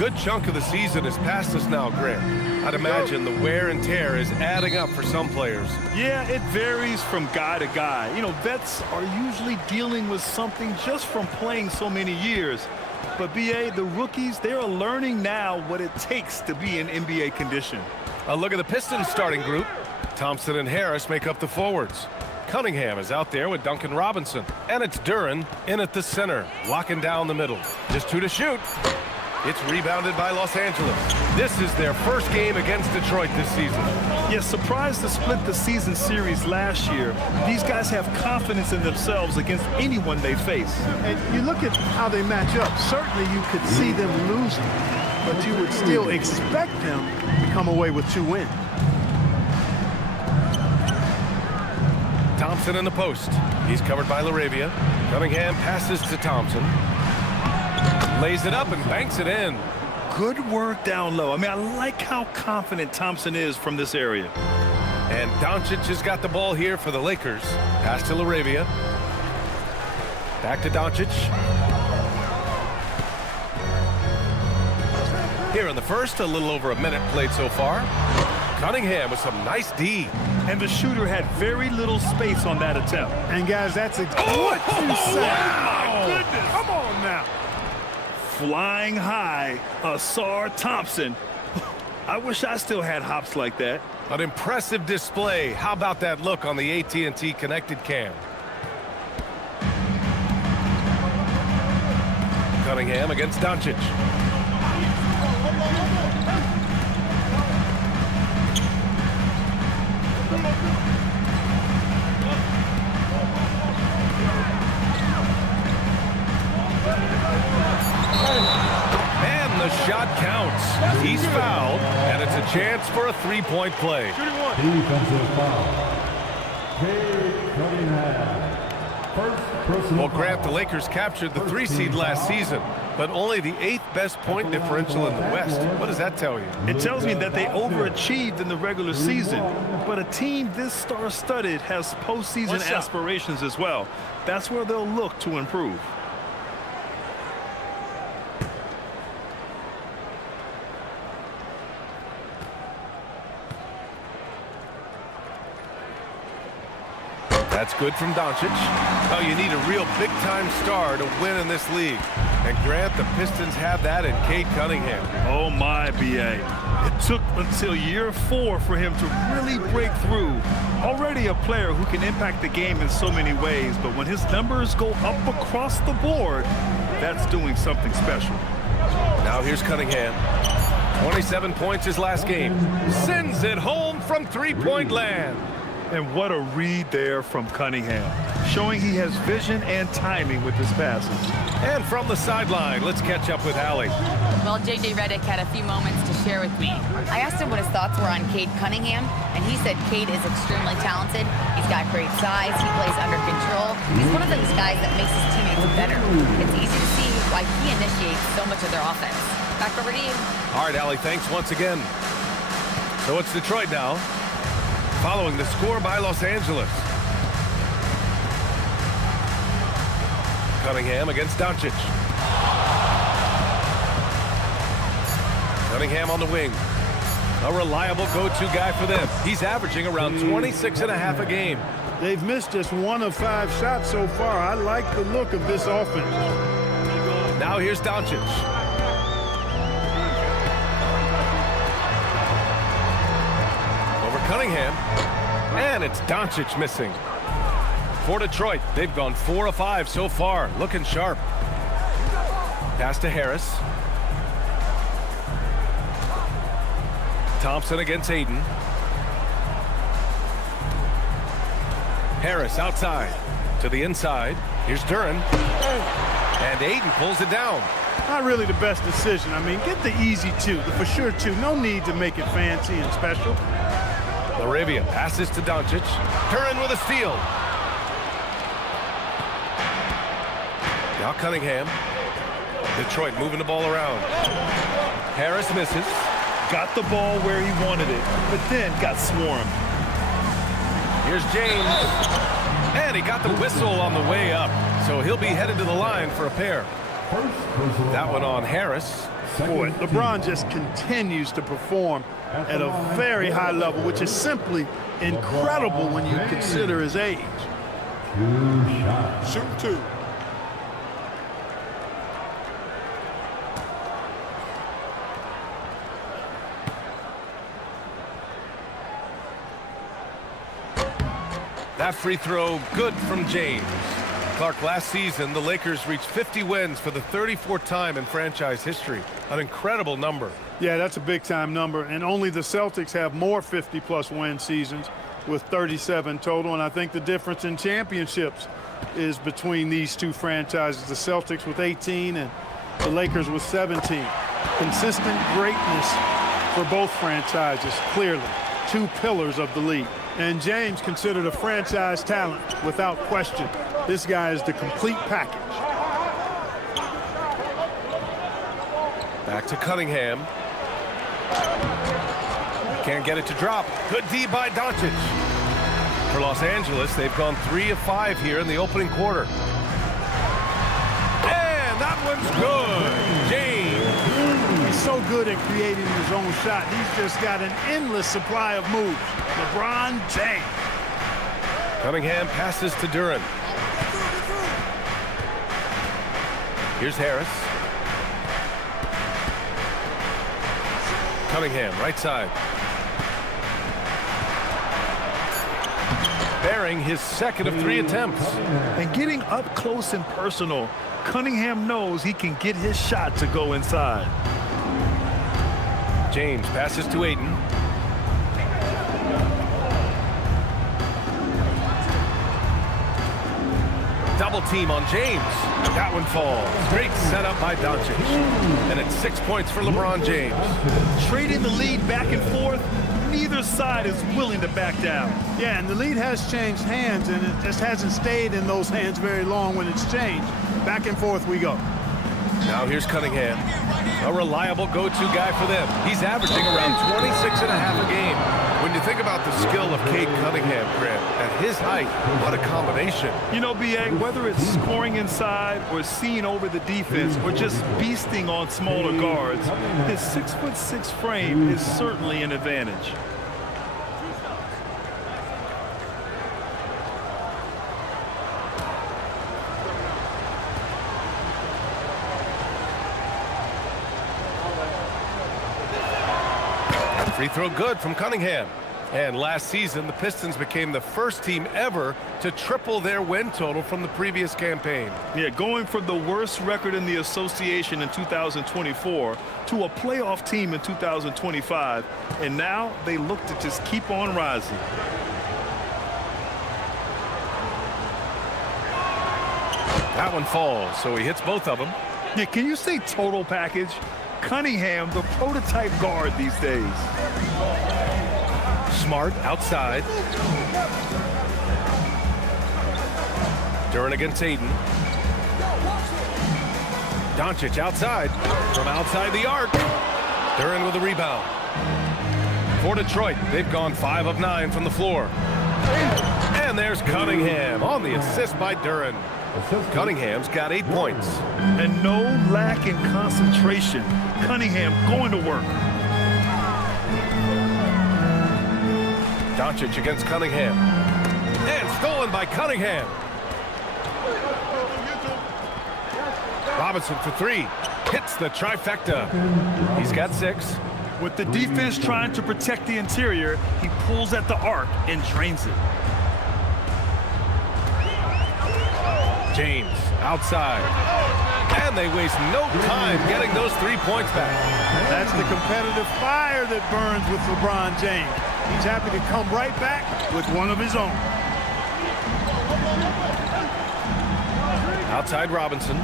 Good chunk of the season is past us now, Grant. I'd imagine the wear and tear is adding up for some players. Yeah, it varies from guy to guy. You know, vets are usually dealing with something just from playing so many years. But, B.A., the rookies, they're learning now what it takes to be in NBA condition. A look at the Pistons starting group. Thompson and Harris make up the forwards. Cunningham is out there with Duncan Robinson. And it's Duren in at the center, locking down the middle. Just 2 to shoot. It's rebounded by Los Angeles. This is their first game against Detroit this season. Yeah, surprised to split the season series last year. These guys have confidence in themselves against anyone they face. And you look at how they match up. Certainly you could see them losing, but you would still expect them to come away with 2 wins. Thompson in the post. He's covered by LaRavia. Cunningham passes to Thompson. Lays it up and banks it in. Good work down low. I mean, I like how confident Thompson is from this area. And Doncic has got the ball here for the Lakers. Pass to LaRavia. Back to Doncic. Here in the first, a little over a minute played so far. Cunningham with some nice D. And the shooter had very little space on that attempt. And guys, that's exactly what you said. Wow. My goodness. Come on now. Flying high, Asar Thompson. I wish I still had hops like that. An impressive display. How about that look on the AT&T connected cam? Cunningham against Doncic. And the shot counts. He's fouled, and it's a chance for a three-point play. Defensive foul. Cade Cunningham. First personal Well, Grant, the Lakers captured the 3 seed last season, but only the 8th best point differential in the West. What does that tell you? It tells me that they overachieved in the regular season, but a team this star-studded has postseason aspirations as well. That's where they'll look to improve. That's good from Doncic. Oh, you need a real big-time star to win in this league. And Grant, the Pistons have that in Cade Cunningham. Oh, my, B.A. It took until year 4 for him to really break through. Already a player who can impact the game in so many ways, but when his numbers go up across the board, that's doing something special. Now here's Cunningham. 27 points his last game. Sends it home from three-point land. And what a read there from Cunningham, showing he has vision and timing with his passes. And from the sideline, let's catch up with Allie. Well, J.J. Redick had a few moments to share with me. I asked him what his thoughts were on Cade Cunningham, and he said Cade is extremely talented. He's got great size. He plays under control. He's one of those guys that makes his teammates better. It's easy to see why he initiates so much of their offense. Back over to you. All right, Allie, thanks once again. So it's Detroit now, following the score by Los Angeles. Cunningham against Doncic. Cunningham on the wing. A reliable go-to guy for them. He's averaging around 26.5 a game. They've missed just 1 of 5 shots so far. I like the look of this offense. Now here's Doncic. Over Cunningham. And it's Doncic missing. For Detroit, they've gone 4 of 5 so far. Looking sharp. Pass to Harris. Thompson against Aiden. Harris outside to the inside. Here's Duren. And Aiden pulls it down. Not really the best decision. I mean, get the easy 2, the for sure 2. No need to make it fancy and special. LaRavia passes to Doncic. Duren with a steal. Now Cunningham. Detroit moving the ball around. Harris misses. Got the ball where he wanted it, but then got swarmed. Here's James. And he got the whistle on the way up. So he'll be headed to the line for a pair. That one on Harris. Boy, LeBron just continues to perform at a very high level, which is simply incredible when you consider his age. Shoot Shoot two. That free throw good from James. Clark, last season, the Lakers reached 50 wins for the 34th time in franchise history. An incredible number. Yeah, that's a big-time number, and only the Celtics have more 50-plus win seasons with 37 total, and I think the difference in championships is between these two franchises, the Celtics with 18 and the Lakers with 17. Consistent greatness for both franchises, clearly. Two pillars of the league. And James considered a franchise talent without question. This guy is the complete package. Back to Cunningham. Can't get it to drop. Good D by Doncic. For Los Angeles, they've gone 3 of 5 here in the opening quarter. And that one's good. James. He's so good at creating his own shot. He's just got an endless supply of moves. LeBron James. Cunningham passes to Duren. Here's Harris. Cunningham, right side. Bearing his second of 3 attempts. And getting up close and personal, Cunningham knows he can get his shot to go inside. James passes to Ayton. Double team on James. That one falls. Great setup by Doncic. And it's 6 points for LeBron James. Trading the lead back and forth, neither side is willing to back down. Yeah, and the lead has changed hands, and it just hasn't stayed in those hands very long when it's changed. Back and forth we go. Now here's Cunningham. A reliable go-to guy for them. He's averaging around 26 and a half a game. When you think about the skill of Cade Cunningham, Grant, at his height, what a combination. You know, B.A., whether it's scoring inside or seeing over the defense or just beasting on smaller guards, his 6'6" frame is certainly an advantage. Free throw good from Cunningham. And last season, the Pistons became the first team ever to triple their win total from the previous campaign. Yeah, going from the worst record in the association in 2024 to a playoff team in 2025. And now they look to just keep on rising. That one falls, so he hits both of them. Yeah, can you say total package? Cunningham, the prototype guard these days. Smart outside. Duren against Ayton. Doncic outside. From outside the arc. Duren with a rebound. For Detroit, they've gone 5 of 9 from the floor. And there's Cunningham on the assist by Duren. Cunningham's got 8 points. And no lack in concentration. Cunningham going to work. Doncic against Cunningham. And stolen by Cunningham. Robinson for 3. Hits the trifecta. He's got 6. With the defense trying to protect the interior, he pulls at the arc and drains it. James outside. And they waste no time getting those 3 points back. That's the competitive fire that burns with LeBron James. He's happy to come right back with one of his own. Outside Robinson.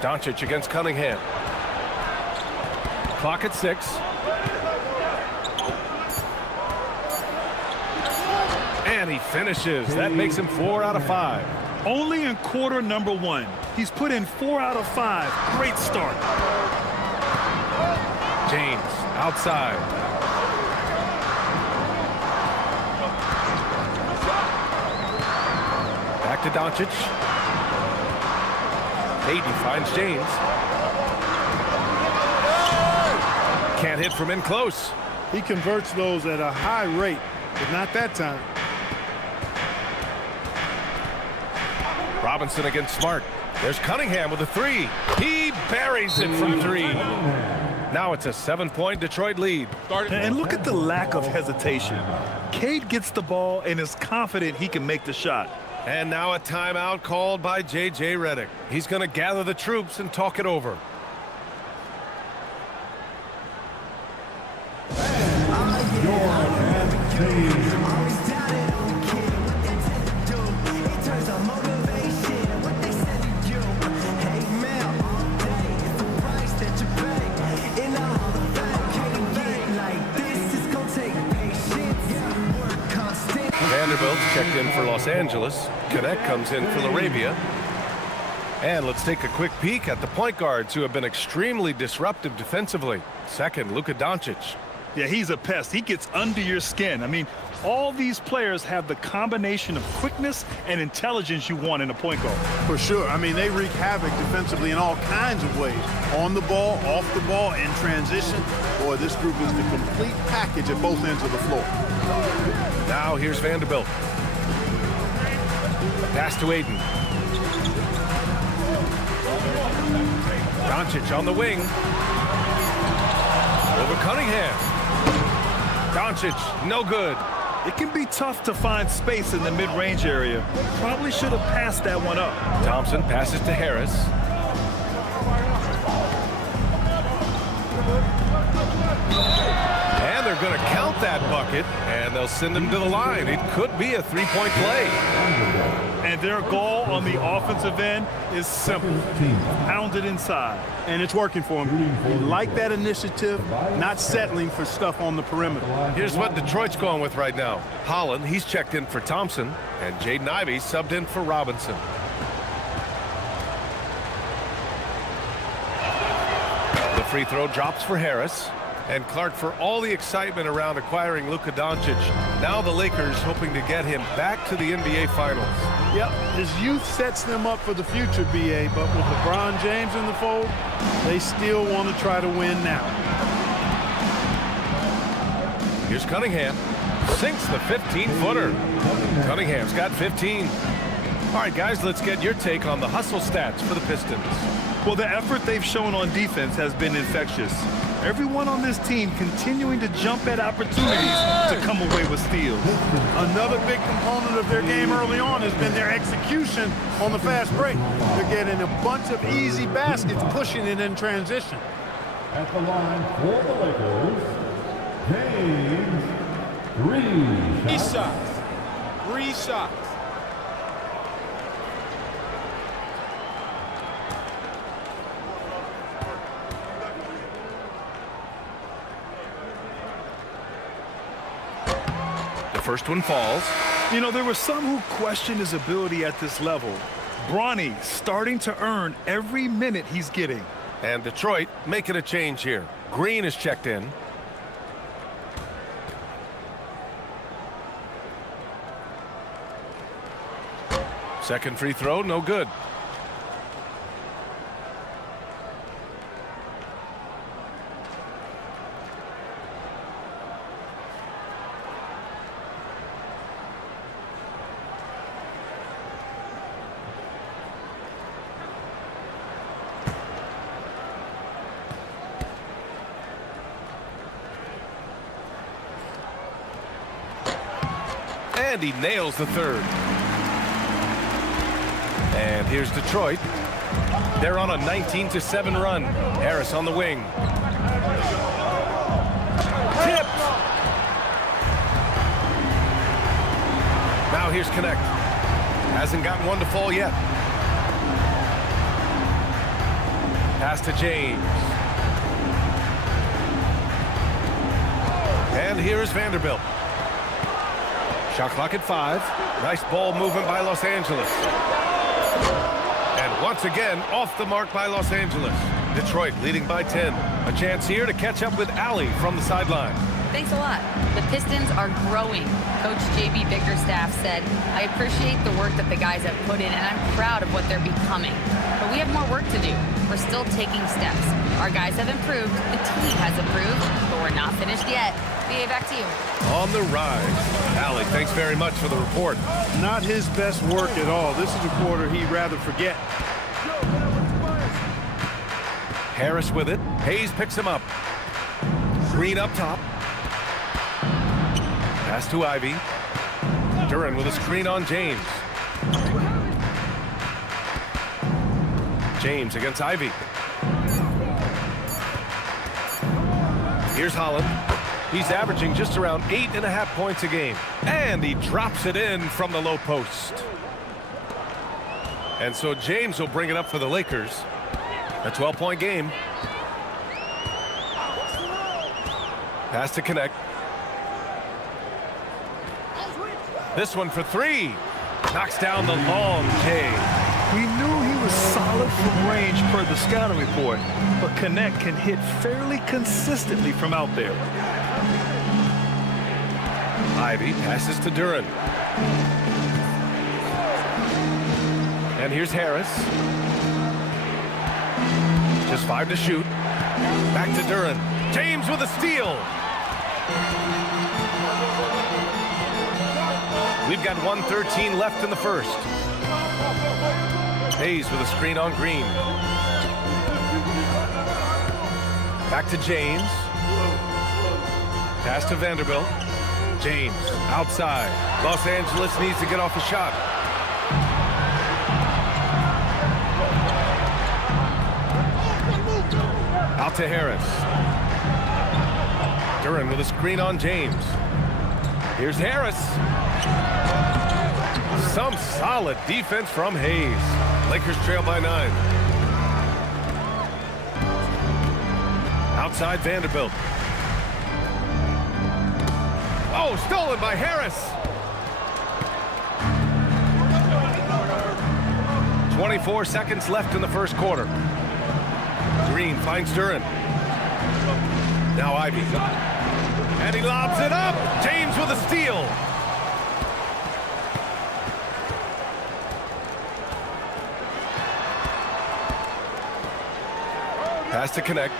Doncic against Cunningham. Clock at 6. And he finishes. That makes him 4 out of 5. Only in quarter number 1. He's put in 4 out of 5. Great start. James outside. Back to Doncic. Hayden finds James. Can't hit from in close. He converts those at a high rate, but not that time. Robinson against Smart. There's Cunningham with a three. He buries it from three. Now it's a 7-point Detroit lead. And look at the lack of hesitation. Cade gets the ball and is confident he can make the shot. And now a timeout called by J.J. Redick. He's going to gather the troops and talk it over. Vanderbilt checked in for Los Angeles. Connect comes in for Arabia. And let's take a quick peek at the point guards who have been extremely disruptive defensively. Second, Luka Doncic. Yeah, he's a pest. He gets under your skin. I mean, all these players have the combination of quickness and intelligence you want in a point guard. For sure. I mean, they wreak havoc defensively in all kinds of ways. On the ball, off the ball, in transition. Boy, this group is the complete package at both ends of the floor. Now here's Vanderbilt. Pass to Aiden. Doncic on the wing. Over Cunningham. Doncic, no good. It can be tough to find space in the mid-range area. Probably should have passed that one up. Thompson passes to Harris. And they're going to count that bucket, and they'll send him to the line. It could be a three-point play. And their goal on the offensive end is simple. Pound it inside. And it's working for him. He liked that initiative, not settling for stuff on the perimeter. Here's what Detroit's going with right now. Holland, he's checked in for Thompson, and Jaden Ivey subbed in for Robinson. The free throw drops for Harris. And Clark, for all the excitement around acquiring Luka Doncic, now the Lakers hoping to get him back to the NBA Finals. Yep, his youth sets them up for the future, B.A., but with LeBron James in the fold, they still want to try to win now. Here's Cunningham. Sinks the 15-footer. Cunningham's got 15. All right, guys, let's get your take on the hustle stats for the Pistons. Well, the effort they've shown on defense has been infectious. Everyone on this team continuing to jump at opportunities to come away with steals. Another big component of their game early on has been their execution on the fast break. They're getting a bunch of easy baskets, pushing it in transition. At the line for the Lakers, James, three shots. Three shots. First one falls. You know, there were some who questioned his ability at this level. Bronny starting to earn every minute he's getting. And Detroit making a change here. Green is checked in. Second free throw, no good. And he nails the third. And here's Detroit. They're on a 19-7 run. Harris on the wing. Tipped. Now here's Connect. Hasn't gotten one to fall yet. Pass to James. And here is Vanderbilt. Shot clock at 5. Nice ball movement by Los Angeles. And once again, off the mark by Los Angeles. Detroit leading by 10. A chance here to catch up with Allie from the sideline. Thanks a lot. The Pistons are growing. Coach J.B. Bickerstaff said, I appreciate the work that the guys have put in, and I'm proud of what they're becoming. But we have more work to do. We're still taking steps. Our guys have improved, the team has improved, but we're not finished yet. BA, back to you. On the rise. Allie, thanks very much for the report. Not his best work at all. This is a quarter he'd rather forget. Harris with it. Hayes picks him up. Green up top. Pass to Ivy. Duren with a screen on James. James against Ivy. Here's Holland. He's averaging just around 8.5 points a game. And he drops it in from the low post. And so James will bring it up for the Lakers. A 12-point game. Pass to connect. This one for three. Knocks down the long K. We knew he was solid from range per the scouting report, but Connect can hit fairly consistently from out there. Ivy passes to Duren. And here's Harris. Just 5 to shoot. Back to Duren. James with a steal. We've got 1:13 left in the first. Hayes with a screen on Green. Back to James. Pass to Vanderbilt. James outside. Los Angeles needs to get off a shot. Out to Harris. Duren with a screen on James. Here's Harris. Some solid defense from Hayes. Lakers trail by 9. Outside Vanderbilt. Oh, stolen by Harris. 24 seconds left in the first quarter. Green finds Duren. Now Ivy. And he lobs it up. James with a steal. Pass to Connect.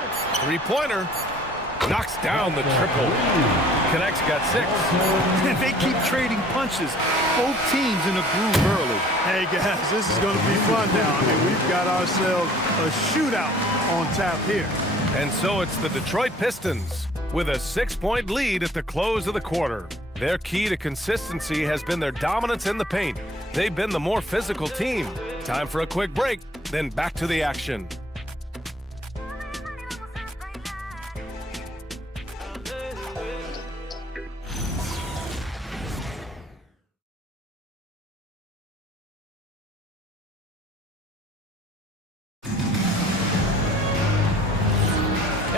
Three-pointer. Knocks down the triple. Connect's got 6. They keep trading punches. Both teams in a groove early. Hey, guys, this is going to be fun now. I mean, we've got ourselves a shootout on tap here. And so it's the Detroit Pistons with a 6-point lead at the close of the quarter. Their key to consistency has been their dominance in the paint. They've been the more physical team. Time for a quick break, then back to the action.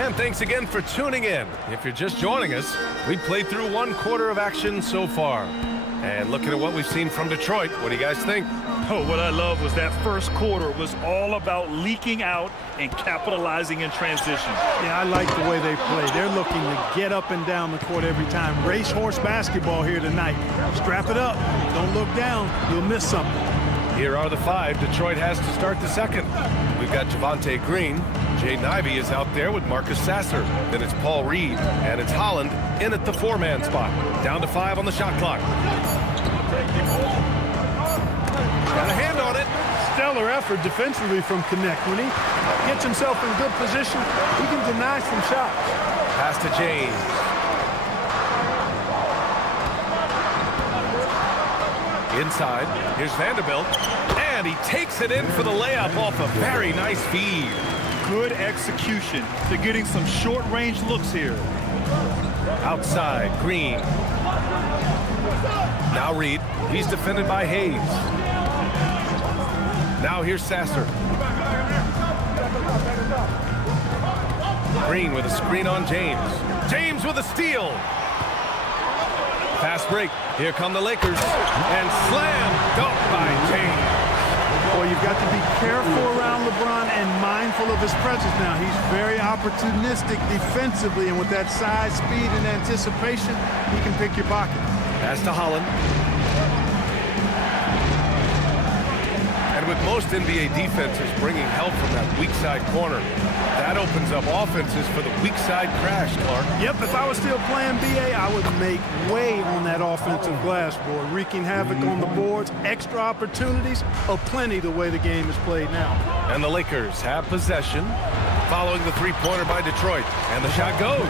And thanks again for tuning in. If you're just joining us, we played through 1 quarter of action so far. And looking at what we've seen from Detroit, what do you guys think? Oh, what I love was that first quarter was all about leaking out and capitalizing in transition. Yeah, I like the way they play. They're looking to get up and down the court every time. Racehorse basketball here tonight. Strap it up. Don't look down. You'll miss something. Here are the 5 Detroit has to start the second. We've got Javonte Green. Jaden Ivey is out there with Marcus Sasser. Then it's Paul Reed. And it's Holland in at the 4-man spot. Down to 5 on the shot clock. Got a hand on it. Stellar effort defensively from Connect. When he gets himself in good position, he can deny some shots. Pass to James. Inside, here's Vanderbilt, and he takes it in for the layup off a very nice feed. Good execution. They're getting some short-range looks here. Outside, Green. Now Reed, he's defended by Hayes. Now here's Sasser. Green with a screen on James. James with a steal. Fast break. Here come the Lakers. And slam dunk by James. Boy, you've got to be careful around LeBron and mindful of his presence now. He's very opportunistic defensively, and with that size, speed, and anticipation, he can pick your pocket. Pass to Holland. And with most NBA defenses bringing help from that weak side corner, that opens up offenses for the weak side crash, Clark. Yep, if I was still playing BA, I would make way on that offensive glass board, wreaking havoc on the boards, extra opportunities, plenty the way the game is played now. And the Lakers have possession following the three-pointer by Detroit. And the shot goes.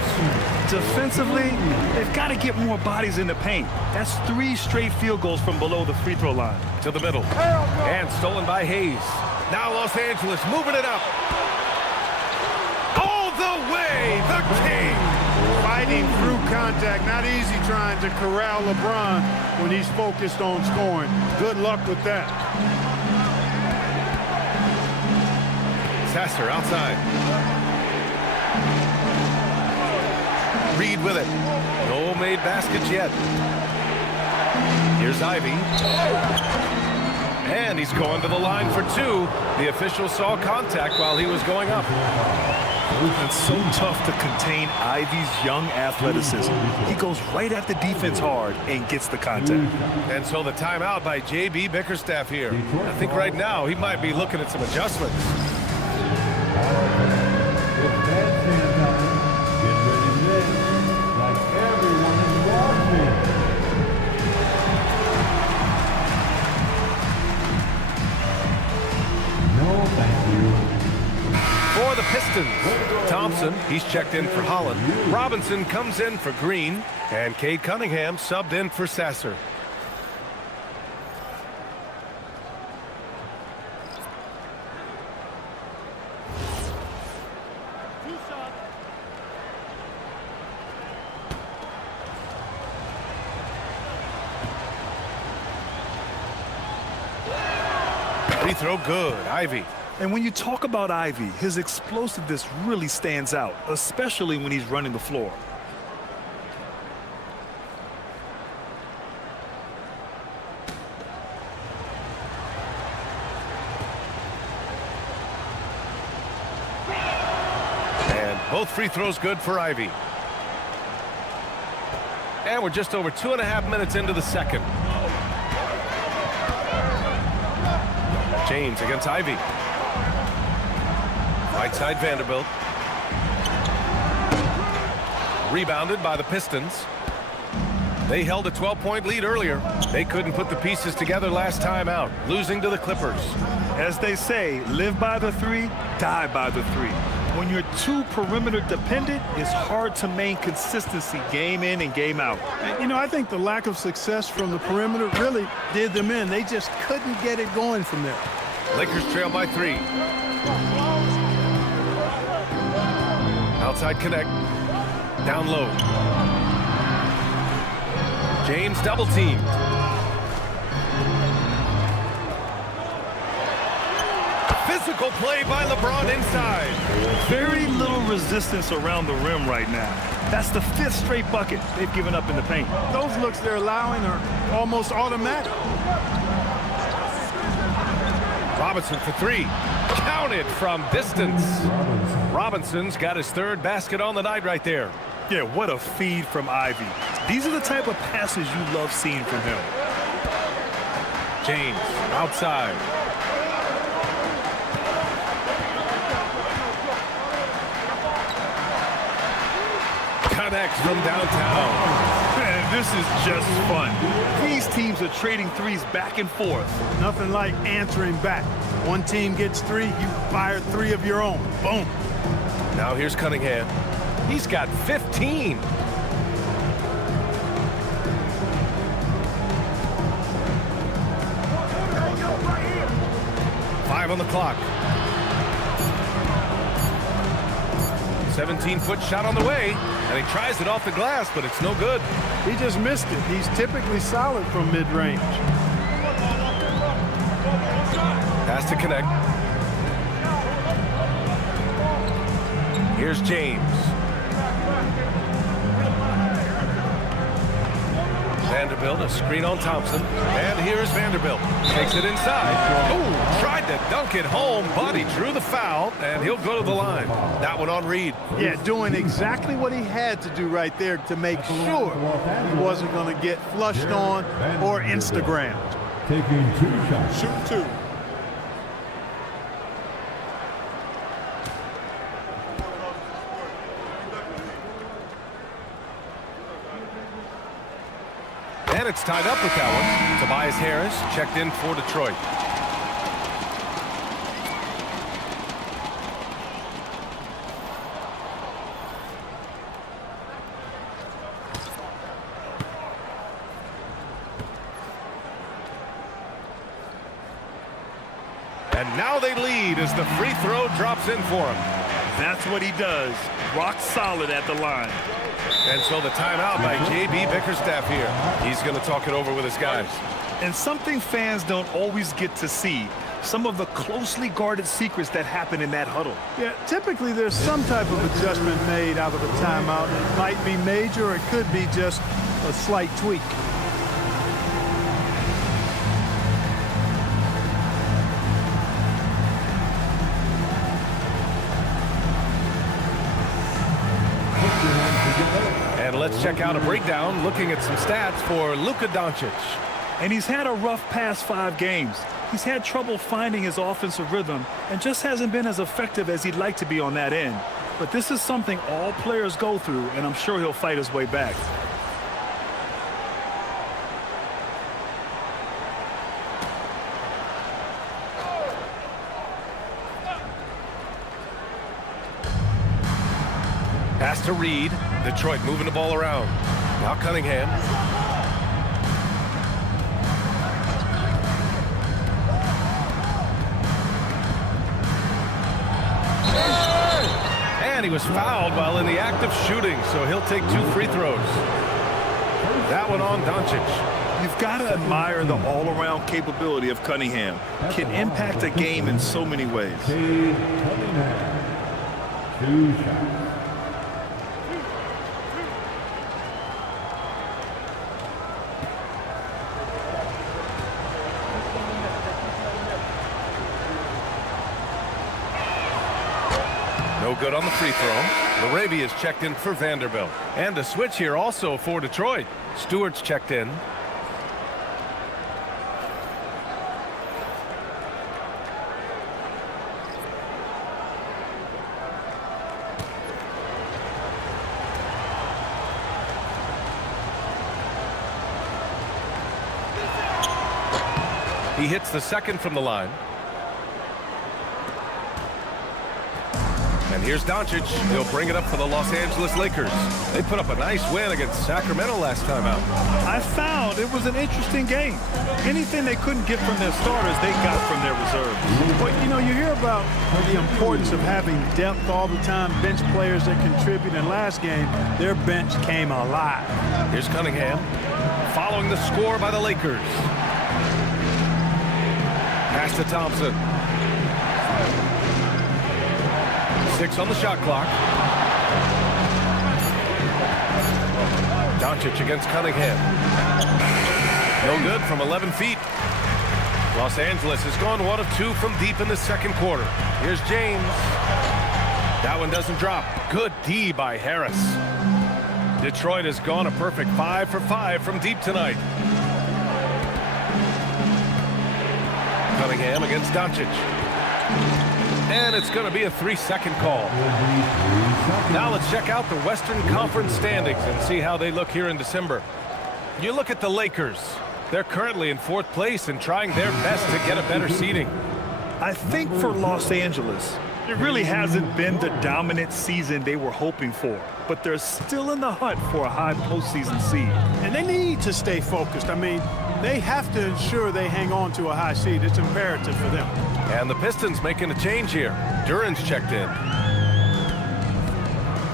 Defensively, they've got to get more bodies in the paint. That's 3 straight field goals from below the free throw line. To the middle. And stolen by Hayes. Now Los Angeles moving it up. All the way, the King. Fighting through contact, not easy trying to corral LeBron when he's focused on scoring. Good luck with that. Sasser outside. Reed with it. No made baskets yet. Here's Ivy. And he's going to the line for 2. The official saw contact while he was going up. It's so tough to contain Ivy's young athleticism. He goes right at the defense hard and gets the contact. And so the timeout by J.B. Bickerstaff here. I think right now he might be looking at some adjustments. For the Pistons, Thompson, he's checked in for Holland. Robinson comes in for Green. And Cade Cunningham subbed in for Sasser. Free throw good. Ivy. And when you talk about Ivy, his explosiveness really stands out, especially when he's running the floor. And both free throws good for Ivy. And we're just over 2.5 minutes into the second. James against Ivy. Right side Vanderbilt. Rebounded by the Pistons. They held a 12-point lead earlier. They couldn't put the pieces together last time out, losing to the Clippers. As they say, live by the 3, die by the 3. When you're too perimeter dependent, it's hard to maintain consistency game in and game out. You know, I think the lack of success from the perimeter really did them in. They just couldn't get it going from there. Lakers trail by 3. Outside connect. Down low. James double teamed. Physical play by LeBron inside. Very little resistance around the rim right now. That's the 5th straight bucket they've given up in the paint. Those looks they're allowing are almost automatic. Robinson for 3. Counted from distance. Robinson's got his 3rd basket on the night right there. Yeah, what a feed from Ivy. These are the type of passes you love seeing from him. James outside. Connects from downtown. Man, this is just fun. These teams are trading threes back and forth. Nothing like answering back. One team gets 3, you fire 3 of your own. Boom. Now here's Cunningham. He's got 15. Five on the clock. 17-foot shot on the way, and he tries it off the glass, but it's no good. He just missed it. He's typically solid from mid-range. Has to connect. Here's James. Vanderbilt, a screen on Thompson. And here's Vanderbilt. Takes it inside. Oh, tried to dunk it home, but he drew the foul, and he'll go to the line. That one on Reed. Yeah, doing exactly what he had to do right there to make sure he wasn't going to get flushed on or Instagrammed. Taking 2 shots. Shoot 2. And it's tied up with that one. Tobias Harris checked in for Detroit. And now they lead as the free throw drops in for him. That's what he does. Rock solid at the line. And so the timeout by J.B. Bickerstaff here. He's going to talk it over with his guys. And something fans don't always get to see, some of the closely guarded secrets that happen in that huddle. Yeah, typically there's some type of adjustment made out of a timeout. It might be major or it could be just a slight tweak. And let's check out a breakdown looking at some stats for Luka Doncic. And he's had a rough past 5 games. He's had trouble finding his offensive rhythm and just hasn't been as effective as he'd like to be on that end. But this is something all players go through, and I'm sure he'll fight his way back. Pass to Reed. Detroit moving the ball around. Now Cunningham. And he was fouled while in the act of shooting, so he'll take 2 free throws. That one on Doncic. You've got to admire the all-around capability of Cunningham. Can impact a game in so many ways. Cunningham. 2 shots. No good on the free throw. Larabi is checked in for Vanderbilt. And a switch here also for Detroit. Stewart's checked in. He hits the second from the line. And here's Doncic. He'll bring it up for the Los Angeles Lakers. They put up a nice win against Sacramento last time out. I found it was an interesting game. Anything they couldn't get from their starters, they got from their reserves. But, you know, you hear about the importance of having depth all the time, bench players that contribute. In last game, their bench came alive. Here's Cunningham following the score by the Lakers. Pass to Thompson. 6 on the shot clock. Doncic against Cunningham. No good from 11 feet. Los Angeles has gone 1 of 2 from deep in the second quarter. Here's James. That one doesn't drop. Good D by Harris. Detroit has gone a perfect 5 for 5 from deep tonight. Cunningham against Doncic. And it's going to be a 3-second call. Now let's check out the Western Conference standings and see how they look here in December. You look at the Lakers. They're currently in 4th place and trying their best to get a better seeding. I think for Los Angeles, it really hasn't been the dominant season they were hoping for, but they're still in the hunt for a high postseason seed. And they need to stay focused. I mean, they have to ensure they hang on to a high seed. It's imperative for them. And the Pistons making a change here. Duran's checked in.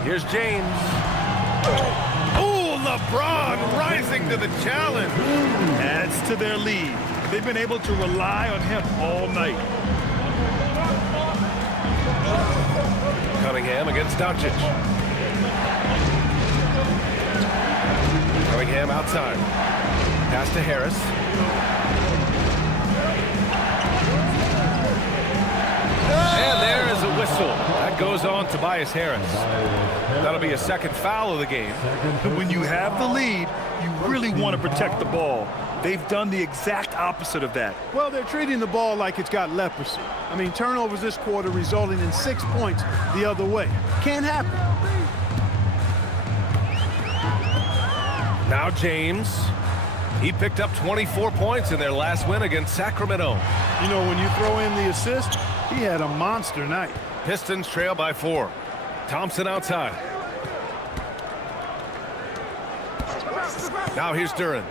Here's James. Oh, LeBron rising to the challenge. Adds to their lead. They've been able to rely on him all night. Cunningham against Doncic. Cunningham outside. Pass to Harris. And there is a whistle. That goes on Tobias Harris. That'll be a second foul of the game. When you have the lead, you really want to protect the ball. They've done the exact opposite of that. Well, they're treating the ball like it's got leprosy. I mean, turnovers this quarter resulting in 6 points the other way. Can't happen. Now James. He picked up 24 points in their last win against Sacramento. You know, when you throw in the assist, he had a monster night. Pistons trail by 4. Thompson outside. Now here's Duren.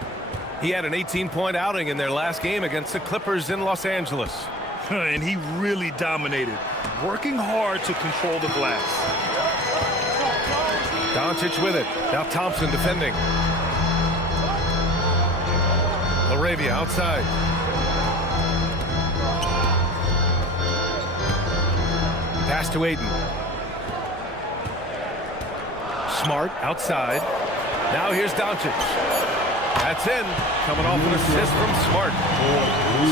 He had an 18-point outing in their last game against the Clippers in Los Angeles. And he really dominated, working hard to control the glass. Doncic with it. Now Thompson defending. Laravia outside. Pass to Ayton. Smart outside. Now here's Doncic. That's in. Coming off an assist from Smart.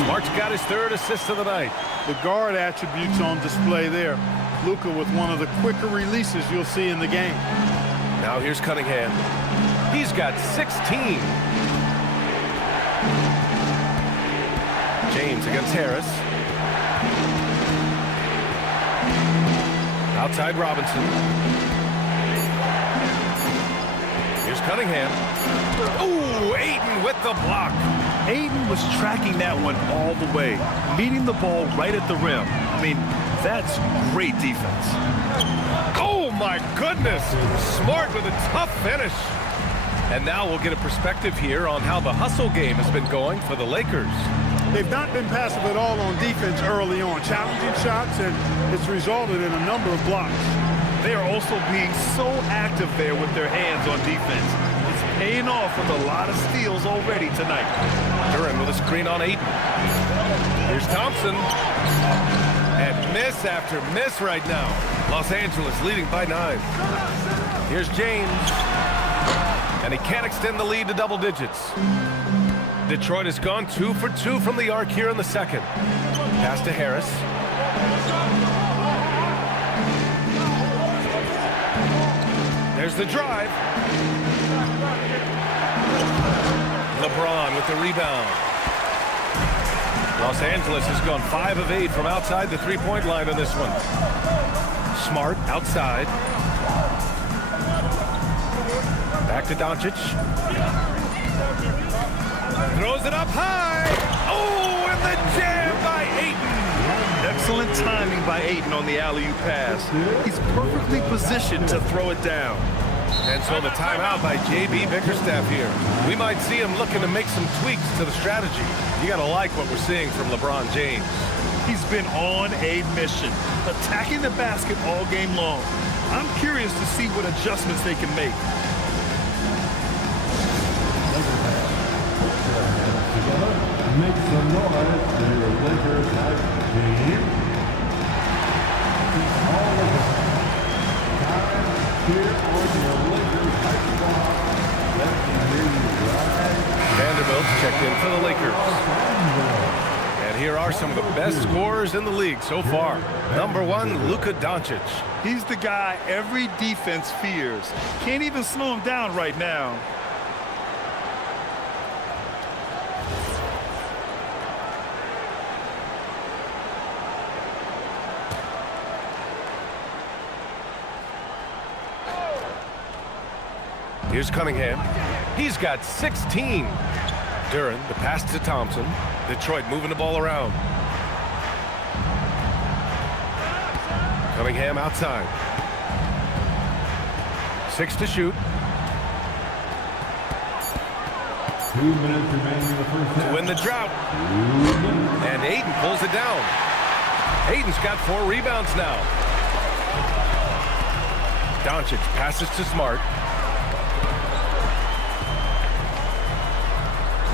Smart's got his 3rd assist of the night. The guard attributes on display there. Luka with one of the quicker releases you'll see in the game. Now here's Cunningham. He's got 16. James against Harris. Outside Robinson. Here's Cunningham. Ooh, Ayton with the block. Ayton was tracking that one all the way, meeting the ball right at the rim. I mean, that's great defense. Oh, my goodness. Smart with a tough finish. And now we'll get a perspective here on how the hustle game has been going for the Lakers. They've not been passive at all on defense early on, challenging shots, and it's resulted in a number of blocks. They are also being so active there with their hands on defense. It's paying off with a lot of steals already tonight. Duren with a screen on Ayton. Here's Thompson. And miss after miss right now. Los Angeles leading by 9. Here's James. And he can't extend the lead to double digits. Detroit has gone 2 for 2 from the arc here in the second. Pass to Harris. There's the drive. LeBron with the rebound. Los Angeles has gone 5 of 8 from outside the three-point line in this one. Smart outside. Back to Doncic. Throws it up high. Oh, and the jam by Ayton. Excellent timing by Ayton on the alley-oop pass. He's perfectly positioned to throw it down. And so the timeout by J.B. Bickerstaff here. We might see him looking to make some tweaks to the strategy. You got to like what we're seeing from LeBron James. He's been on a mission, attacking the basket all game long. I'm curious to see what adjustments they can make. Make some noise for your Lakers hype team. All of it. Time here on your Lakers hype squad. Let me hear you right. Vanderbilt's checked in for the Lakers. And here are some of the best scorers in the league so far. Number 1, Luka Doncic. He's the guy every defense fears. Can't even slow him down right now. Here's Cunningham. He's got 16. Duren, the pass to Thompson. Detroit moving the ball around. Cunningham outside. 6 to shoot. 2 minutes remaining in the first half. To win the drought. And Ayton pulls it down. Ayton's got 4 rebounds now. Doncic passes to Smart.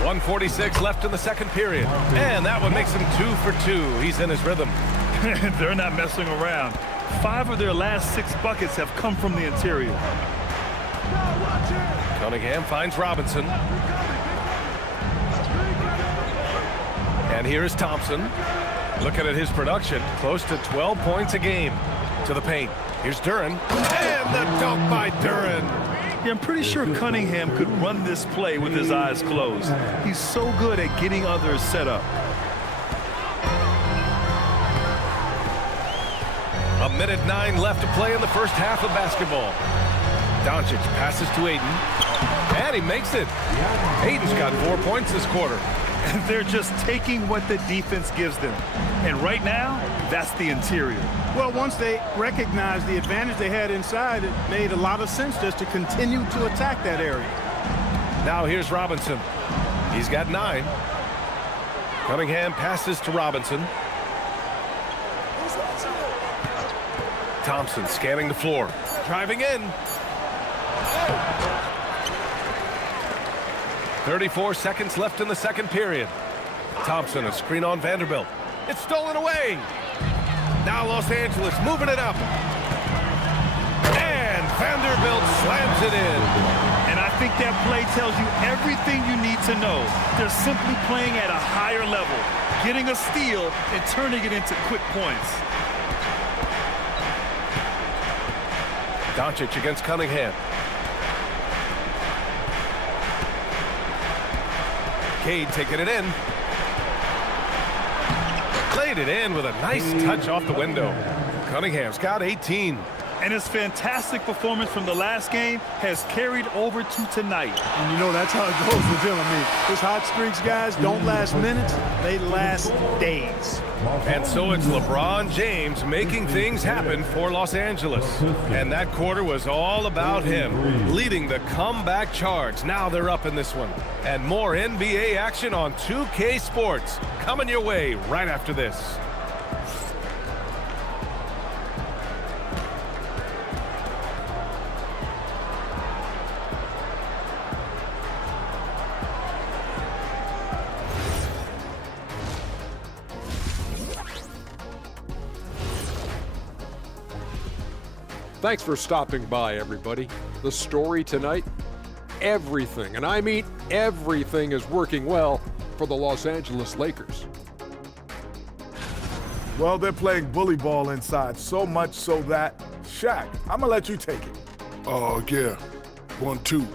1:46 left in the second period. And that one makes him 2 for 2. He's in his rhythm. They're not messing around. 5 of their last 6 buckets have come from the interior. Cunningham finds Robinson. And here is Thompson. Looking at his production, close to 12 points a game. To the paint. Here's Duren. And the dunk by Duren. Yeah, I'm pretty sure Cunningham could run this play with his eyes closed. He's so good at getting others set up. A minute 9 left to play in the first half of basketball. Doncic passes to Ayton. And he makes it. Ayton's got 4 points this quarter. And they're just taking what the defense gives them. And right now, that's the interior. Well, once they recognized the advantage they had inside, it made a lot of sense just to continue to attack that area. Now here's Robinson. He's got 9. Cunningham passes to Robinson. Thompson scanning the floor. Driving in. 34 seconds left in the second period. Thompson, a screen on Vanderbilt. It's stolen away. Now Los Angeles moving it up. And Vanderbilt slams it in. And I think that play tells you everything you need to know. They're simply playing at a higher level, getting a steal and turning it into quick points. Doncic against Cunningham. Cade taking it in. Laid it in with a nice touch off the window. Cunningham's got 18. And his fantastic performance from the last game has carried over to tonight. And you know that's how it goes with him. I mean, his hot streaks, guys, don't last minutes. They last days. And so it's LeBron James making things happen for Los Angeles. And that quarter was all about him, leading the comeback charge. Now they're up in this one. And more NBA action on 2K Sports coming your way right after this. Thanks for stopping by, everybody. The story tonight, everything, and I mean everything, is working well for the Los Angeles Lakers. Well, they're playing bully ball inside, so much so that, Shaq, I'm gonna let you take it. Oh, yeah. 1-2.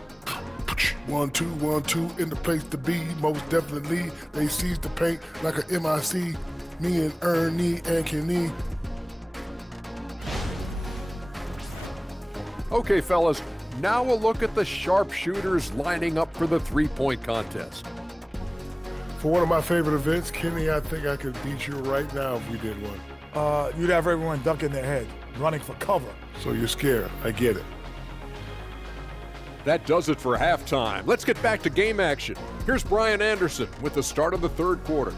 1-2, 1-2 in the place to be. Most definitely, they seize the paint like a MIC. Me and Ernie and Kenny. Okay, fellas, now a look at the sharpshooters lining up for the three-point contest. For one of my favorite events, Kenny, I think I could beat you right now if we did one. You'd have everyone ducking their head, running for cover. So you're scared. I get it. That does it for halftime. Let's get back to game action. Here's Brian Anderson with the start of the third quarter.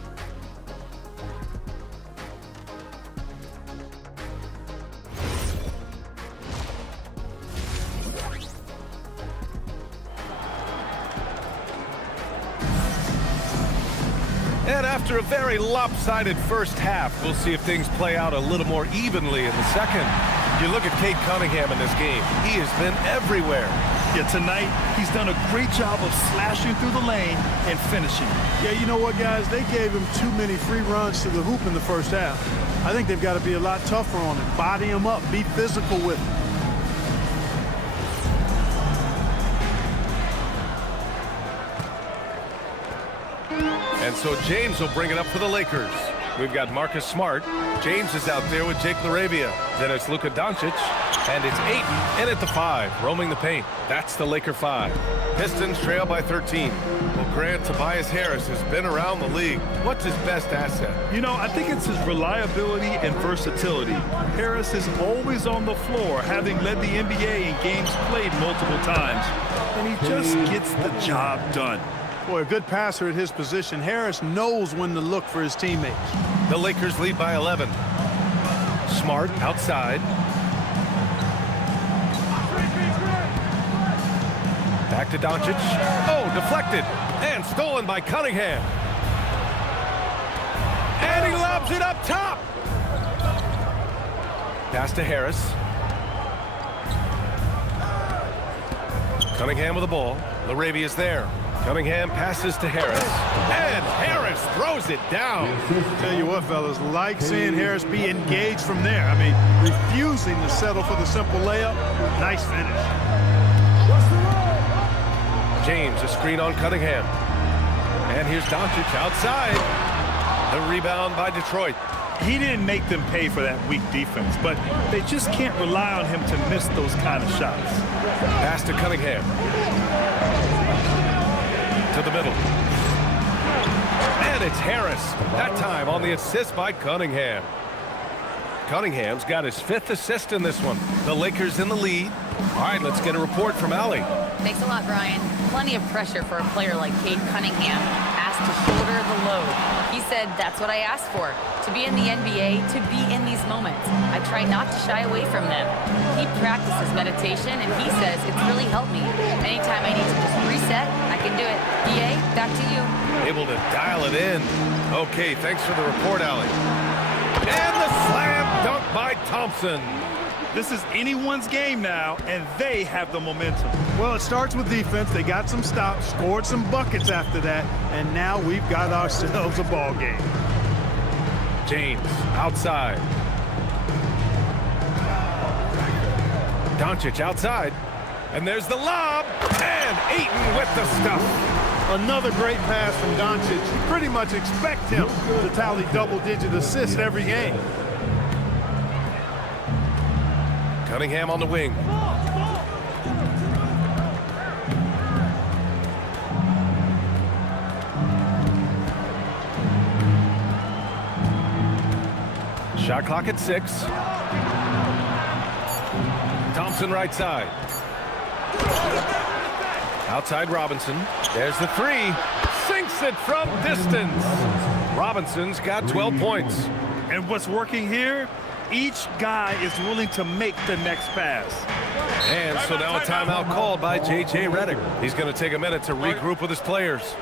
And after a very lopsided first half, we'll see if things play out a little more evenly in the second. You look at Cade Cunningham in this game. He has been everywhere. Yeah, tonight, he's done a great job of slashing through the lane and finishing. Yeah, you know what, guys? They gave him too many free runs to the hoop in the first half. I think they've got to be a lot tougher on him. Body him up. Be physical with him. And so James will bring it up for the Lakers. We've got Marcus Smart. James is out there with Jake LaRavia. Then it's Luka Doncic. And it's Ayton in at the 5, roaming the paint. That's the Laker 5. Pistons trail by 13. Well, Grant, Tobias Harris has been around the league. What's his best asset? You know, I think it's his reliability and versatility. Harris is always on the floor, having led the NBA in games played multiple times. And he just gets the job done. Boy, a good passer at his position. Harris knows when to look for his teammates. The Lakers lead by 11. Smart outside. Back to Doncic. Oh, deflected. And stolen by Cunningham. And he lobs it up top. Pass to Harris. Cunningham with the ball. LaRavia's there. Cunningham passes to Harris, and Harris throws it down. Tell you what, fellas, like seeing Harris be engaged from there. I mean, refusing to settle for the simple layup. Nice finish. James, a screen on Cunningham. And here's Doncic outside. The rebound by Detroit. He didn't make them pay for that weak defense, but they just can't rely on him to miss those kind of shots. Pass to Cunningham. To the middle. And it's Harris. That time on the assist by Cunningham. Cunningham's got his 5th assist in this one. The Lakers in the lead. All right, let's get a report from Allie. Thanks a lot, Brian. Plenty of pressure for a player like Cade Cunningham, asked to shoulder the load. He said, that's what I asked for, to be in the NBA, to be in these moments. I try not to shy away from them. He practices meditation, and he says it's really helped me. Anytime I need to just reset, I can do it. EA, back to you. Able to dial it in. Okay, thanks for the report, Allie. And the slam dunk by Thompson. This is anyone's game now, and they have the momentum. Well, it starts with defense. They got some stops, scored some buckets after that, and now we've got ourselves a ball game. James outside. Doncic outside. And there's the lob. And Ayton with the stuff. Another great pass from Doncic. You pretty much expect him to tally double-digit assists every game. Cunningham on the wing. Shot clock at 6. Thompson right side. Outside Robinson. There's the 3. Sinks it from distance. Robinson's got 12 points. And what's working here? Each guy is willing to make the next pass. And so now a timeout called by J.J. Redick. He's going to take a minute to regroup with his players.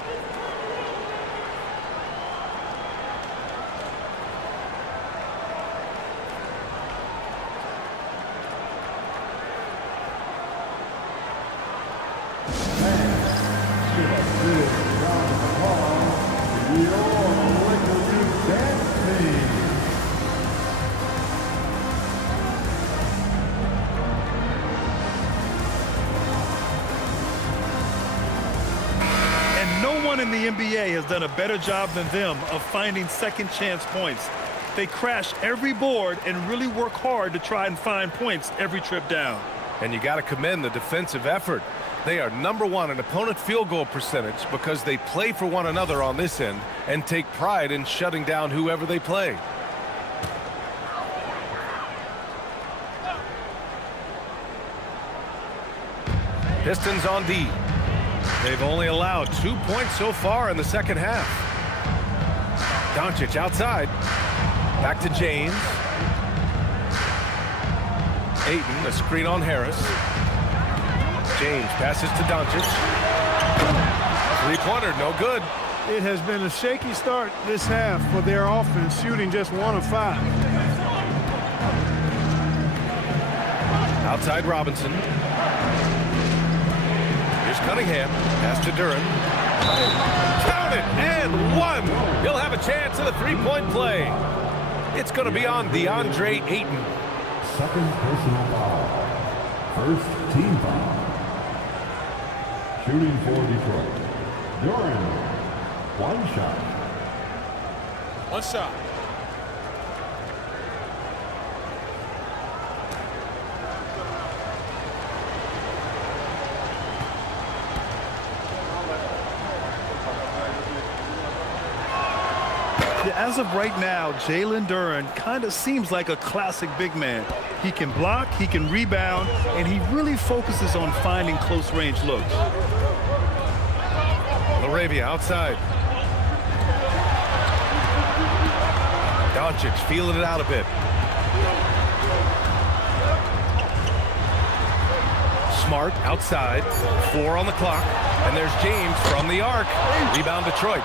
In the NBA has done a better job than them of finding second chance points. They crash every board and really work hard to try and find points every trip down. And you got to commend the defensive effort. They are #1 in opponent field goal percentage because they play for one another on this end and take pride in shutting down whoever they play. Pistons on D. They've only allowed 2 points so far in the second half. Doncic outside. Back to James. Ayton, a screen on Harris. James passes to Doncic. 3-pointer, no good. It has been a shaky start this half for their offense, shooting just 1 of 5. Outside Robinson. Cunningham, pass to Duren. Count it, and 1. He'll have a chance at a 3-point play. It's going to be on DeAndre Ayton. Second personal foul. First team foul. Shooting for Detroit. Duren. 1 shot. 1 shot. As of right now, Jalen Duren kind of seems like a classic big man. He can block, he can rebound, and he really focuses on finding close-range looks. LaRavia outside. Doncic feeling it out a bit. Smart outside. 4 on the clock. And there's James from the arc. Rebound Detroit.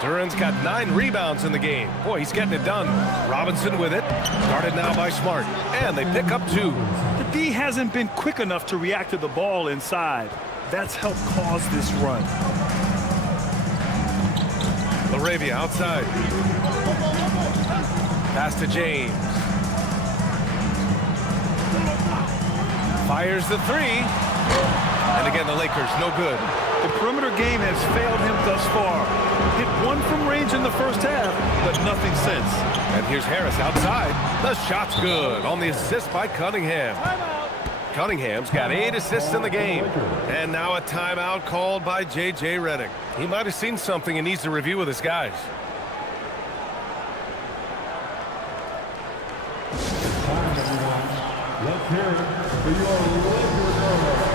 Duren's got 9 rebounds in the game. Boy, he's getting it done. Robinson with it. Guarded now by Smart. And they pick up 2. The D hasn't been quick enough to react to the ball inside. That's helped cause this run. LaRavia outside. Pass to James. Fires the three. And again, the Lakers, no good. The perimeter game has failed him thus far. Hit one from range in the first half, but nothing since. And here's Harris outside. The shot's good on the assist by Cunningham. Cunningham's got 8 assists in the game. And now a timeout called by J.J. Redick. He might have seen something and needs to review with his guys. Time, everyone. Let's hear it for your Lakers owner.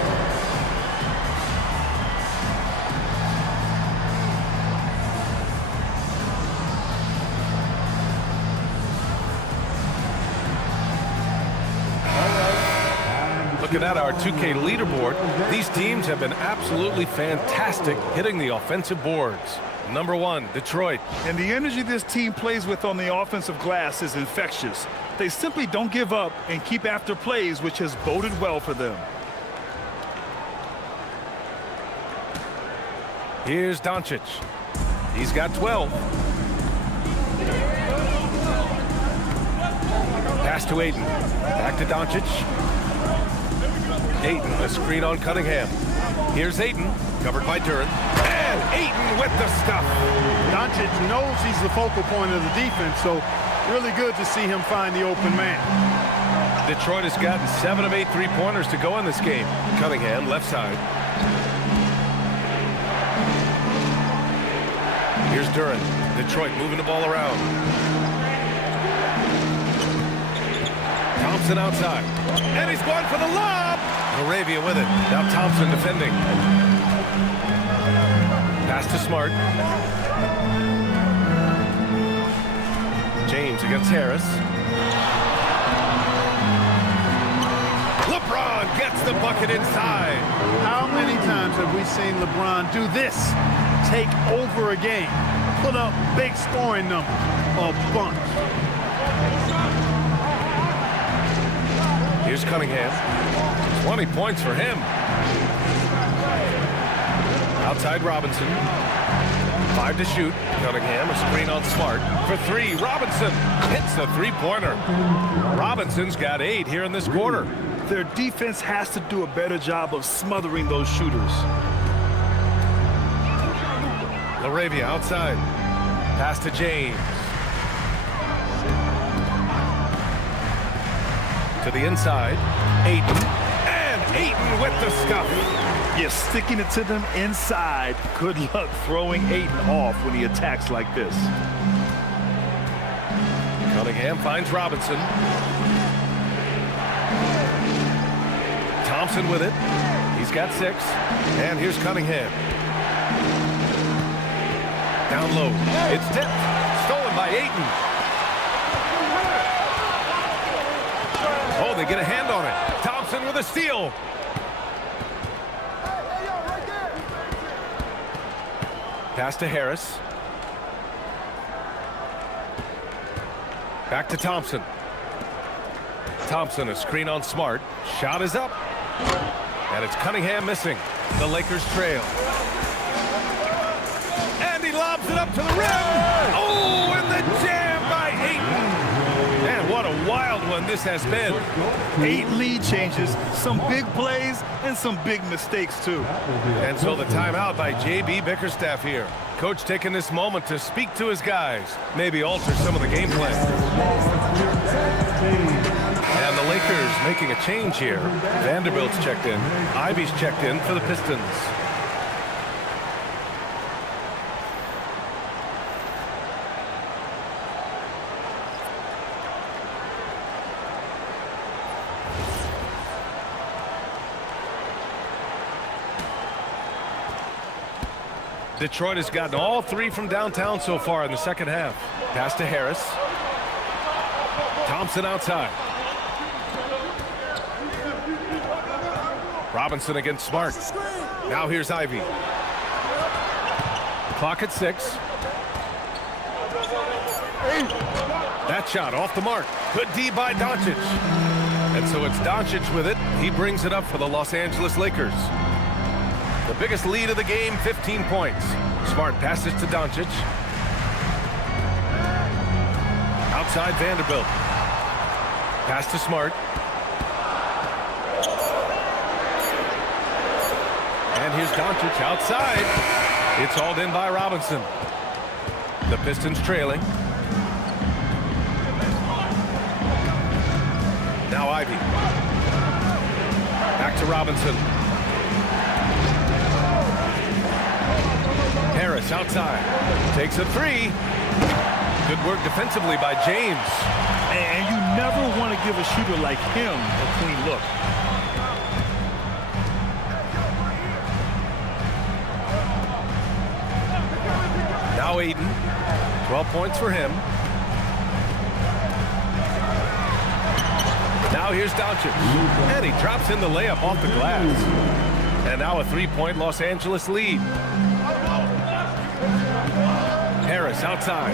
Looking at our 2K leaderboard, these teams have been absolutely fantastic hitting the offensive boards. Number 1, Detroit. And the energy this team plays with on the offensive glass is infectious. They simply don't give up and keep after plays, which has boded well for them. Here's Doncic. He's got 12. Pass to Ayton. Back to Doncic. Ayton, a screen on Cunningham. Here's Ayton, covered by Duren. And Ayton with the stuff. Doncic knows he's the focal point of the defense, so really good to see him find the open man. Detroit has gotten 7 of 8 three-pointers to go in this game. Cunningham, left side. Here's Duren. Detroit moving the ball around. Thompson outside. And he's going for the lob. LaRavia with it. Now Thompson defending. Pass to Smart. James against Harris. LeBron gets the bucket inside. How many times have we seen LeBron do this? Take over a game. Put up big scoring numbers. A bunch. Here's Cunningham. 20 points for him. Outside Robinson. 5 to shoot. Cunningham, a screen on Smart. For 3, Robinson hits a three-pointer. Robinson's got 8 here in this quarter. Their defense has to do a better job of smothering those shooters. LaRavia outside. Pass to James. To the inside. Ayton. And Ayton with the scuff. You're sticking it to them inside. Good luck throwing Ayton off when he attacks like this. Cunningham finds Robinson. Thompson with it. He's got 6. And here's Cunningham. Down low. It's tipped. Stolen by Ayton. Oh, they get a hand on it. Thompson with a steal. Pass to Harris. Back to Thompson. Thompson, a screen on Smart. Shot is up. And it's Cunningham missing. The Lakers trail. And he lobs it up to the rim. Oh, and the jam by Ayton. Man, what a wild one this has been. 8 lead changes, some big plays, and some big mistakes, too. And so the timeout by J.B. Bickerstaff here. Coach taking this moment to speak to his guys, maybe alter some of the game plan. And the Lakers making a change here. Vanderbilt's checked in. Ivy's checked in for the Pistons. Detroit has gotten all 3 from downtown so far in the second half. Pass to Harris. Thompson outside. Robinson against Smart. Now here's Ivy. Clock at 6. That shot off the mark. Good D by Doncic. And so it's Doncic with it. He brings it up for the Los Angeles Lakers. The biggest lead of the game, 15 points. Smart passes to Doncic. Outside Vanderbilt. Pass to Smart. And here's Doncic outside. It's hauled in by Robinson. The Pistons trailing. Now Ivy. Back to Robinson. Harris outside. Takes a three. Good work defensively by James. And you never want to give a shooter like him a clean look. Now Aiden. 12 points for him. Now here's Doncic. And he drops in the layup off the glass. And now a three-point Los Angeles lead. Harris outside.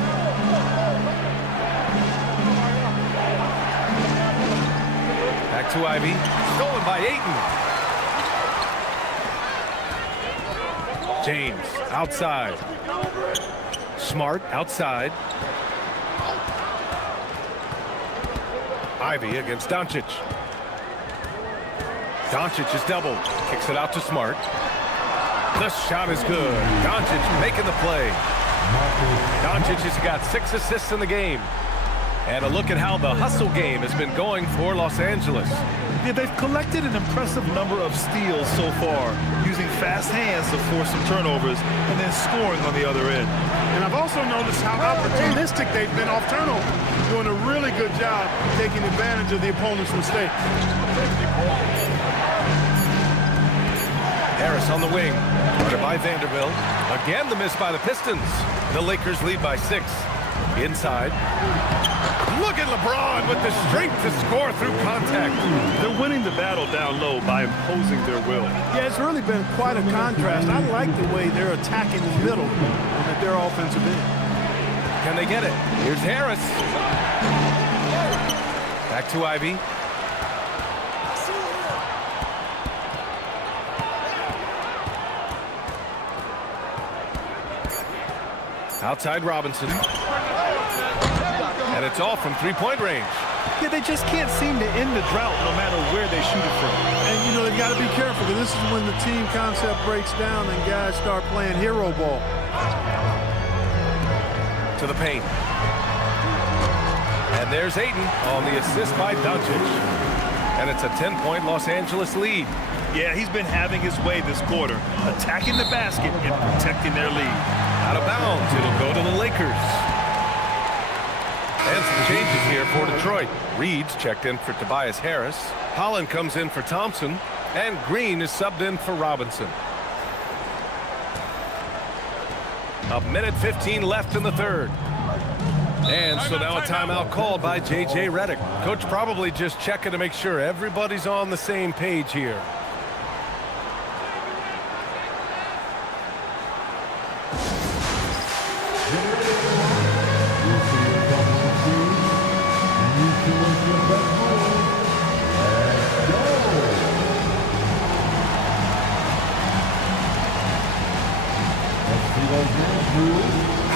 Back to Ivy. Stolen by Ayton. James outside. Smart outside. Ivy against Doncic. Doncic is doubled. Kicks it out to Smart. The shot is good. Doncic making the play. Doncic has got 6 assists in the game. And a look at how the hustle game has been going for Los Angeles. Yeah, they've collected an impressive number of steals so far, using fast hands to force some turnovers and then scoring on the other end. And I've also noticed how opportunistic they've been off turnover, doing a really good job taking advantage of the opponent's mistakes. Harris on the wing. Guarded by Vanderbilt. Again, the miss by the Pistons. The Lakers lead by 6. Inside. Look at LeBron with the strength to score through contact. They're winning the battle down low by imposing their will. Yeah, it's really been quite a contrast. I like the way they're attacking the middle at their offensive end. Can they get it? Here's Harris. Back to Ivy. Outside Robinson. And it's all from three-point range. Yeah, they just can't seem to end the drought no matter where they shoot it from. And, you know, they've got to be careful because this is when the team concept breaks down and guys start playing hero ball. To the paint. And there's Ayton on the assist by Doncic. And it's a 10-point Los Angeles lead. Yeah, he's been having his way this quarter, attacking the basket and protecting their lead. Out of bounds, it'll go to the Lakers. And some changes here for Detroit. Reed's checked in for Tobias Harris. Holland comes in for Thompson. And Green is subbed in for Robinson. A minute 15 left in the third. And so now a timeout called by J.J. Redick. Coach probably just checking to make sure everybody's on the same page here.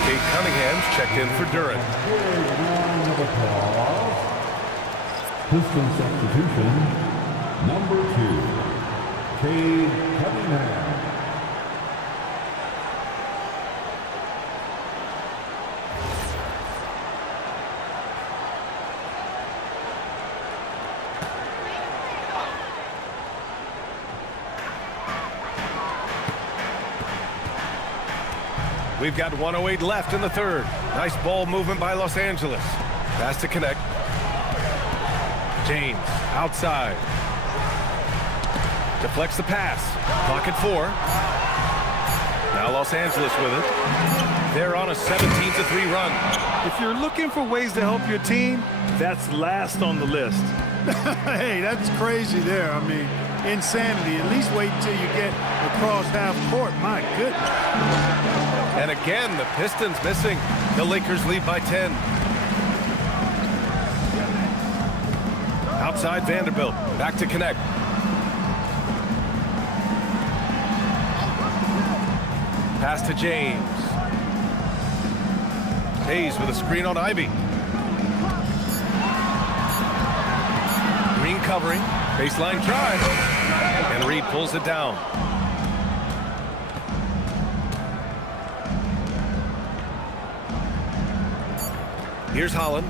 Kate Cunningham's checked in for Duran. Piston substitution, number 2, Cade Cunningham. We've got 1:08 left in the third. Nice ball movement by Los Angeles. Pass to connect. James outside. Deflects the pass. Clock at 4. Now Los Angeles with it. They're on a 17-3 run. If you're looking for ways to help your team, that's last on the list. Hey, that's crazy there. I mean, insanity. At least wait until you get across half court. My goodness. And again, the Pistons missing. The Lakers lead by 10. Outside Vanderbilt. Back to connect. Pass to James. Hayes with a screen on Ivy. Green covering. Baseline drive. And Reed pulls it down. Here's Holland.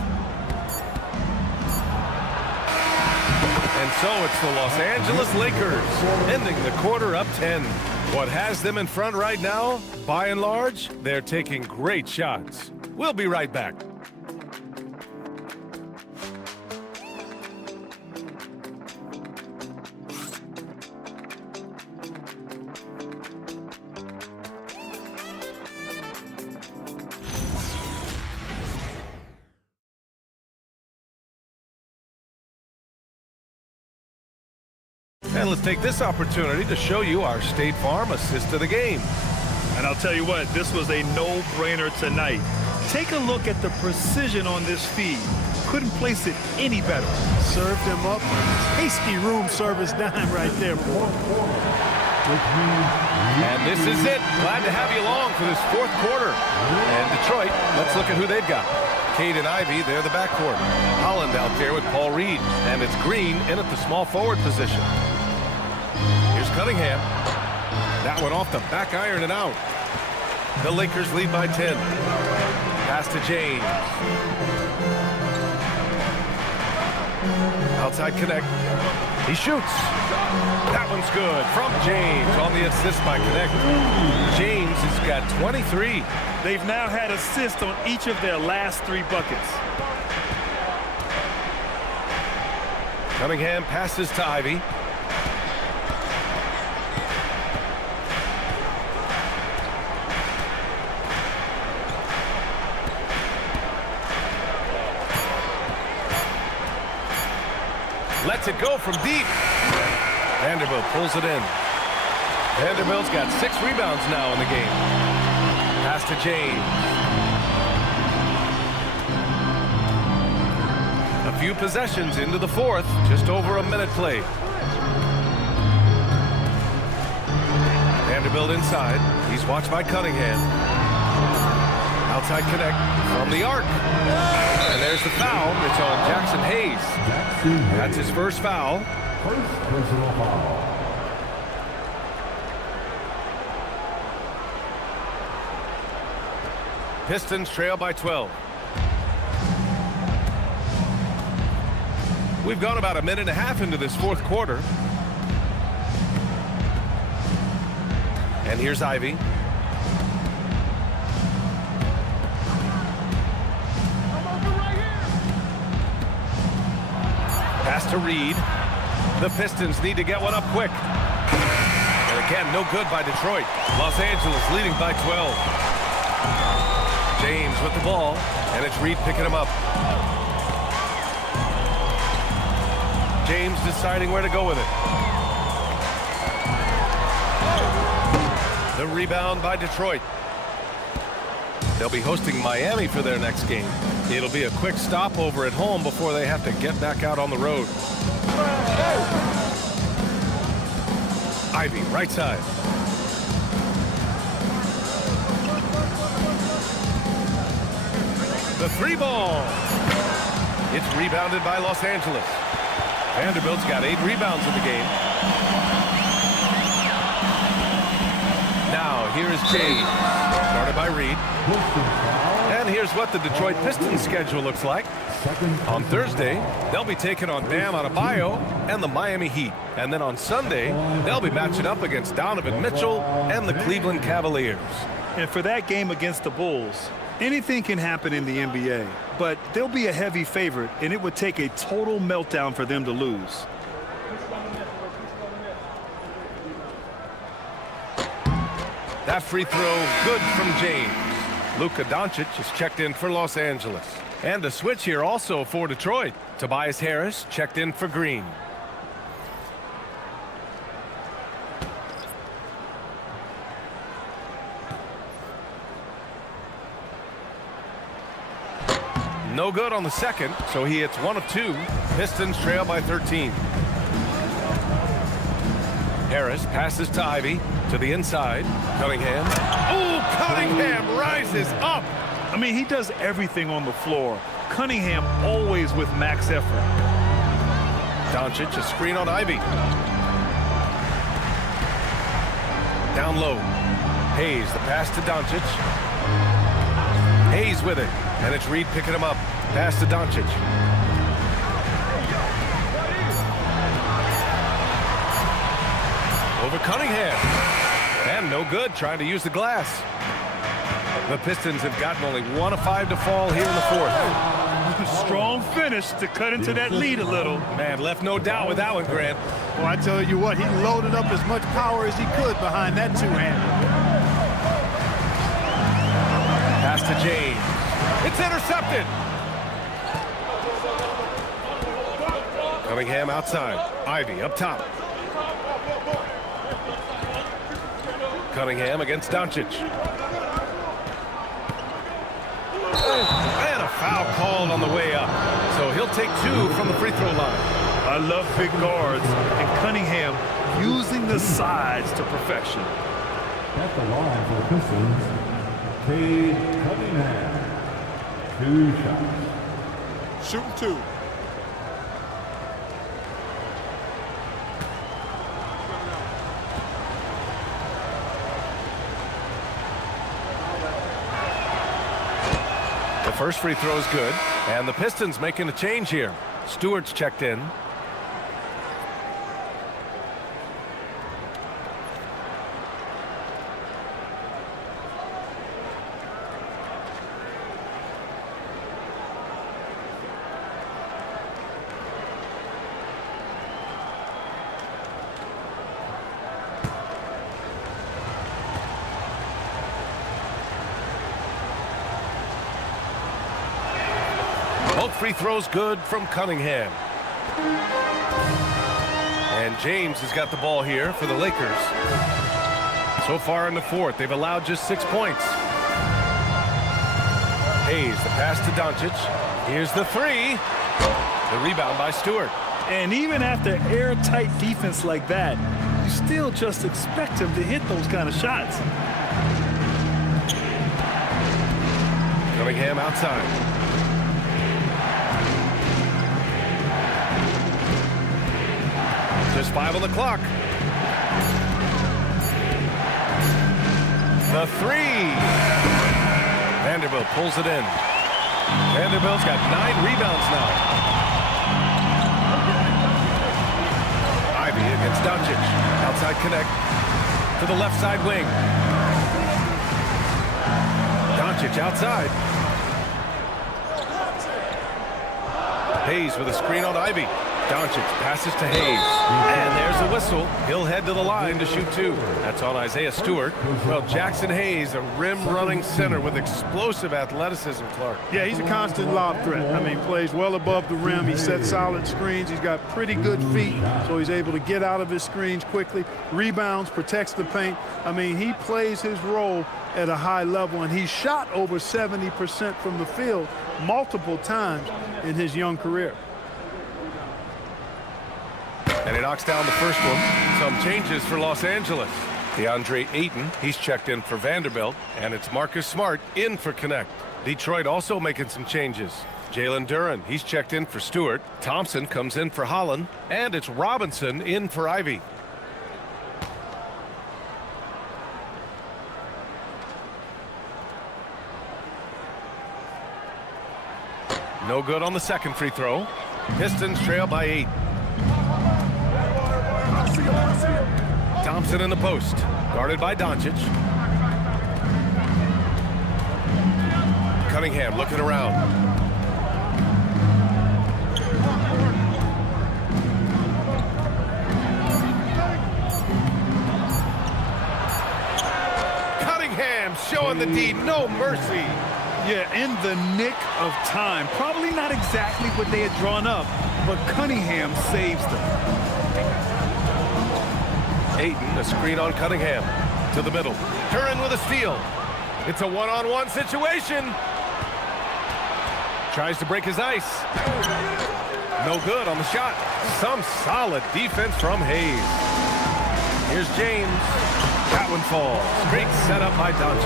And so it's the Los Angeles Lakers ending the quarter up 10. What has them in front right now? By and large, they're taking great shots. We'll be right back. And let's take this opportunity to show you our State Farm assist to the game. And I'll tell you what, this was a no-brainer tonight. Take a look at the precision on this feed. Couldn't place it any better. Served him up. Tasty room service dime right there, boy. And this is it. Glad to have you along for this fourth quarter. And Detroit, let's look at who they've got. Cade and Ivy, they're the backcourt. Holland out there with Paul Reed. And it's Green in at the small forward position. Here's Cunningham. That one off the back iron and out. The Lakers lead by 10. Pass to James. Outside connect. He shoots. That one's good from James on the assist by Connect. James has got 23. They've now had assists on each of their last 3 buckets. Cunningham passes to Ivy. Lets it go from deep. Vanderbilt pulls it in. Vanderbilt's got 6 rebounds now in the game. Pass to James. A few possessions into the fourth. Just over a minute played. Vanderbilt inside. He's watched by Cunningham. Outside connect from the arc. And there's the foul. It's on Jackson Hayes. That's his first foul. First personal foul. Pistons trail by 12. We've gone about a minute and a half into this fourth quarter. And here's Ivy. Pass to Reed. The Pistons need to get one up quick. And again, no good by Detroit. Los Angeles leading by 12. James with the ball, and it's Reed picking him up. James deciding where to go with it. The rebound by Detroit. They'll be hosting Miami for their next game. It'll be a quick stopover at home before they have to get back out on the road. Ivy, right side. The 3 ball. It's rebounded by Los Angeles. Vanderbilt's got 8 rebounds in the game. Now, here is James. Started by Reed. And here's what the Detroit Pistons schedule looks like. On Thursday, they'll be taking on Bam Adebayo and the Miami Heat. And then on Sunday, they'll be matching up against Donovan Mitchell and the Cleveland Cavaliers. And for that game against the Bulls, anything can happen in the NBA, but they'll be a heavy favorite, and it would take a total meltdown for them to lose. That free throw, good from James. Luka Doncic is checked in for Los Angeles. And a switch here also for Detroit. Tobias Harris checked in for Green. No good on the second, so he hits 1 of 2. Pistons trail by 13. Harris passes to Ivy, to the inside. Cunningham. Oh, Cunningham rises up. I mean, he does everything on the floor. Cunningham always with max effort. Doncic, a screen on Ivy. Down low. Hayes, the pass to Doncic. Hayes with it, and it's Reed picking him up. Pass to Doncic. Over Cunningham. And no good, trying to use the glass. The Pistons have gotten only 1 of 5 to fall here in the fourth. Strong finish to cut into that lead a little. Man, left no doubt with that one, Grant. Well, I tell you what, he loaded up as much power as he could behind that two-hander. Pass to James. It's intercepted. Cunningham outside. Ivy up top. Cunningham against Doncic. And a foul called on the way up. So he'll take 2 from the free throw line. I love big guards, and Cunningham using the sides to perfection. At the line for the Pistons, Cade Cunningham. 2 shots. Shooting 2. The first free throw is good, and the Pistons making a change here. Stewart's checked in. Both free throws good from Cunningham. And James has got the ball here for the Lakers. So far in the fourth, they've allowed just 6 points. Hayes, the pass to Doncic. Here's the 3. The rebound by Stewart. And even after airtight defense like that, you still just expect him to hit those kind of shots. Cunningham outside. Just 5 on the clock. The 3. Vanderbilt pulls it in. Vanderbilt's got 9 rebounds now. Ivy against Doncic. Outside connect to the left side wing. Doncic outside. Hayes with a screen on Ivy. Doncic passes to Hayes. And there's a whistle. He'll head to the line to shoot 2. That's on Isaiah Stewart. Well, Jackson Hayes, a rim-running center with explosive athleticism, Clark. Yeah, he's a constant lob threat. I mean, plays well above the rim. He sets solid screens. He's got pretty good feet, so he's able to get out of his screens quickly. Rebounds, protects the paint. I mean, he plays his role at a high level, and he shot over 70% from the field multiple times in his young career. And he knocks down the first one. Some changes for Los Angeles. DeAndre Ayton, he's checked in for Vanderbilt. And it's Marcus Smart in for Connect. Detroit also making some changes. Jalen Duren, he's checked in for Stewart. Thompson comes in for Holland. And it's Robinson in for Ivy. No good on the second free throw. Pistons trail by 8. Thompson in the post, guarded by Doncic. Cunningham looking around. Cunningham showing the D, no mercy. Yeah, in the nick of time. Probably not exactly what they had drawn up, but Cunningham saves them. Ayton, a screen on Cunningham. To the middle. Duren with a steal. It's a one-on-one situation. Tries to break his ice. No good on the shot. Some solid defense from Hayes. Here's James. That one falls. Great setup by Doncic.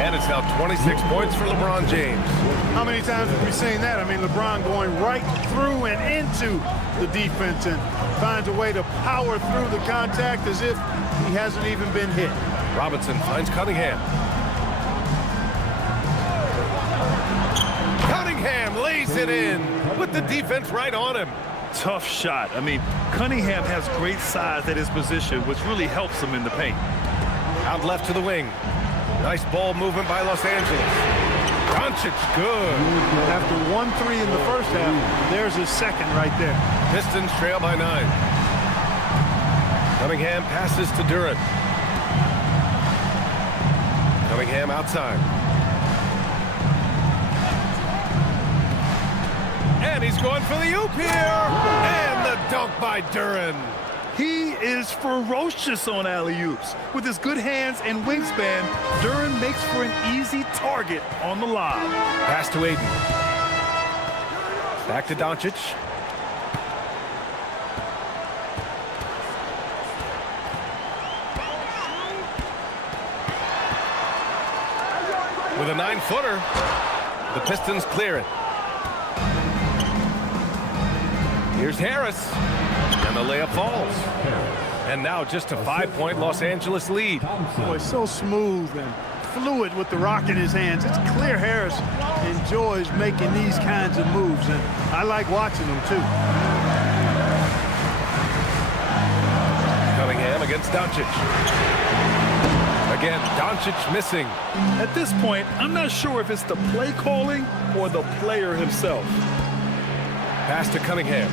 And it's now 26 points for LeBron James. How many times have we seen that? I mean, LeBron going right through and into the defense and finds a way to power through the contact as if he hasn't even been hit. Robinson finds Cunningham. Cunningham lays it in with the defense right on him. Tough shot. I mean, Cunningham has great size at his position, which really helps him in the paint. Out left to the wing. Nice ball movement by Los Angeles. Doncic, good. After 1-3 in the first half, there's his second right there. Pistons trail by 9. Cunningham passes to Duren. Cunningham outside. And he's going for the oop here. And the dunk by Duren. He is ferocious on alley-oops. With his good hands and wingspan, Duren makes for an easy target on the lob. Pass to Aiden. Back to Doncic. With a 9-footer, the Pistons clear it. Here's Harris, and the layup falls. And now just a 5-point Los Angeles lead. Boy, so smooth and fluid with the rock in his hands. It's clear Harris enjoys making these kinds of moves, and I like watching them too. Cunningham against Doncic. Again, Doncic missing. At this point, I'm not sure if it's the play calling or the player himself. Pass to Cunningham.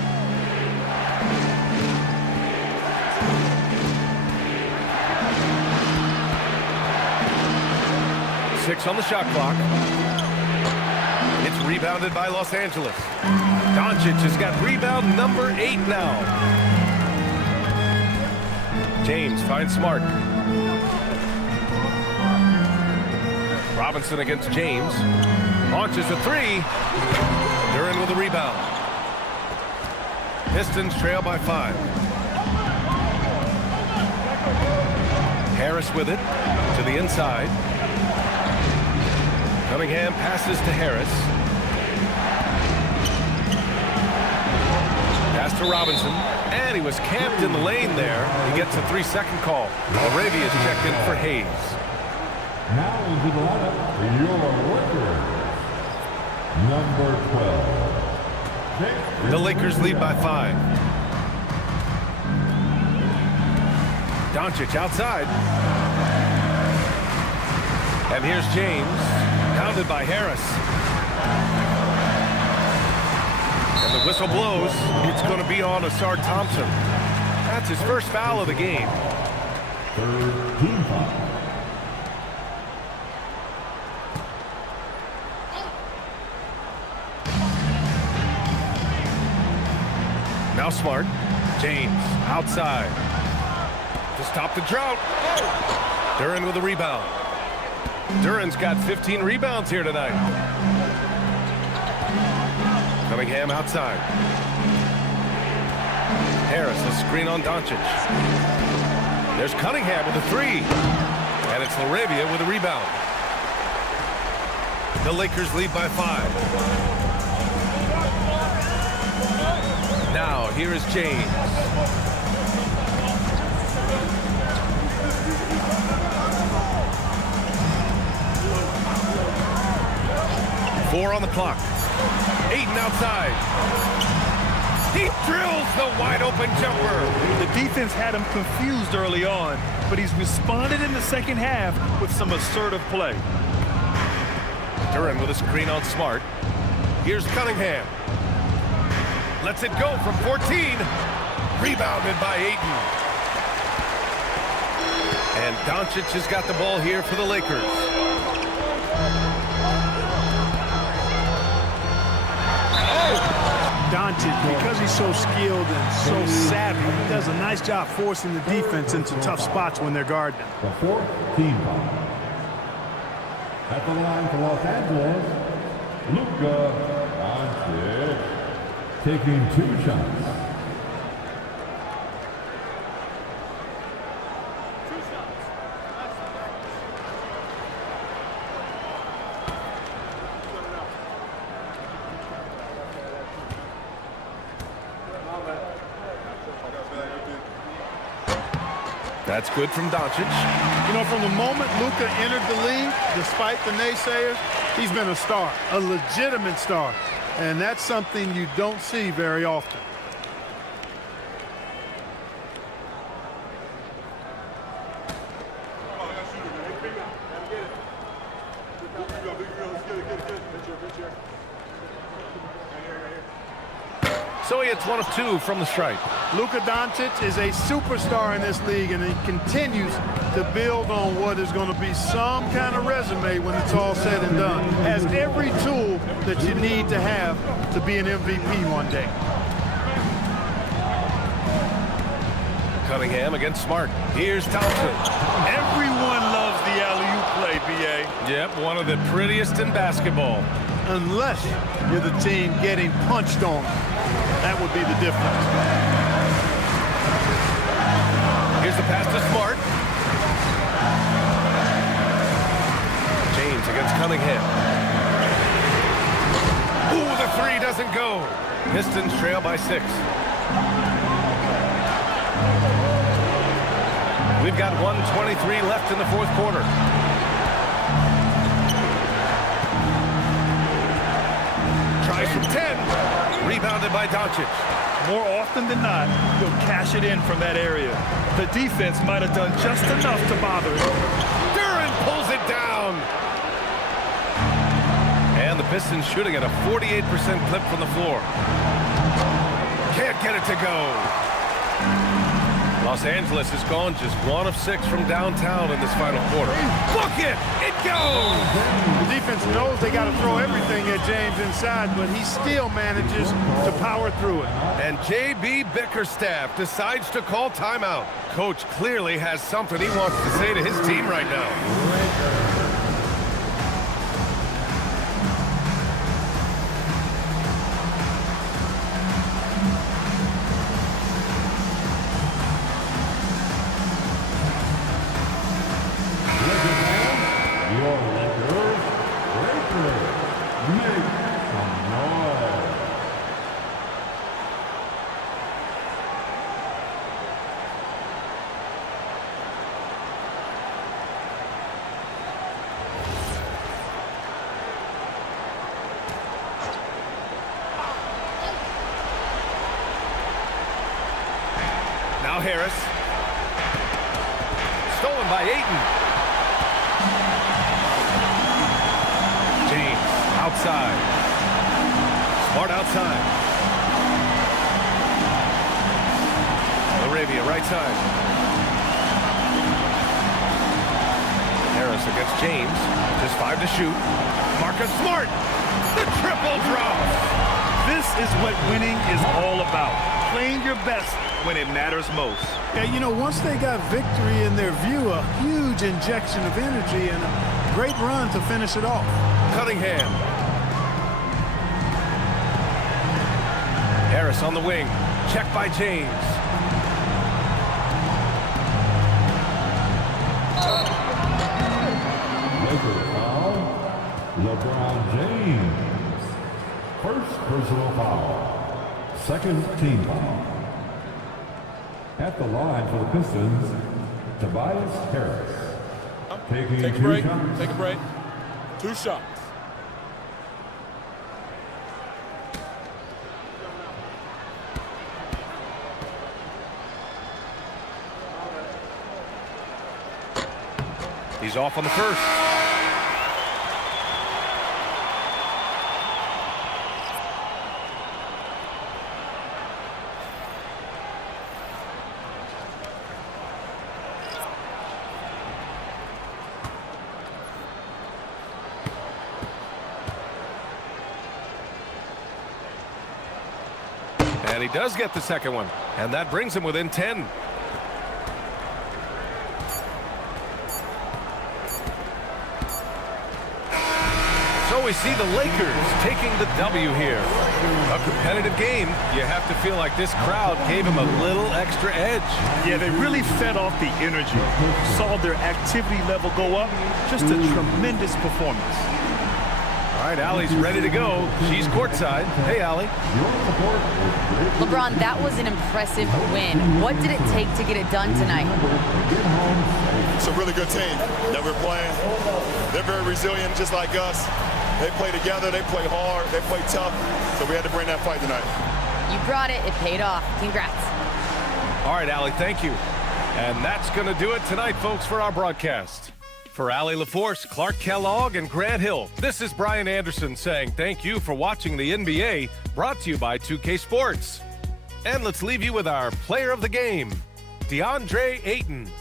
Six on the shot clock. It's rebounded by Los Angeles. Doncic has got rebound number 8 now. James finds Smart. Robinson against James. Launches a 3. Duren with a rebound. Pistons trail by 5. Harris with it to the inside. Cunningham passes to Harris. Pass to Robinson. And he was camped in the lane there. He gets a 3-second call. Arabia's checked in for Hayes. Now into the lineup for your Lakers. Number 12. The Lakers lead by 5. Doncic outside. And here's James. Pounded by Harris. And the whistle blows. It's going to be on Asar Thompson. That's his first foul of the game. 13 foul. Now Smart. James outside. To stop the drought. Duren with a rebound. Duren's got 15 rebounds here tonight. Cunningham outside. Harris, a screen on Doncic. There's Cunningham with a 3. And it's LaRavia with a rebound. The Lakers lead by 5. Now, here is James. Four on the clock. Aiden outside. He drills the wide-open jumper. The defense had him confused early on, but he's responded in the second half with some assertive play. Duren with a screen on Smart. Here's Cunningham. Lets it go from 14. Rebounded by Ayton. And Doncic has got the ball here for the Lakers. Doncic, because he's so skilled and so savvy, he does a nice job forcing the defense into tough spots when they're guarding him. The 4th team foul. At the line for Los Angeles, Luka Doncic taking 2 shots. That's good from Doncic. You know, from the moment Luka entered the league, despite the naysayers, he's been a star, a legitimate star. And that's something you don't see very often. So he hits 1 of 2 from the stripe. Luka Doncic is a superstar in this league, and he continues to build on what is going to be some kind of resume when it's all said and done. Has every tool that you need to have to be an MVP one day. Cunningham against Smart. Here's Thompson. Everyone loves the alley-oop play, B.A. Yep, one of the prettiest in basketball. Unless you're the team getting punched on. That would be the difference. Here's the pass to Smart. James against Cunningham. Ooh, the 3 doesn't go. Pistons trail by 6. We've got 1:23 left in the 4th quarter. Tries from 10. Rebounded by Doncic. More often than not, he'll cash it in from that area. The defense might have done just enough to bother him. Duren pulls it down. And the Pistons shooting at a 48% clip from the floor. Can't get it to go. Los Angeles has gone just 1 of 6 from downtown in this final quarter. Book it! It goes! The defense knows they got to throw everything at James inside, but he still manages to power through it. And J.B. Bickerstaff decides to call timeout. Coach clearly has something he wants to say to his team right now. Your Lakers, make some noise. Now Harris. Stolen by Ayton. Outside. Smart outside. Arabia right side. Harris against James. Just 5 to shoot. Marcus Smart. The triple drop. This is what winning is all about. Playing your best when it matters most. Yeah, you know, once they got victory in their view, a huge injection of energy and a great run to finish it off. Cunningham. Harris on the wing. Check by James. Lakers foul. LeBron James. First personal foul. Second team foul. At the line for the Pistons, Tobias Harris. Taking Take a two break. shots. Take a break. 2 shots. He's off on the first. And he does get the second one. And that brings him within 10. So we see the Lakers taking the W here. A competitive game. You have to feel like this crowd gave him a little extra edge. Yeah, they really fed off the energy. Saw their activity level go up. Just a tremendous performance. All right, Allie's ready to go. She's courtside. Hey, Allie. LeBron, that was an impressive win. What did it take to get it done tonight? It's a really good team that we're playing. They're very resilient, just like us. They play together, they play hard, they play tough, so we had to bring that fight tonight. You brought it. It paid off. Congrats. All right, Allie, thank you. And that's going to do it tonight, folks, for our broadcast. For Allie LaForce, Clark Kellogg, and Grant Hill, this is Brian Anderson saying thank you for watching the NBA, brought to you by 2K Sports. And let's leave you with our player of the game, DeAndre Ayton.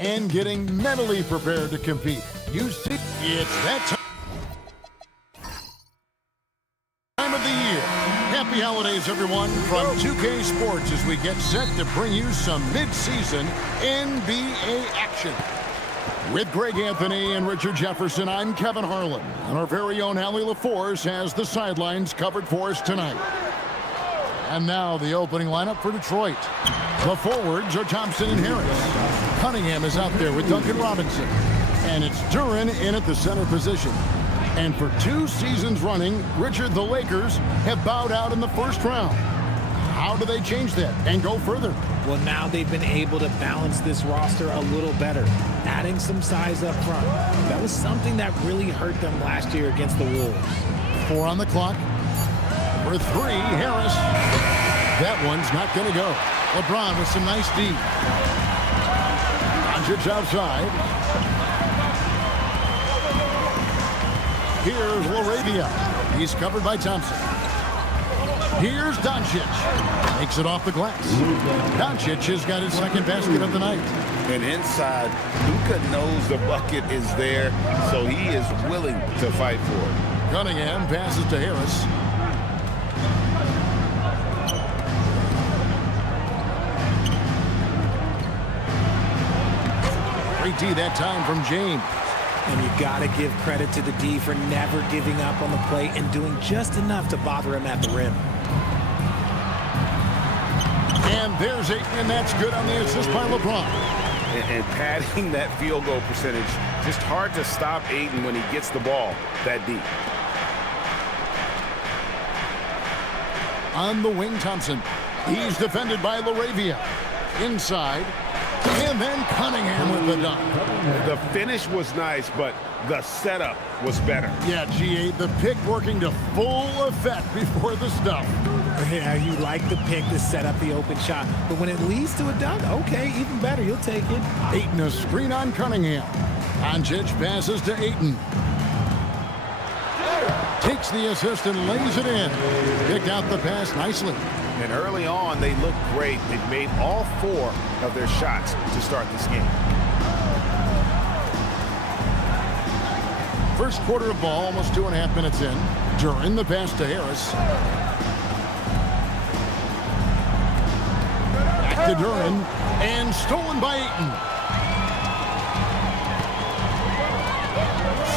And getting mentally prepared to compete. You see, it's that time of the year. Happy holidays, everyone, from 2K Sports as we get set to bring you some mid-season NBA action. With Greg Anthony and Richard Jefferson, I'm Kevin Harlan. And our very own Allie LaForce has the sidelines covered for us tonight. And now the opening lineup for Detroit. The forwards are Thompson and Harris. Cunningham is out there with Duncan Robinson. And it's Duren in at the center position. And for 2 seasons running, Richard, the Lakers have bowed out in the first round. How do they change that and go further? Well, now they've been able to balance this roster a little better, adding some size up front. That was something that really hurt them last year against the Wolves. 4 on the clock. For 3, Harris. That one's not going to go. LeBron with some nice D. Doncic outside. Here's LaRavia. He's covered by Thompson. Here's Doncic. Makes it off the glass. Doncic has got his second basket of the night. And inside, Luka knows the bucket is there, so he is willing to fight for it. Cunningham passes to Harris. Great D that time from James. And you got to give credit to the D for never giving up on the play and doing just enough to bother him at the rim. And there's Ayton, and that's good on the assist by LeBron. And padding that field goal percentage, just hard to stop Ayton when he gets the ball that deep. On the wing, Thompson. He's defended by LaRavia. Inside. And then Cunningham with the dunk. The finish was nice, but the setup was better. Yeah, GA, the pick working to full effect before the stuff. Yeah, you like the pick to set up the open shot, but when it leads to a dunk, okay, even better, you'll take it. Ayton a screen on Cunningham. Doncic passes to Ayton. Takes the assist and lays it in. Picked out the pass nicely. And early on, they looked great. They've made all 4 of their shots to start this game. First quarter of ball, almost 2.5 minutes in. Duran the pass to Harris. Back to Duran. And stolen by Ayton.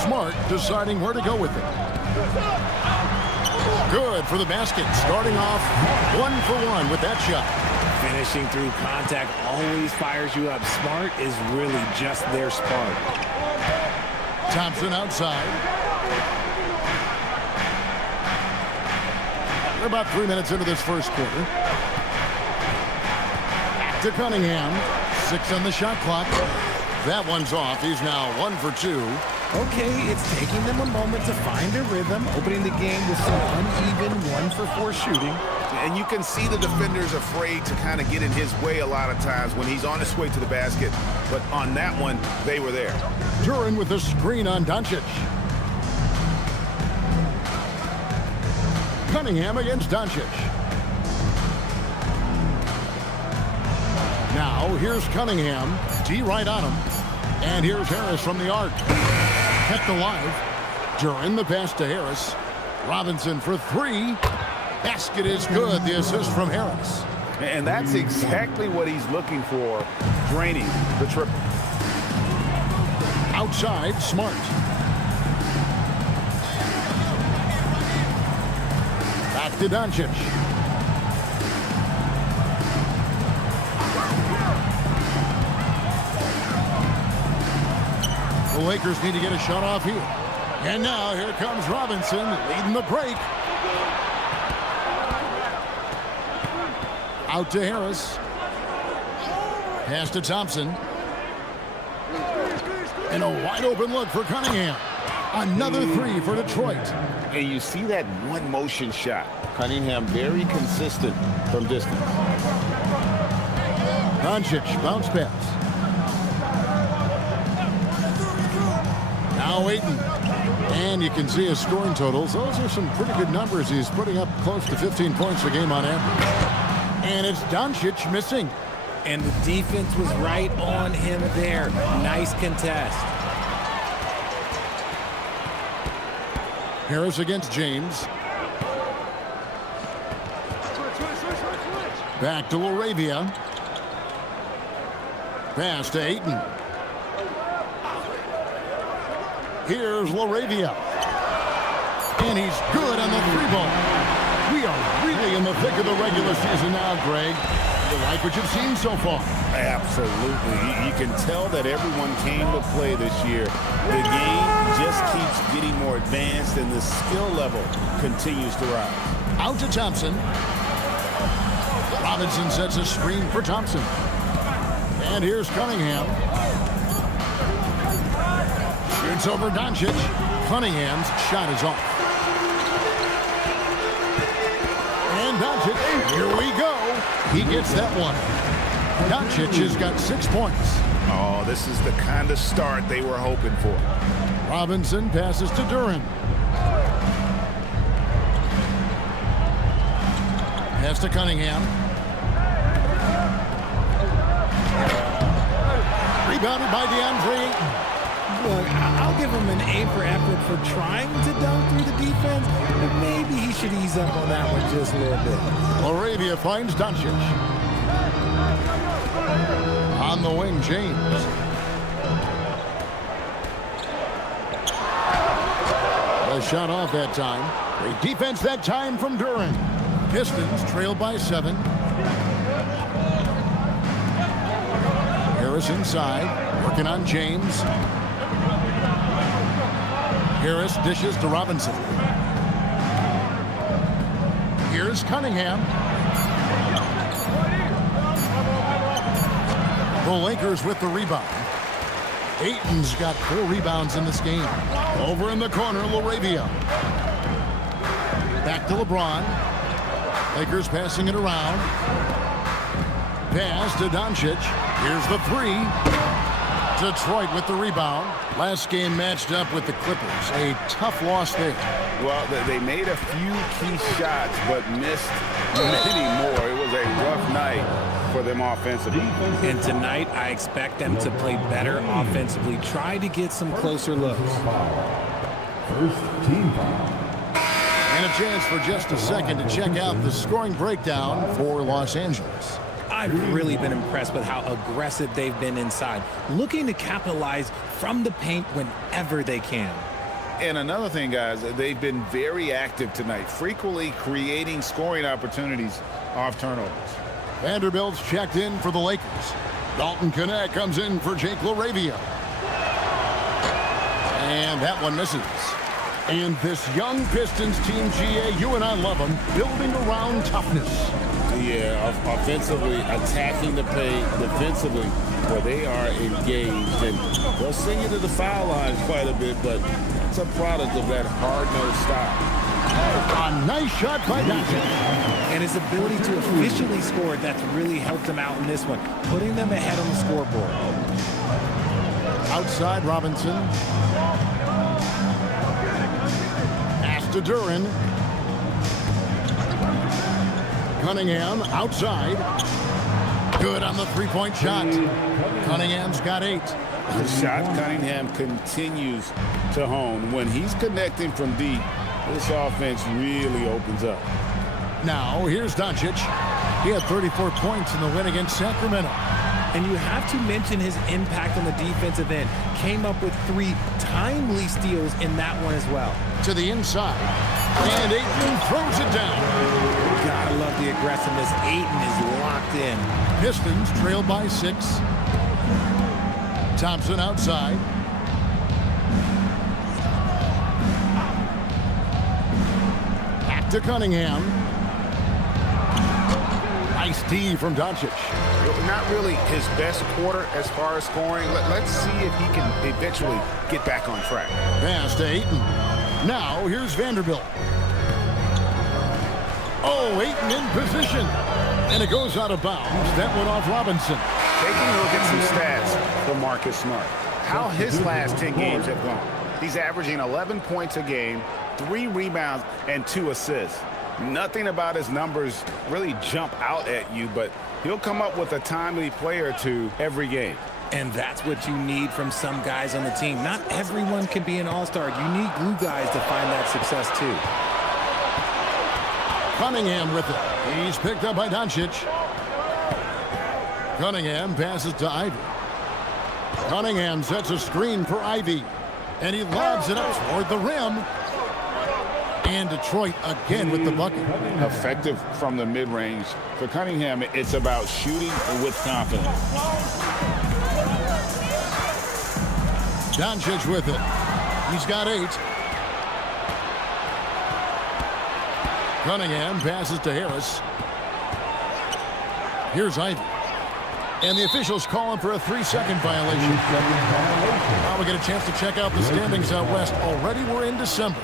Smart deciding where to go with it. Good for the basket. Starting off 1 for 1 with that shot. Finishing through contact always fires you up. Smart is really just their spark. Thompson outside. We're about 3 minutes into this first quarter. Back to Cunningham. 6 on the shot clock. That one's off. He's now 1 for 2. Okay, it's taking them a moment to find their rhythm, opening the game with some uneven 1 for 4 shooting. And you can see the defenders afraid to kind of get in his way a lot of times when he's on his way to the basket. But on that one, they were there. Duran with a screen on Doncic. Cunningham against Doncic. Now, here's Cunningham. D right on him. And here's Harris from the arc. Kept alive. Duran the pass to Harris. Robinson for 3. Basket is good. The assist from Harris. And that's exactly what he's looking for, draining the triple. Outside, Smart. Back to Doncic. The Lakers need to get a shot off here. And now here comes Robinson leading the break. Out to Harris. Pass to Thompson. And a wide open look for Cunningham. Another 3 for Detroit. And you see that one motion shot. Cunningham very consistent from distance. Doncic bounce pass. Now Ayton. And you can see his scoring totals. Those are some pretty good numbers. He's putting up close to 15 points a game on average. And it's Doncic missing. And the defense was right on him there. Nice contest. Harris against James. Back to Laravia. Pass to Ayton. Here's Laravia. And he's good on the 3-ball. We are really in the thick of the regular season now, Greg. You like what you've seen so far? Absolutely. You can tell that everyone came to play this year. The game just keeps getting more advanced and the skill level continues to rise. Out to Thompson. Robinson sets a screen for Thompson. And here's Cunningham. Shoots over Doncic. Cunningham's shot is off. And Doncic, here we go. He gets that one. Doncic has got 6 points. Oh, this is the kind of start they were hoping for. Robinson passes to Duran. Pass to Cunningham. Rebounded by DeAndre Ayton. Look, I'll give him an A for effort for trying to dunk through the defense, but maybe he should ease up on that one just a little bit. Laravia finds Doncic. On the wing, James. A shot off that time. Great defense that time from Duran. Pistons trail by 7. Harris inside, working on James. Harris dishes to Robinson. Here's Cunningham. The Lakers with the rebound. Ayton's got 4 rebounds in this game. Over in the corner, LaRavia. Back to LeBron. Lakers passing it around. Pass to Doncic. Here's the 3. Detroit with the rebound. Last game matched up with the Clippers. A tough loss there. Well, they made a few key shots, but missed many more. It was a rough night for them offensively. And tonight, I expect them to play better offensively. Try to get some closer looks. First team foul. And a chance for just a second to check out the scoring breakdown for Los Angeles. I've really been impressed with how aggressive they've been inside, looking to capitalize from the paint whenever they can. And another thing, guys, they've been very active tonight, frequently creating scoring opportunities off turnovers. Vanderbilt's checked in for the Lakers. Dalton Connect comes in for Jake LaRavia. And that one misses. And this young Pistons team, GA, you and I love them, building around toughness. Yeah, offensively, attacking the paint, defensively, where they are engaged. And they'll send you to the foul line quite a bit, but it's a product of that hard-nosed style. A nice shot by Doncic. And his ability to efficiently score, that's really helped him out in this one, putting them ahead on the scoreboard. Outside, Robinson. Pass to Duran. Cunningham outside. Good on the three-point shot. Cunningham's got 8. The shot Cunningham continues to hone. When he's connecting from deep, this offense really opens up. Now, here's Doncic. He had 34 points in the win against Sacramento. And you have to mention his impact on the defensive end. Came up with 3 timely steals in that one as well. To the inside. And Ayton throws it down. Gotta love the aggressiveness. Ayton is locked in. Pistons trail by 6. Thompson outside. Back to Cunningham. Nice D from Doncic. Not really his best quarter as far as scoring. Let's see if he can eventually get back on track. Pass to Ayton. Now, here's Vanderbilt. Oh, Ayton in position. And it goes out of bounds. That went off Robinson. Taking a look at some stats for Marcus Smart. How his last 10 games have gone. He's averaging 11 points a game, 3 rebounds, and 2 assists. Nothing about his numbers really jump out at you, but he'll come up with a timely play or 2 every game. And that's what you need from some guys on the team. Not everyone can be an all-star. You need glue guys to find that success too. Cunningham with it. He's picked up by Doncic. Cunningham passes to Ivy. Cunningham sets a screen for Ivy. And he lobs it up toward the rim. And Detroit again with the bucket. Effective from the mid-range. For Cunningham, it's about shooting with confidence. Doncic with it. He's got 8. Cunningham passes to Harris. Here's Ivy. And the officials calling for a 3-second violation. Now we get a chance to check out the standings out west. Already we're in December.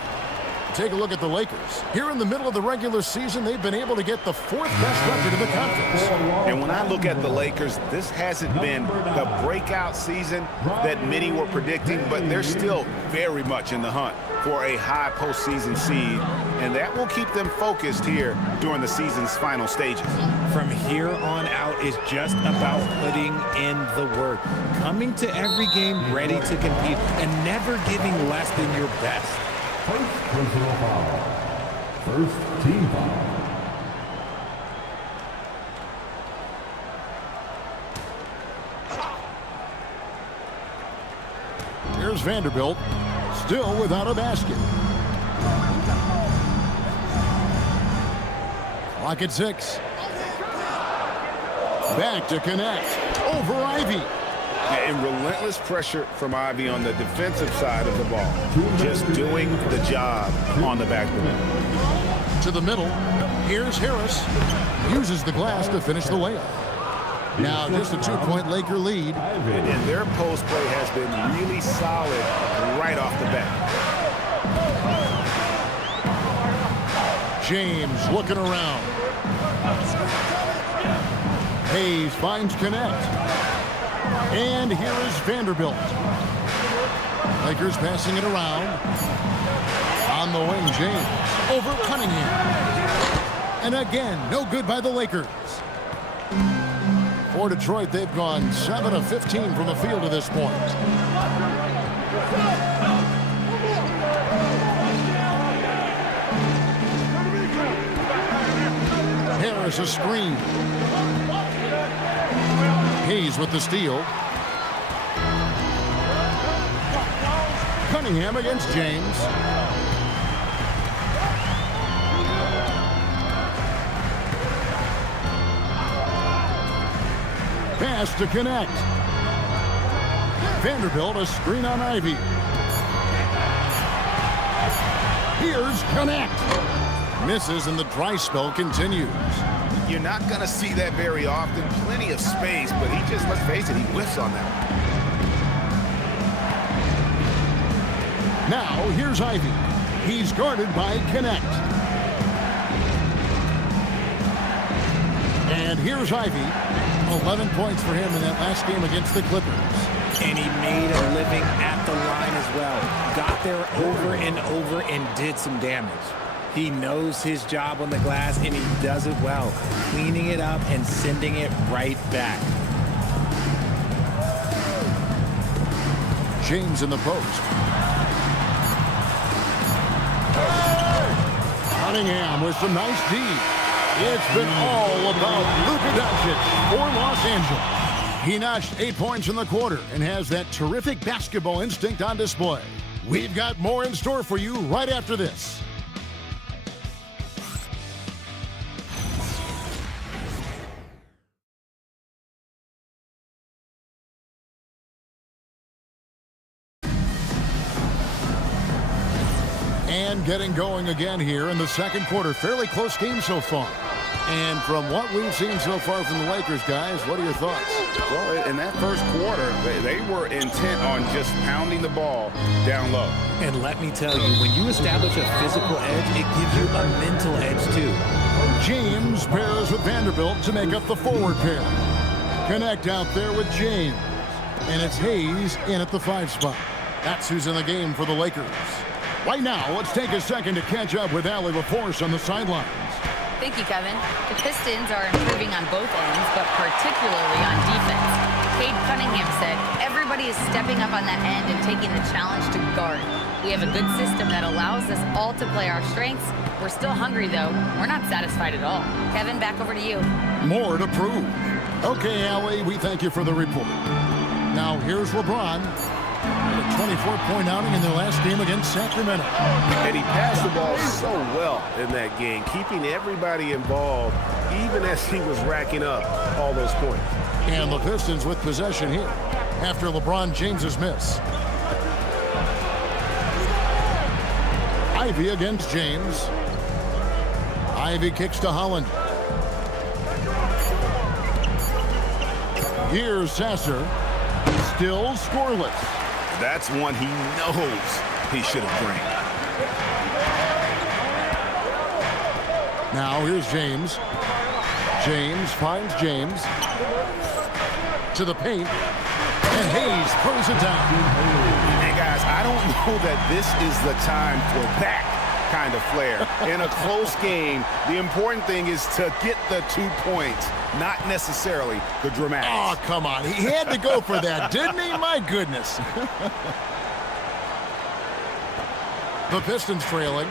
Take a look at the Lakers. Here in the middle of the regular season, they've been able to get the 4th best record in the conference. And when I look at the Lakers, this hasn't been the breakout season that many were predicting, but they're still very much in the hunt for a high postseason seed, and that will keep them focused here during the season's final stages. From here on out is just about putting in the work, coming to every game ready to compete, and never giving less than your best. First personal foul. First team foul. Here's Vanderbilt, still without a basket. Clock at 6. Back to connect. Over Ivy. And relentless pressure from Ivy on the defensive side of the ball. Just doing the job on the backboard. To the middle. Here's Harris. Uses the glass to finish the layup. Now just a 2-point Laker lead. And their post play has been really solid right off the bat. James looking around. Hayes finds Connect. And here is Vanderbilt. Lakers passing it around. On the wing, James. Over Cunningham. And again, no good by the Lakers. For Detroit, they've gone 7 of 15 from the field to this point. Harris a screen. Hayes with the steal. Cunningham against James. Pass to Connect. Vanderbilt a screen on Ivy. Here's Connect. Misses and the dry spell continues. You're not going to see that very often. Plenty of space, but he just, let's face it, he whiffs on that. Now here's Ivy. He's guarded by Connect. And here's Ivy. 11 points for him in that last game against the Clippers. And he made a living at the line as well. Got there over and over and did some damage. He knows his job on the glass, and he does it well, cleaning it up and sending it right back. James in the post. Cunningham with some nice D. It's been all about Luka Doncic for Los Angeles. He notched 8 points in the quarter and has that terrific basketball instinct on display. We've got more in store for you right after this. And getting going again here in the second quarter. Fairly close game so far. And from what we've seen so far from the Lakers, guys, what are your thoughts? Well, in that first quarter, they were intent on just pounding the ball down low. And let me tell you, when you establish a physical edge, it gives you a mental edge too. James pairs with Vanderbilt to make up the forward pair. Connect out there with James. And it's Hayes in at the 5 spot. That's who's in the game for the Lakers. Right now, let's take a second to catch up with Allie LaForce on the sidelines. Thank you, Kevin. The Pistons are improving on both ends, but particularly on defense. Cade Cunningham said, everybody is stepping up on that end and taking the challenge to guard. We have a good system that allows us all to play our strengths. We're still hungry, though. We're not satisfied at all. Kevin, back over to you. More to prove. Okay, Allie, we thank you for the report. Now, here's LeBron. A 24-point outing in their last game against Sacramento. And he passed the ball so well in that game, keeping everybody involved, even as he was racking up all those points. And the Pistons with possession here after LeBron James's miss. Ivy against James. Ivy kicks to Holland. Here's Sasser. Still scoreless. That's one he knows he should have drained. Now here's James. James finds James. To the paint. And Hayes throws it down. And guys, I don't know that this is the time for that kind of flair. In a close game, the important thing is to get the 2 points, not necessarily the dramatics. Oh, come on. He had to go for that, didn't he? My goodness. The Pistons trailing.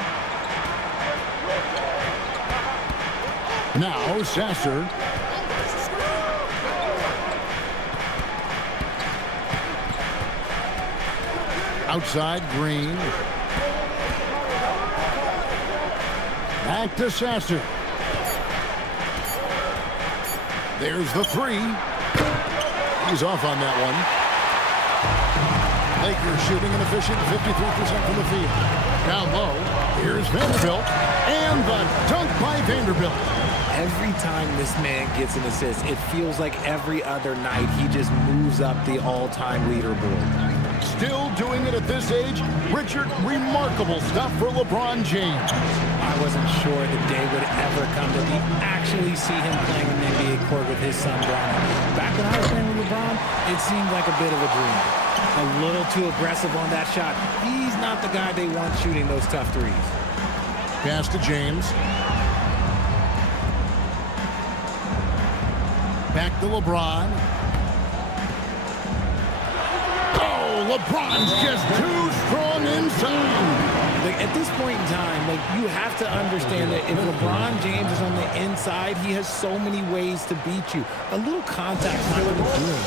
Now Sasser. Outside Green. Back to Sasser. There's the 3. He's off on that one. Lakers shooting an efficient 53% from the field. Down low, here's Vanderbilt. And the dunk by Vanderbilt. Every time this man gets an assist, it feels like every other night he just moves up the all-time leaderboard. Still doing it at this age, Richard, remarkable stuff for LeBron James. I wasn't sure the day would ever come that we actually see him playing in the NBA court with his son, Bronny. Back when I was playing with LeBron, it seemed like a bit of a dream. A little too aggressive on that shot. He's not the guy they want shooting those tough threes. Pass to James. Back to LeBron. Oh, LeBron's just too strong inside. Like, at this point in time, like, you have to understand that if LeBron James is on the inside, he has so many ways to beat you. A little contact's not going to do it.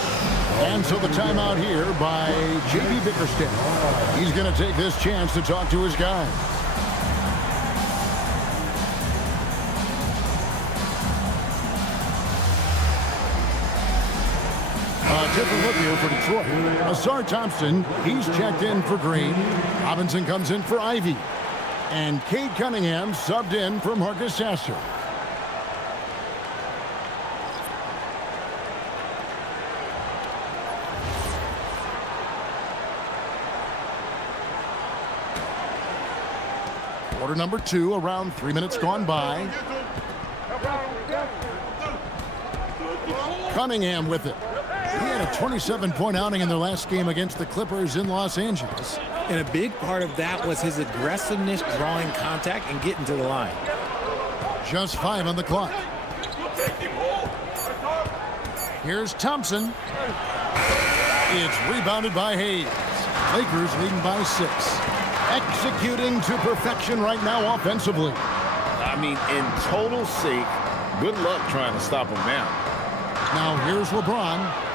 And so the timeout here by J.B. Bickerstaff. He's going to take this chance to talk to his guys. Different look here for Detroit. Asar Thompson, he's checked in for Green. Robinson comes in for Ivy. And Cade Cunningham subbed in for Marcus Sasser. Quarter number 2, around 3 minutes gone by. Cunningham with it. He had a 27-point outing in their last game against the Clippers in Los Angeles. And a big part of that was his aggressiveness, drawing contact and getting to the line. Just 5 on the clock. Here's Thompson. It's rebounded by Hayes. Lakers leading by 6. Executing to perfection right now offensively. I mean, in total sync. Good luck trying to stop him now. Now here's LeBron.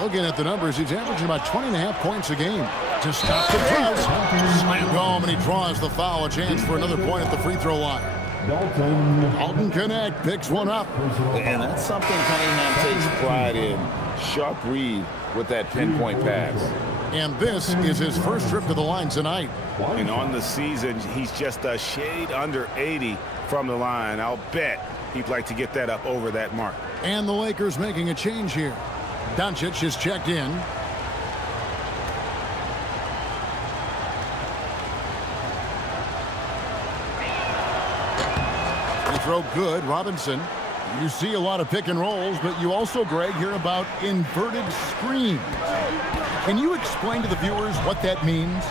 Looking at the numbers, he's averaging about 20.5 points a game. To stop the drought. Slammed home, and he draws the foul. A chance for another point at the free throw line. Dalton Connect picks one up. And that's something Cunningham takes pride in. Sharp read with that pinpoint pass. And this is his first trip to the line tonight. And on the season, he's just a shade under 80 from the line. I'll bet he'd like to get that up over that mark. And the Lakers making a change here. Doncic is checked in. Free throw good. Robinson. You see a lot of pick and rolls, but you also, Greg, hear about inverted screens. Can you explain to the viewers what that means?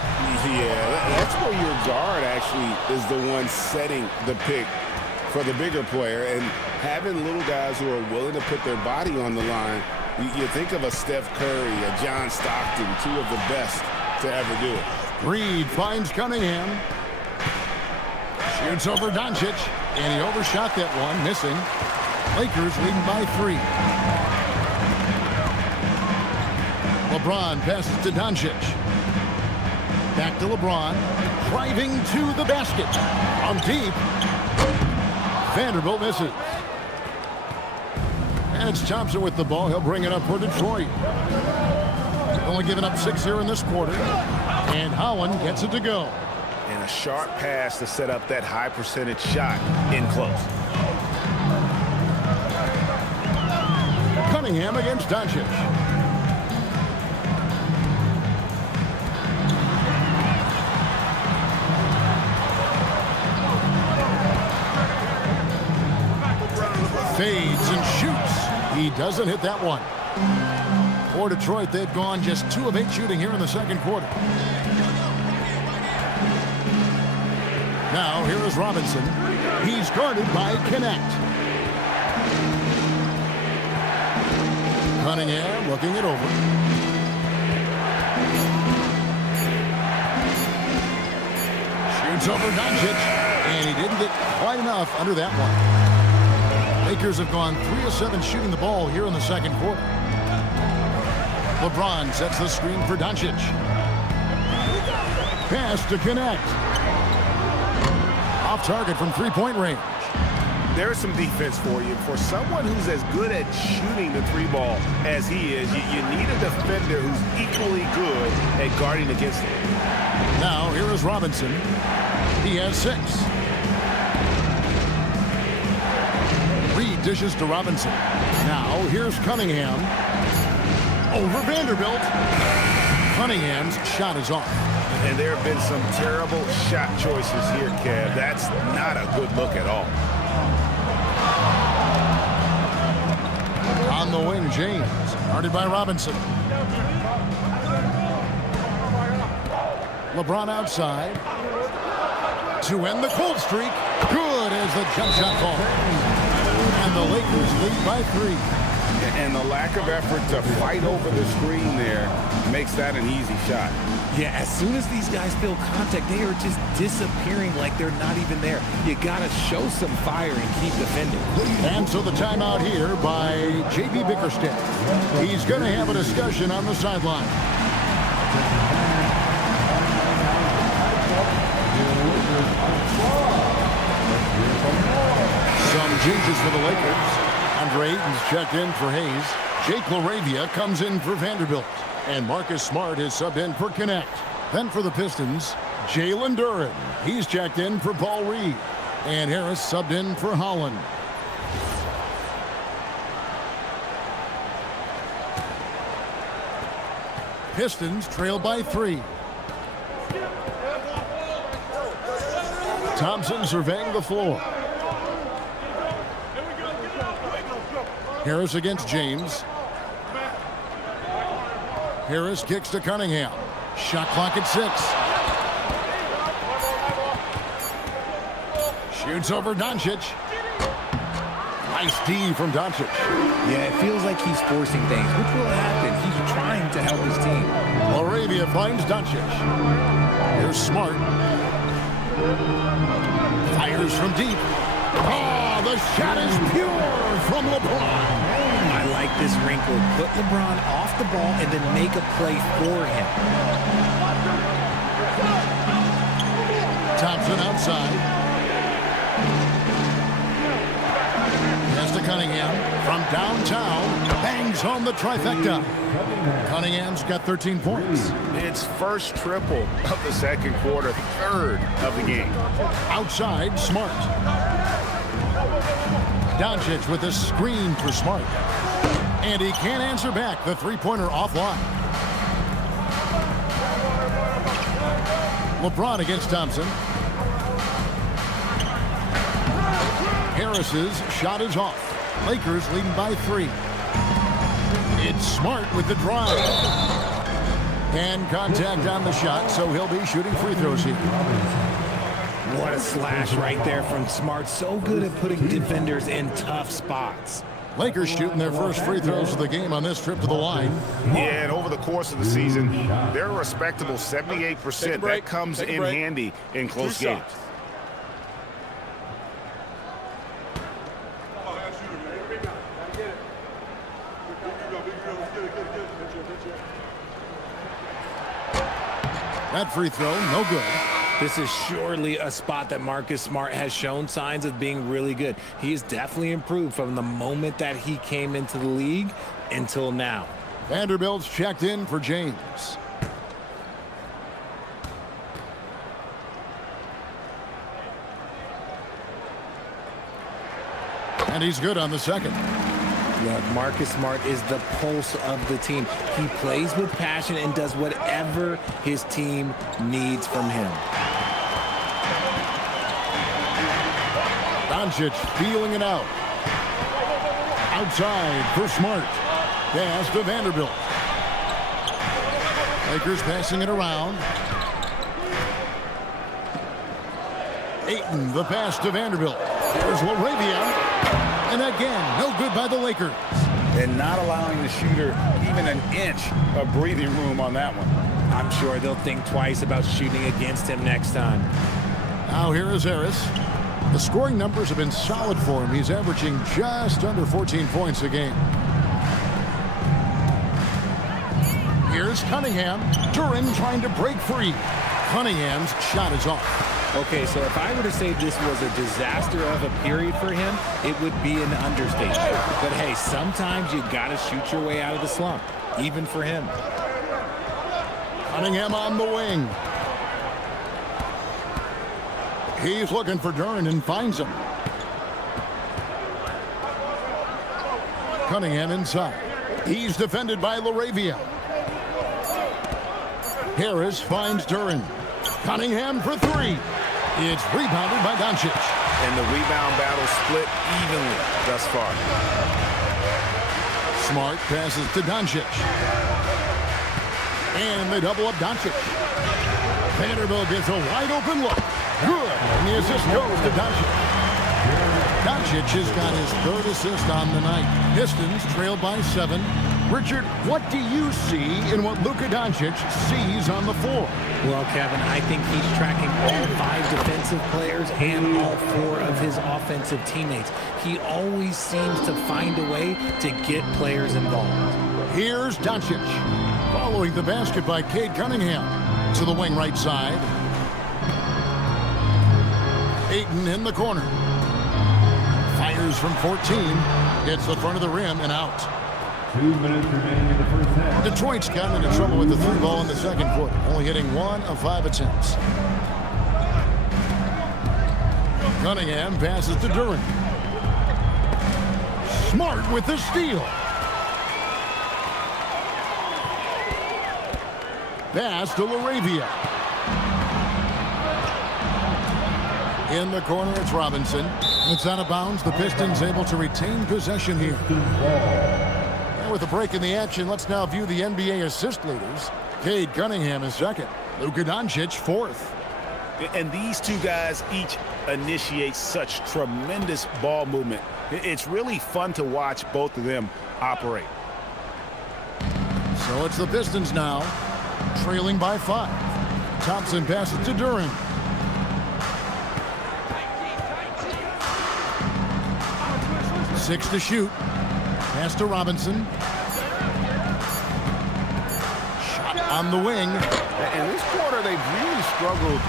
Yeah, that's where your guard actually is the one setting the pick for the bigger player, and having little guys who are willing to put their body on the line. You think of a Steph Curry, a John Stockton, 2 of the best to ever do it. Reed finds Cunningham. Shoots over Doncic, and he overshot that one, missing. Lakers leading by 3. LeBron passes to Doncic. Back to LeBron. Driving to the basket. From deep. Vanderbilt misses. And it's Thompson with the ball. He'll bring it up for Detroit. Only giving up 6 here in this quarter. And Howland gets it to go. And a sharp pass to set up that high percentage shot in close. Cunningham against Doncic. Fades and shoots. He doesn't hit that one. For Detroit, they've gone just 2 of 8 shooting here in the second quarter. Now, here is Robinson. He's guarded by Connect. Cunningham looking it over. Shoots over Doncic, and he didn't get quite enough under that one. Lakers have gone 3 of 7 shooting the ball here in the second quarter. LeBron sets the screen for Doncic. Pass to Connect. Off target from 3-point range. There's some defense for you. For someone who's as good at shooting the 3 ball as he is, you need a defender who's equally good at guarding against him. Now, here is Robinson. He has 6. Reed Dishes to Robinson. Now here's Cunningham. Over Vanderbilt. Cunningham's shot is off. And there have been some terrible shot choices here, Kev. That's not a good look at all. On the wing, James. Guarded by Robinson. LeBron outside. To end the cold streak. Good as the jump shot falls. And the Lakers lead by 3. And the lack of effort to fight over the screen there makes that an easy shot. Yeah, as soon as these guys feel contact, they are just disappearing like they're not even there. You got to show some fire and keep defending. And so the timeout here by J.B. Bickerstaff. He's going to have a discussion on the sideline. Some changes for the Lakers. Andre Ayton's checked in for Hayes. Jake LaRavia comes in for Vanderbilt. And Marcus Smart is subbed in for Connect. Then for the Pistons, Jalen Duren. He's checked in for Paul Reed. And Harris subbed in for Holland. Pistons trail by 3. Thompson surveying the floor. Harris against James. Harris kicks to Cunningham. Shot clock at 6. Shoots over Doncic. Nice D from Doncic. Yeah, it feels like he's forcing things, which will happen. He's trying to help his team. LaRavia finds Doncic. Here's Smart. Fires from deep. Oh, the shot is pure from LeBron. I like this wrinkle. Put LeBron off the ball and then make a play for him. Thompson outside. Pass to Cunningham from downtown. Bangs home the trifecta. Cunningham's got 13 points. It's first triple of the second quarter, third of the game. Outside, Smart. Doncic with a screen for Smart. And he can't answer back. The three-pointer offline. LeBron against Thompson. Harris's shot is off. Lakers leading by 3. It's Smart with the drive. And contact on the shot, so he'll be shooting free throws here. What a slash right there from Smart. So good at putting defenders in tough spots. Lakers shooting their first free throws of the game on this trip to the line. Yeah, and over the course of the season, they're a respectable 78%. That comes in handy in close games. That free throw, no good. This is surely a spot that Marcus Smart has shown signs of being really good. He has definitely improved from the moment that he came into the league until now. Vanderbilt's checked in for James. And he's good on the second. Look, Marcus Smart is the pulse of the team. He plays with passion and does whatever his team needs from him. Doncic feeling it out. Outside for Smart. Pass to Vanderbilt. Lakers passing it around. Ayton, the pass to Vanderbilt. Here's LaRavia. And again, no good by the Lakers. And not allowing the shooter even an inch of breathing room on that one. I'm sure they'll think twice about shooting against him next time. Now here is Harris. The scoring numbers have been solid for him. He's averaging just under 14 points a game. Here's Cunningham. Duren trying to break free. Cunningham's shot is off. Okay, so if I were to say this was a disaster of a period for him, it would be an understatement. But hey, sometimes you got to shoot your way out of the slump, even for him. Cunningham on the wing. He's looking for Duren and finds him. Cunningham inside. He's defended by LaRavia. Harris finds Duran. Cunningham for three. It's rebounded by Doncic. And the rebound battle split evenly thus far. Smart passes to Doncic. And they double up Doncic. Vanderbilt gets a wide open look. Good. And the assist goes to Doncic. Doncic has got his third assist on the night. Pistons trail by 7. Richard, what do you see in what Luka Doncic sees on the floor? Well, Kevin, I think he's tracking all 5 defensive players and all 4 of his offensive teammates. He always seems to find a way to get players involved. Here's Doncic. Following the basket by Cade Cunningham. To the wing right side. Ayton in the corner. Fires from 14. Hits the front of the rim and out. 2 minutes remaining in the first half. Detroit's gotten into trouble with the 3 ball in the second quarter, only hitting 1 of 5 attempts. Cunningham passes to Duran. Smart with the steal. Pass to LaRavia. In the corner, it's Robinson. It's out of bounds. The Pistons able to retain possession here. And with a break in the action, let's now view the NBA assist leaders. Cade Cunningham is second. Luka Doncic fourth. And these two guys each initiate such tremendous ball movement. It's really fun to watch both of them operate. So it's the Pistons now, trailing by 5. Thompson passes to Duran. Six to shoot. Pass to Robinson. Shot on the wing. In this quarter, they've really struggled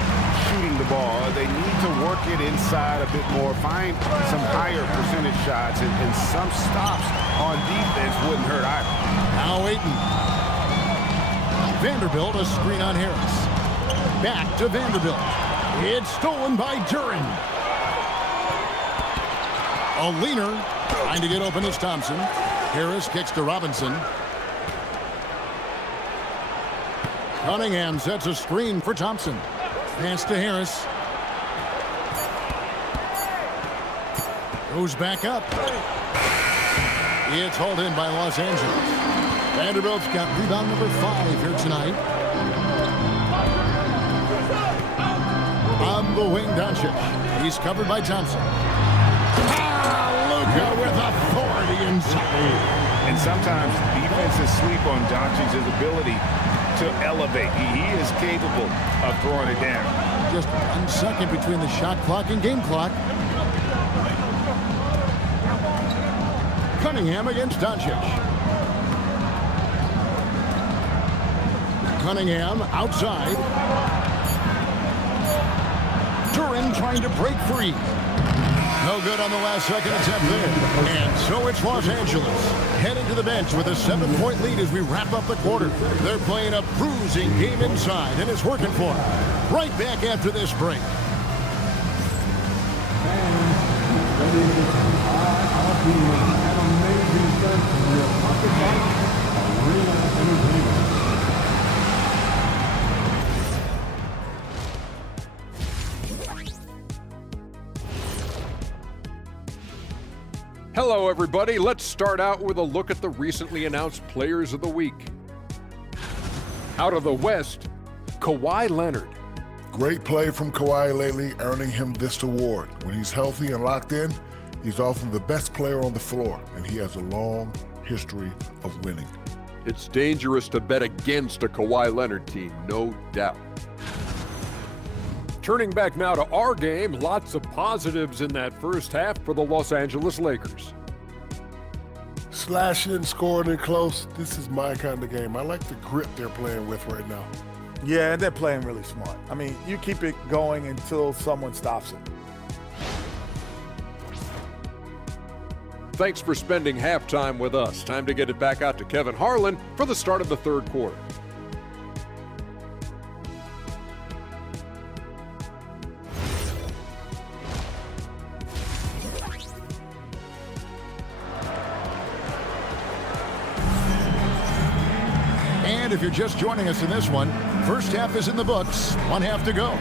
shooting the ball. They need to work it inside a bit more, find some higher percentage shots, and some stops on defense wouldn't hurt either. Now Ayton. Vanderbilt, a screen on Harris. Back to Vanderbilt. It's stolen by Duran. A leaner. Trying to get open is Thompson. Harris kicks to Robinson. Cunningham sets a screen for Thompson. Pass to Harris. Goes back up. It's hauled in by Los Angeles. Vanderbilt's got rebound number 5 here tonight. On the wing, Doncic. He's covered by Thompson. Luka with authority inside. And sometimes defenses sleep on Doncic's ability to elevate. He is capable of throwing it down. Just 1 second between the shot clock and game clock. Cunningham against Doncic. Cunningham outside. Duran trying to break free. No good on the last second attempt there. And so it's Los Angeles heading to the bench with a 7-point lead as we wrap up the quarter. They're playing a bruising game inside, and it's working for them. Right back after this break. Hello, everybody. Let's start out with a look at the recently announced Players of the Week. Out of the West, Kawhi Leonard. Great play from Kawhi lately, earning him this award. When he's healthy and locked in, he's often the best player on the floor, and he has a long history of winning. It's dangerous to bet against a Kawhi Leonard team, no doubt. Turning back now to our game, lots of positives in that first half for the Los Angeles Lakers. Slashing and scoring it close, this is my kind of game. I like the grit they're playing with right now. Yeah, and they're playing really smart. I mean, you keep it going until someone stops it. Thanks for spending halftime with us. Time to get it back out to Kevin Harlan for the start of the third quarter. And if you're just joining us in this one, first half is in the books. 1 half to go.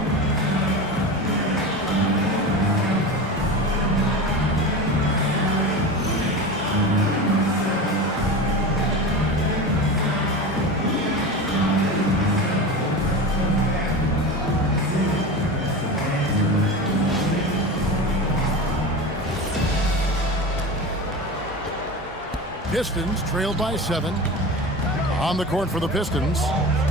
Pistons trail by 7. On the court for the Pistons,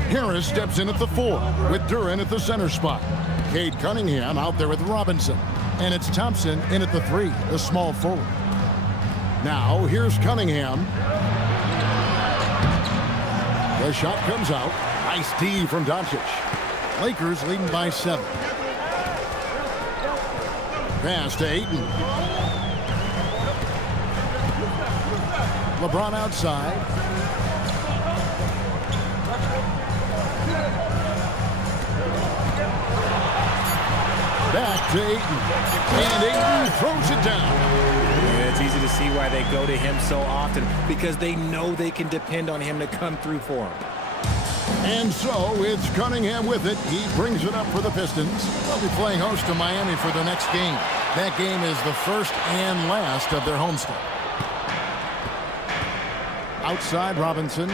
Harris steps in at the 4 with Duren at the center spot. Cade Cunningham out there with Robinson. And it's Thompson in at the 3, the small forward. Now here's Cunningham. The shot comes out. Nice D from Doncic. Lakers leading by 7. Pass to Ayton. LeBron outside. Back to Ayton. And Ayton throws it down. Yeah, it's easy to see why they go to him so often, because they know they can depend on him to come through for them. And so it's Cunningham with it. He brings it up for the Pistons. They'll be playing host to Miami for the next game. That game is the first and last of their homestand. Outside Robinson.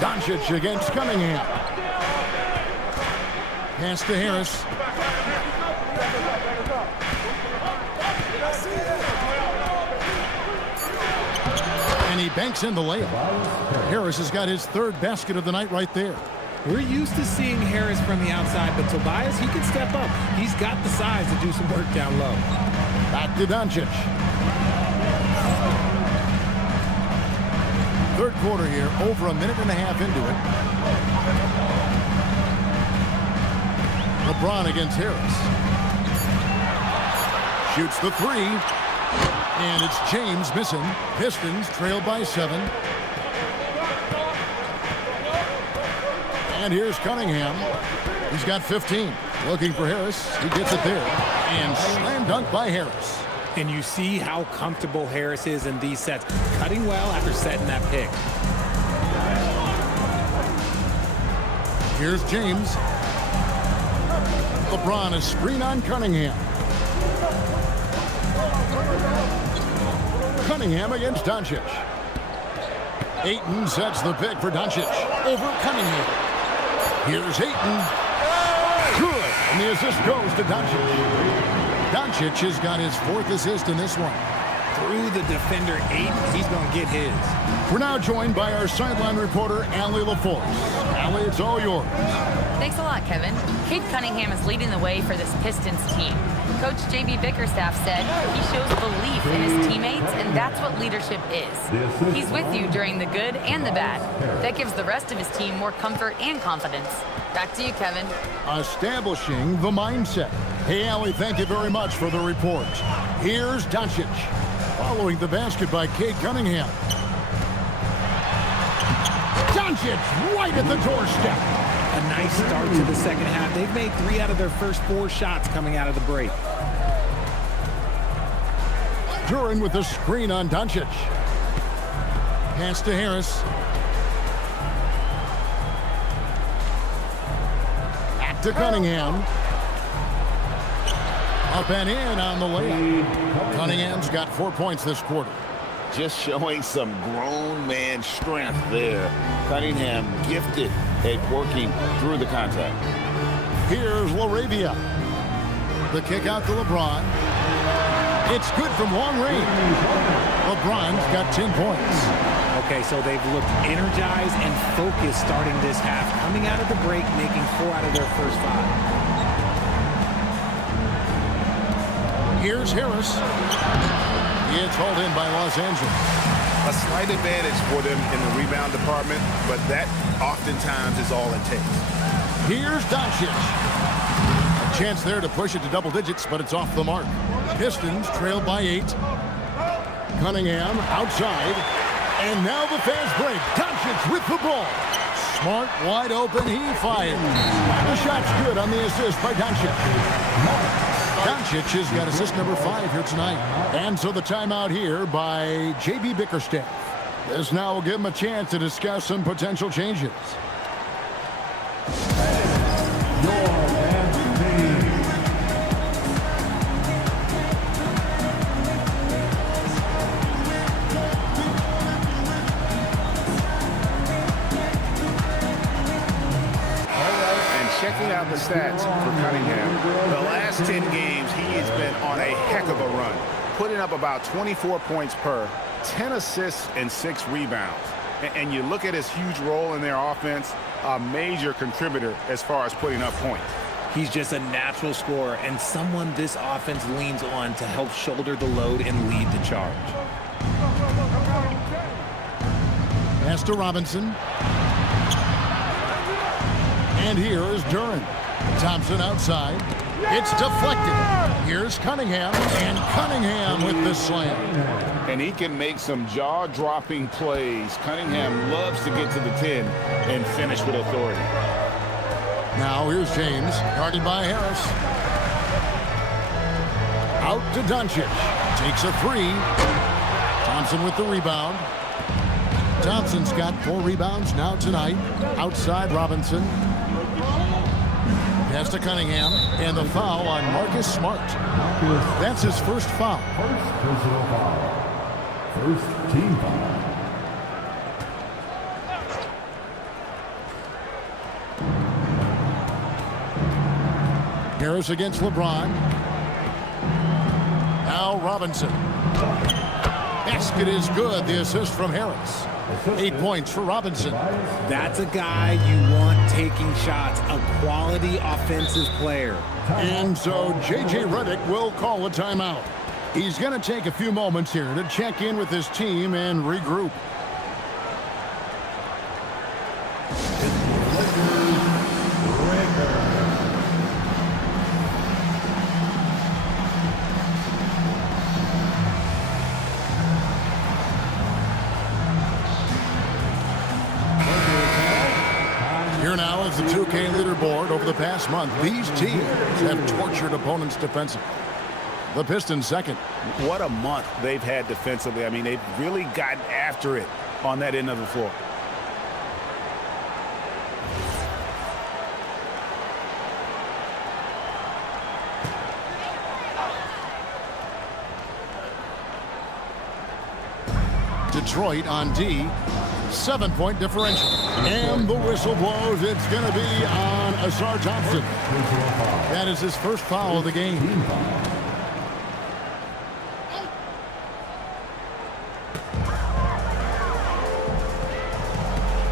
Doncic against Cunningham. Pass to Harris. And he banks in the layup. Harris has got his 3rd basket of the night right there. We're used to seeing Harris from the outside, but Tobias, he can step up. He's got the size to do some work down low. Back to Doncic. 3rd quarter here, over a minute and a half into it. LeBron against Harris. Shoots the 3. And it's James missing. Pistons trail by 7. And here's Cunningham. He's got 15. Looking for Harris. He gets it there. And slam dunk by Harris. And you see how comfortable Harris is in these sets, cutting well after setting that pick. Here's James. LeBron, a screen on Cunningham. Cunningham against Doncic. Ayton sets the pick for Doncic over Cunningham. Here's Ayton. Good. And the assist goes to Doncic. Doncic has got his 4th assist in this one. Through the defender 8, he's going to get his. We're now joined by our sideline reporter, Allie LaForce. Allie, it's all yours. Thanks a lot, Kevin. Cade Cunningham is leading the way for this Pistons team. Coach J.B. Bickerstaff said he shows belief in his teammates, and that's what leadership is. He's with you during the good and the bad. That gives the rest of his team more comfort and confidence. Back to you, Kevin. Establishing the mindset. Hey, Allie, thank you very much for the report. Here's Doncic. Following the basket by Cade Cunningham. Doncic right at the doorstep. A nice start to the second half. They've made 3 out of their first 4 shots coming out of the break. Duren with the screen on Doncic. Pass to Harris. Back to Cunningham. Up and in on the layup. Cunningham's got 4 points this quarter. Just showing some grown man strength there. Cunningham gifted at working through the contact. Here's LaRavia. The kick out to LeBron. It's good from long range. LeBron's got 10 points. Okay, so they've looked energized and focused starting this half. Coming out of the break, making 4 out of their first 5. Here's Harris. It's hauled in by Los Angeles. A slight advantage for them in the rebound department, but that oftentimes is all it takes. Here's Doncic. A chance there to push it to double digits, but it's off the mark. Pistons trail by 8. Cunningham outside. And now the fast break. Doncic with the ball. Smart, wide open, he fires. The shot's good on the assist by Doncic. Doncic has got assist number 5 here tonight. And so the timeout here by J.B. Bickerstaff. This now will give him a chance to discuss some potential changes. Checking out the stats for Cunningham, the last 10 games, he has been on a heck of a run, putting up about 24 points per, 10 assists, and 6 rebounds. And you look at his huge role in their offense, a major contributor as far as putting up points. He's just a natural scorer and someone this offense leans on to help shoulder the load and lead the charge. Pass to Robinson. And here is Duren. Thompson outside. It's deflected. Here's Cunningham, and Cunningham with the slam. And he can make some jaw-dropping plays. Cunningham loves to get to the 10 and finish with authority. Now here's James, guarded by Harris. Out to Doncic. Takes a 3. Thompson with the rebound. Thompson's got 4 rebounds now tonight. Outside Robinson. Pass to Cunningham, and the foul on Marcus Smart. That's his first foul. First personal foul. First team foul. Harris against LeBron. Now Robinson. Basket is good. The assist from Harris. 8 points for Robinson. That's a guy you want taking shots, a quality offensive player. And so J.J. Redick will call a timeout. He's going to take a few moments here to check in with his team and regroup. Here now is the 2K leaderboard. Over the past month, these teams have tortured opponents defensively. The Pistons second. What a month they've had defensively. I mean, they've really gotten after it on that end of the floor. Detroit on D. 7-point differential. And the whistle blows. It's going to be on Asar Thompson. That is his first foul of the game.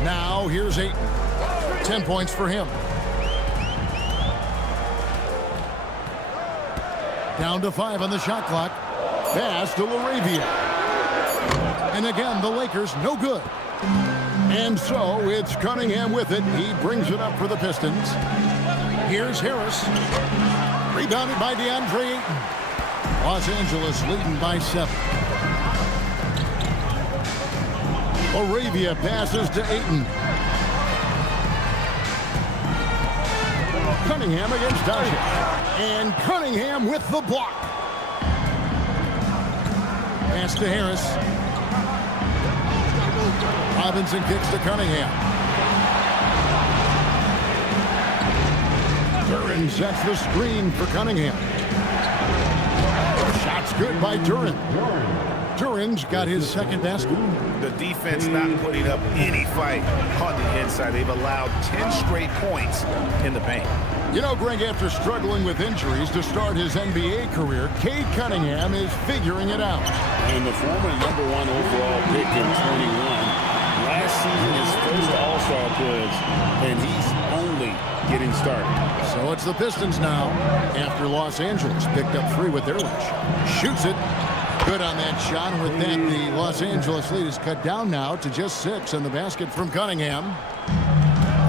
Now here's Ayton. 10 points for him. Down to 5 on the shot clock. Pass to LaRavia. And again, the Lakers no good. And so it's Cunningham with it. He brings it up for the Pistons. Here's Harris. Rebounded by DeAndre Ayton. Los Angeles leading by 7. Arabia passes to Ayton. Cunningham against Doncic. And Cunningham with the block. Pass to Harris. Robinson kicks to Cunningham. Duren sets the screen for Cunningham. Shot's good by Duren. Duren's got his second basket. The defense not putting up any fight on the inside. They've allowed 10 straight points in the paint. You know, Greg, after struggling with injuries to start his NBA career, Cade Cunningham is figuring it out. And the former #1 overall pick in 21. Last season, his first All-Star appearance, and he's only getting started. So it's the Pistons now, after Los Angeles picked up 3 with their lead shot. Shoots it. Good on that shot. With that, the Los Angeles lead is cut down now to just 6, and the basket from Cunningham.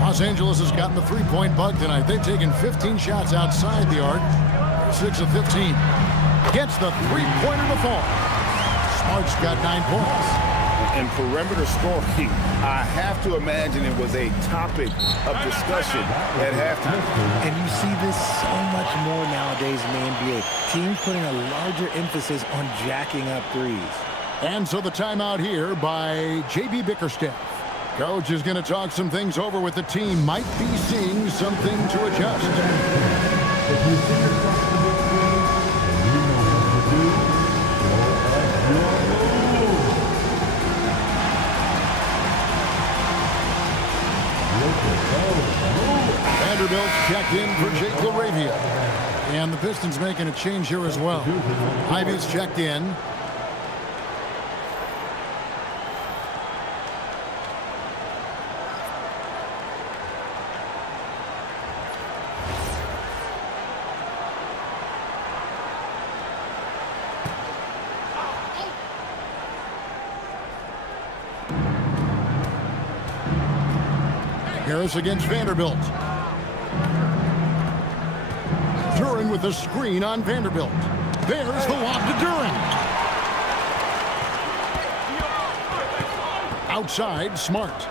Los Angeles has gotten the 3-point bug tonight. They've taken 15 shots outside the arc. 6 of 15. Gets the 3-pointer to fall. Smart's got 9 points. And perimeter scoring, I have to imagine it was a topic of discussion at halftime. And you see this so much more nowadays in the NBA. Teams putting a larger emphasis on jacking up threes. And so the timeout here by J.B. Bickerstaff. Coach is going to talk some things over with the team. Might be seeing something to adjust. If you see yourself in the big screen, and you know what to do, show us your move. Vanderbilt's checked in for Jake LaRavia. And the Pistons making a change here as well. Ivy's checked in. Harris against Vanderbilt. Duren with a screen on Vanderbilt. There's the lob to Duren. Outside, Smart.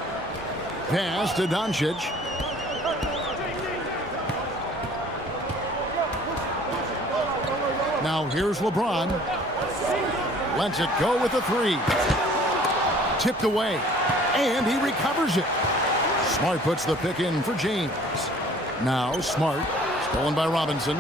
Pass to Doncic. Now here's LeBron. Lets it go with a three. Tipped away. And he recovers it. Smart puts the pick in for James. Now Smart, stolen by Robinson.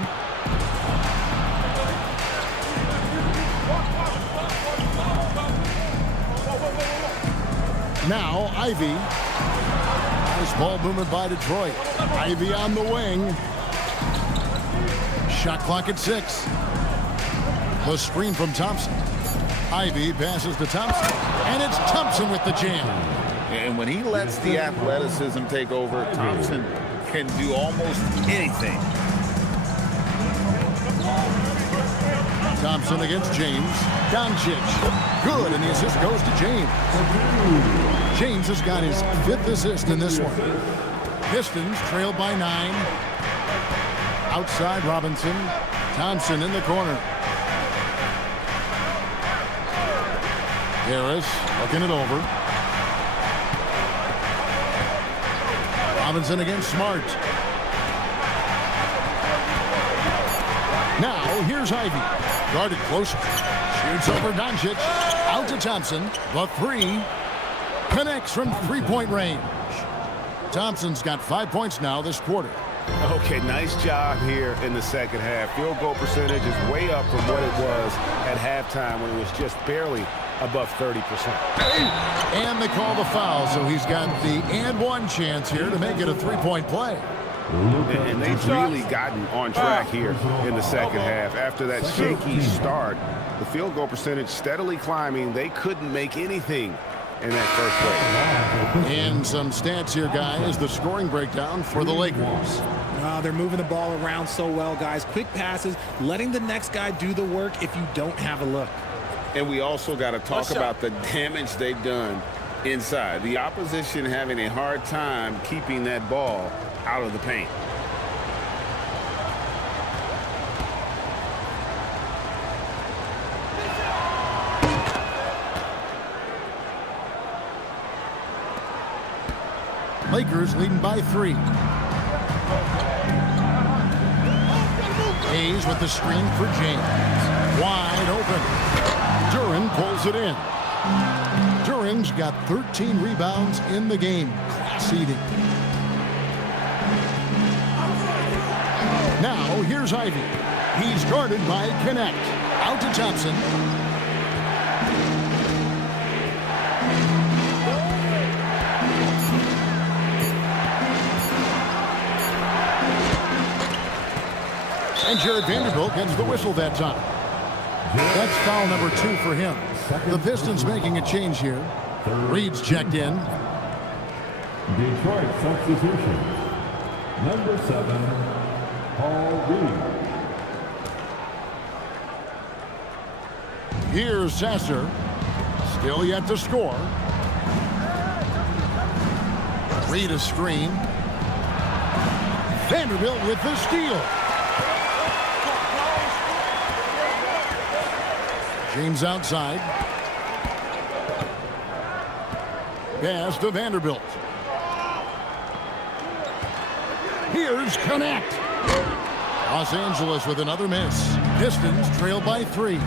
Now Ivy. Nice ball movement by Detroit. Ivy on the wing. Shot clock at 6. The screen from Thompson. Ivy passes to Thompson. And it's Thompson with the jam. And when he lets the athleticism take over, Thompson can do almost anything. Thompson against James. Doncic. Good, and the assist goes to James. James has got his 5th assist in this one. Pistons trailed by 9. Outside Robinson. Thompson in the corner. Harris looking it over. Robinson against Smart. Now here's Ivy. Guarded closer. Shoots over Doncic. Out to Thompson. The three. Connects from three-point range. Thompson's got 5 points now this quarter. Okay, nice job here in the second half. Field goal percentage is way up from what it was at halftime when it was just barely above 30%. And they call the foul, so he's got the and one chance here to make it a three-point play. And they've really gotten on track here in the second half. After that shaky start, the field goal percentage steadily climbing. They couldn't make anything in that first break. And some stats here, guys. The scoring breakdown for the Lakers. They're moving the ball around so well, guys. Quick passes, letting the next guy do the work if you don't have a look. And we also got to talk about the damage they've done inside. The opposition having a hard time keeping that ball out of the paint. Lakers leading by 3. Hayes with the screen for James. Wide open. Duren pulls it in. Duren's got 13 rebounds in the game. Class eating. Now here's Ivy. He's guarded by Connect. Out to Thompson. And Jared Vanderbilt gets the whistle that time. That's foul number 2 for him. The Pistons making a change here. Reed's checked in. Detroit substitution. Number 7, Paul Reed. Here's Sasser. Still yet to score. Reed a screen. Vanderbilt with the steal. James outside. Pass to Vanderbilt. Here's Connect. Los Angeles with another miss. Pistons trail by 3.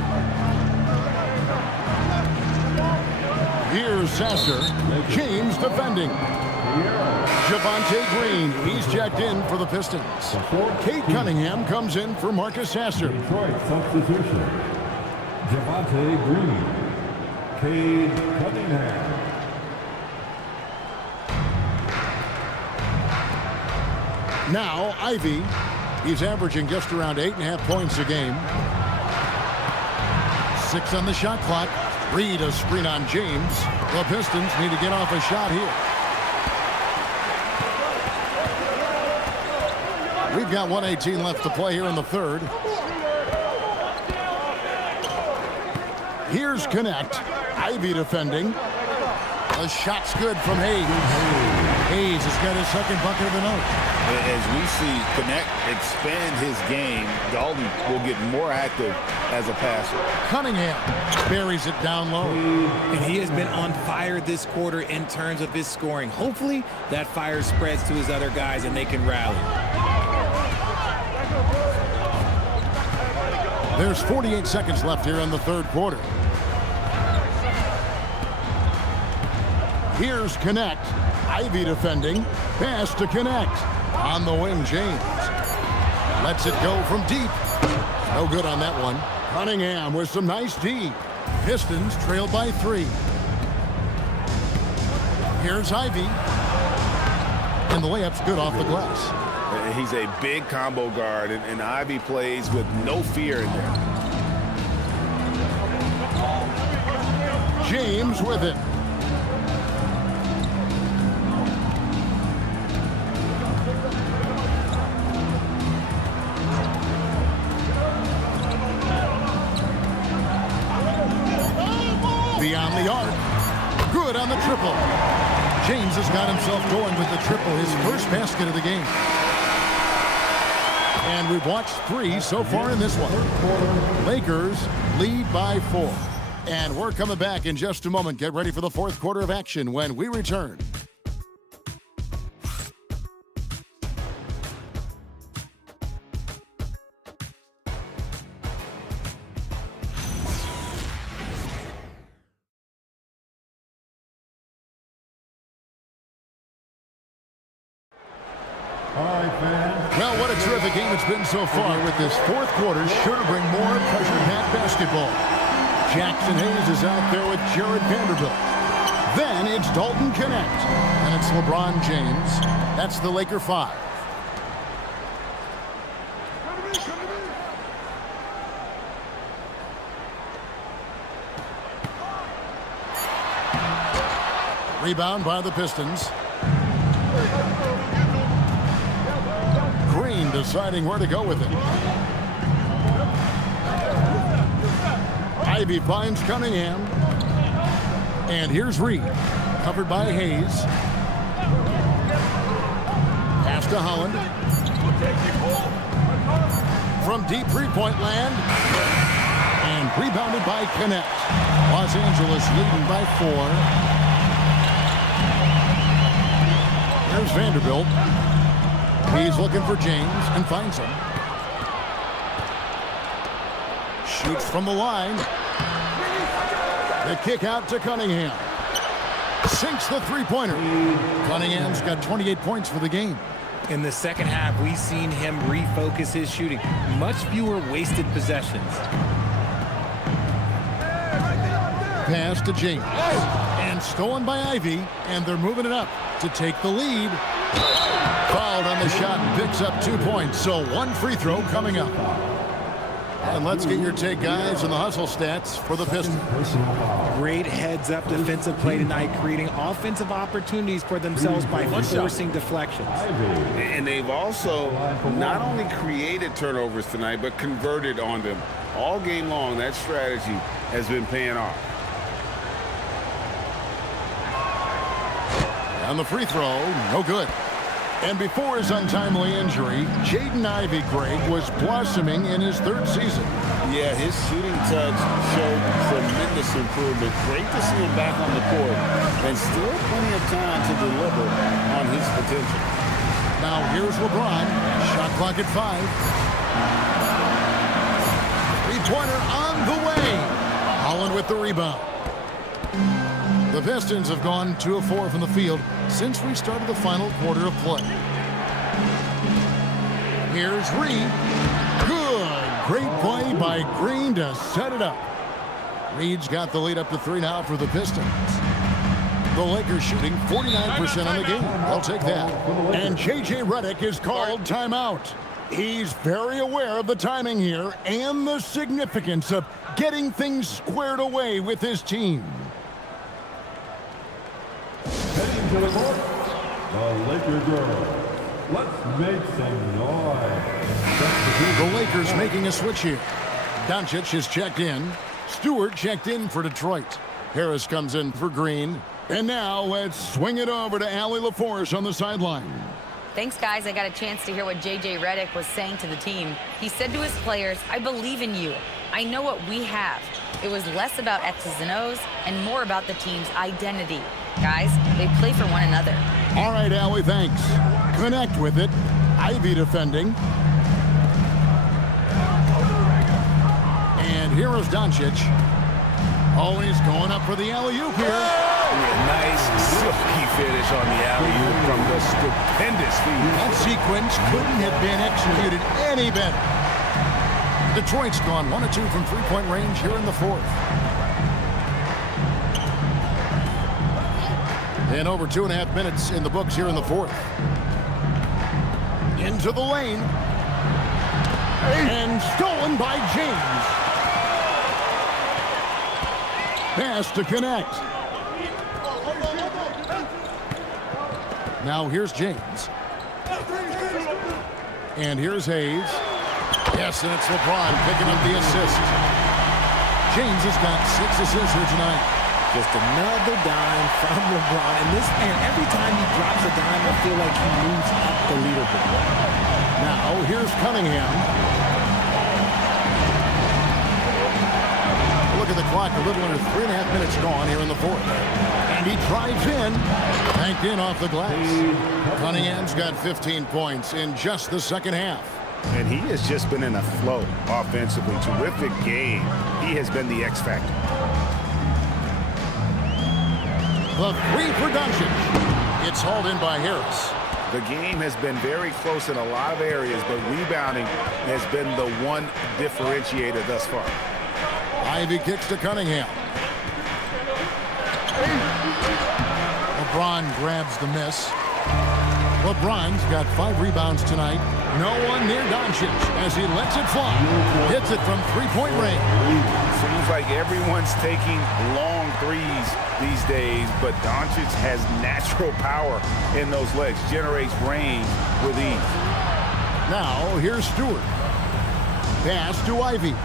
Here's Sasser. James defending. Javonte Green, he's checked in for the Pistons. Cade Cunningham comes in for Marcus Sasser. Detroit substitution. Javonte Green. Cade Cunningham. Now Ivy. He's averaging just around 8.5 points a game. 6 on the shot clock. Reed a screen on James. The Pistons need to get off a shot here. We've got 1:18 left to play here in the third. Here's Connect. Ivy defending. The shot's good from Hayes. Hayes has got his second bucket of the night. As we see Connect expand his game, Dalton will get more active as a passer. Cunningham buries it down low. And he has been on fire this quarter in terms of his scoring. Hopefully that fire spreads to his other guys and they can rally. There's 48 seconds left here in the third quarter. Here's Connect. Ivy defending. Pass to Connect. On the wing, James. Lets it go from deep. No good on that one. Cunningham with some nice D. Pistons trail by 3. Here's Ivy. And the layup's good off the glass. He's a big combo guard, and Ivy plays with no fear in there. James with it. Beyond the arc. Good on the triple. James has got himself going with the triple, his first basket of the game. And we've watched 3 so far in this one. Lakers lead by 4. And we're coming back in just a moment. Get ready for the fourth quarter of action when we return. Well, what a terrific game it's been so far, with this fourth quarter sure to bring more pressure-packed basketball. Jackson Hayes is out there with Jared Vanderbilt. Then it's Dalton Connect. And it's LeBron James. That's the Laker 5. Rebound by the Pistons. Green deciding where to go with it. Ivy finds Cunningham. And here's Reed. Covered by Hayes. Pass to Holland. From deep three-point land. And rebounded by Connect. Los Angeles leading by 4. There's Vanderbilt. He's looking for James and finds him. Shoots from the line. The kick out to Cunningham. Sinks the three-pointer. Cunningham's got 28 points for the game. In the second half, we've seen him refocus his shooting. Much fewer wasted possessions. Pass to James. And stolen by Ivy. And they're moving it up to take the lead. Fouled on the shot, picks up 2 points. So one free throw coming up. And let's get your take, guys, on the hustle stats for the Pistons. Great heads-up defensive play tonight, creating offensive opportunities for themselves by forcing deflections. And they've also not only created turnovers tonight, but converted on them. All game long, that strategy has been paying off. And the free throw, no good. And before his untimely injury, Jaden Ivey, Greg, was blossoming in his third season. Yeah, his shooting touch showed tremendous improvement. Great to see him back on the court, and still plenty of time to deliver on his potential. Now here's LeBron. Shot clock at 5. Three-pointer on the way. Holland with the rebound. The Pistons have gone 2 of 4 from the field since we started the final quarter of play. Here's Reed. Good. Great play by Green to set it up. Reed's got the lead up to 3 now for the Pistons. The Lakers shooting 49% on the game. I'll take that. And J.J. Redick is called timeout. He's very aware of the timing here and the significance of getting things squared away with his team. Heading to the court, the Laker girls. Let's make some noise. The Lakers making a switch here. Doncic is checked in. Stewart checked in for Detroit. Harris comes in for Green. And now let's swing it over to Allie LaForce on the sideline. Thanks, guys. I got a chance to hear what J.J. Redick was saying to the team. He said to his players, I believe in you. I know what we have. It was less about X's and O's and more about the team's identity. Guys, they play for one another. All right, Allie, thanks. Connect with it. Ivy defending. And here is Doncic. Always going up for the alley-oop here. Yeah, nice, silky finish on the alley-oop from the stupendous feed. That sequence couldn't have been executed any better. Detroit's gone 1 of 2 from three-point range here in the fourth. And over 2.5 minutes in the books here in the fourth. Into the lane. And stolen by James. Pass to connect. Now here's James. And here's Hayes. Yes, and it's LeBron picking up the assist. James has got 6 assists here tonight. Just another dime from LeBron. And this man, every time he drops a dime, I feel like he moves up the leaderboard. Now here's Cunningham. Look at the clock, a little under 3.5 minutes gone here in the fourth. And he drives in, banked in off the glass. Cunningham's got 15 points in just the second half. And he has just been in a flow offensively. Terrific game. He has been the X factor. The 3 for Doncic. It's hauled in by Harris. The game has been very close in a lot of areas, but rebounding has been the one differentiator thus far. Ivy kicks to Cunningham. LeBron grabs the miss. LeBron's got 5 rebounds tonight. No one near Doncic as he lets it fly. Hits it from three-point range. Seems like everyone's taking long threes these days, but Doncic has natural power in those legs. Generates range with ease. Now here's Stewart. Pass to Ivy.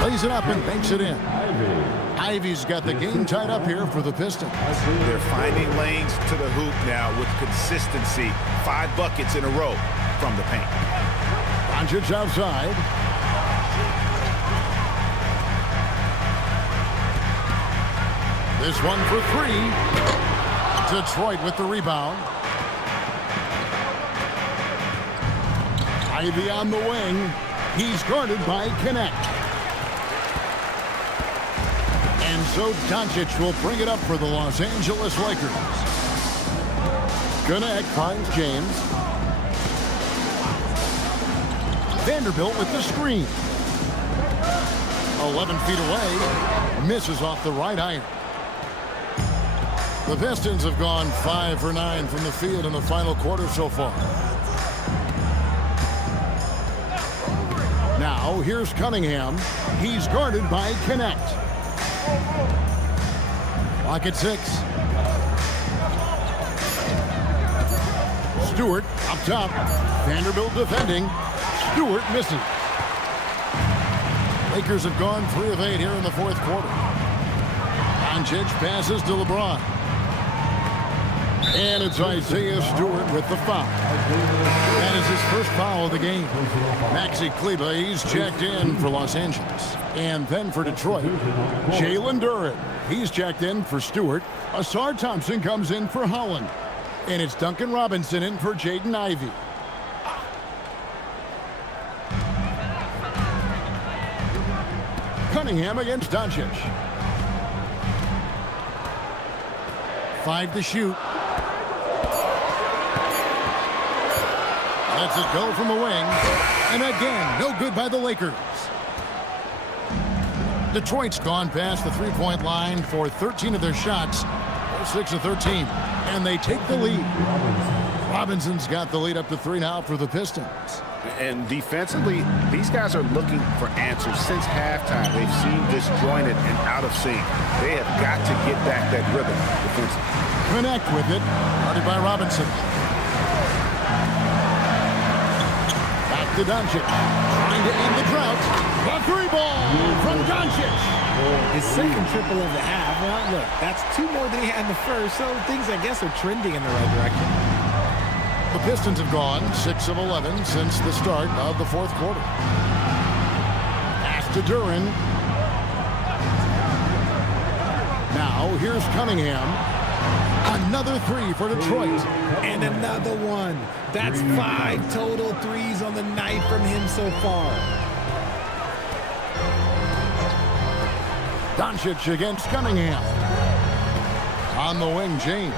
Plays it up and banks it in. Ivy's got the game tied up here for the Pistons. They're finding lanes to the hoop now with consistency. 5 buckets in a row from the paint. Doncic outside. This one for 3. Detroit with the rebound. Ivy on the wing. He's guarded by Connect. And so Doncic will bring it up for the Los Angeles Lakers. Connect finds James. Vanderbilt with the screen. 11 feet away. Misses off the right iron. The Pistons have gone 5 for 9 from the field in the final quarter so far. Now here's Cunningham. He's guarded by Connect. Lock at 6. Stewart up top. Vanderbilt defending. Stewart misses. Lakers have gone 3 of 8 here in the fourth quarter. Doncic passes to LeBron. And it's Isaiah Stewart with the foul. That is his first foul of the game. Maxi Kleber, he's checked in for Los Angeles. And then for Detroit, Jalen Duren. He's checked in for Stewart. Asar Thompson comes in for Holland. And it's Duncan Robinson in for Jaden Ivey. Cunningham against Doncic. 5 to shoot. Lets it go from the wing. And again, no good by the Lakers. Detroit's gone past the three-point line for 13 of their shots. 6 of 13. And they take the lead. Robinson's got the lead up to 3 now for the Pistons. And defensively, these guys are looking for answers since halftime. They've seen disjointed and out of sync. They have got to get back that rhythm defensively. Connect with it. Guarded by Robinson. Back to Doncic. Trying to end the drought. The 3-ball from Doncic. His second triple of the half. Well, look, that's 2 more than he had in the first, so things, I guess, are trending in the right direction. The Pistons have gone 6 of 11 since the start of the fourth quarter. Pass to Duren. Now, here's Cunningham. Another 3 for Detroit. And another one. That's 5 total threes on the night from him so far. Doncic against Cunningham. On the wing, James.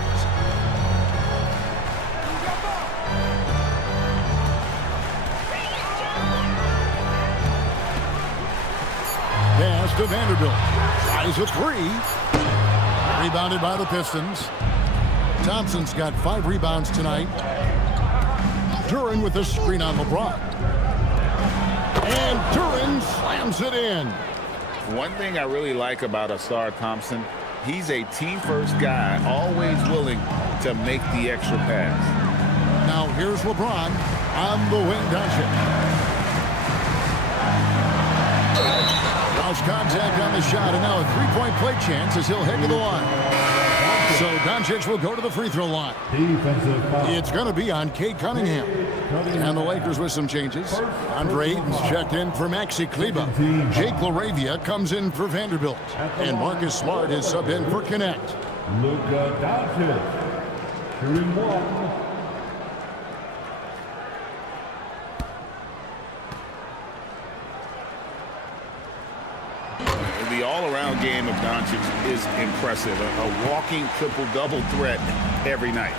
Pass to Vanderbilt. Tries a 3. Rebounded by the Pistons. Thompson's got 5 rebounds tonight. Duren with a screen on LeBron. And Duren slams it in. One thing I really like about Asar Thompson, he's a team-first guy, always willing to make the extra pass. Now here's LeBron on the wing. Doncic. Lost contact on the shot, and now a 3-point play chance as he'll head to the line. So Doncic will go to the free throw line. It's going to be on Cade Cunningham. And the Lakers with some changes. Andre Ayton's checked in for Maxi Kleber. Jake LaRavia comes in for Vanderbilt. And Marcus Smart is subbed in for Connect. Luka Doncic, shooting 1. The all-around game of Doncic is impressive. A walking triple-double threat every night.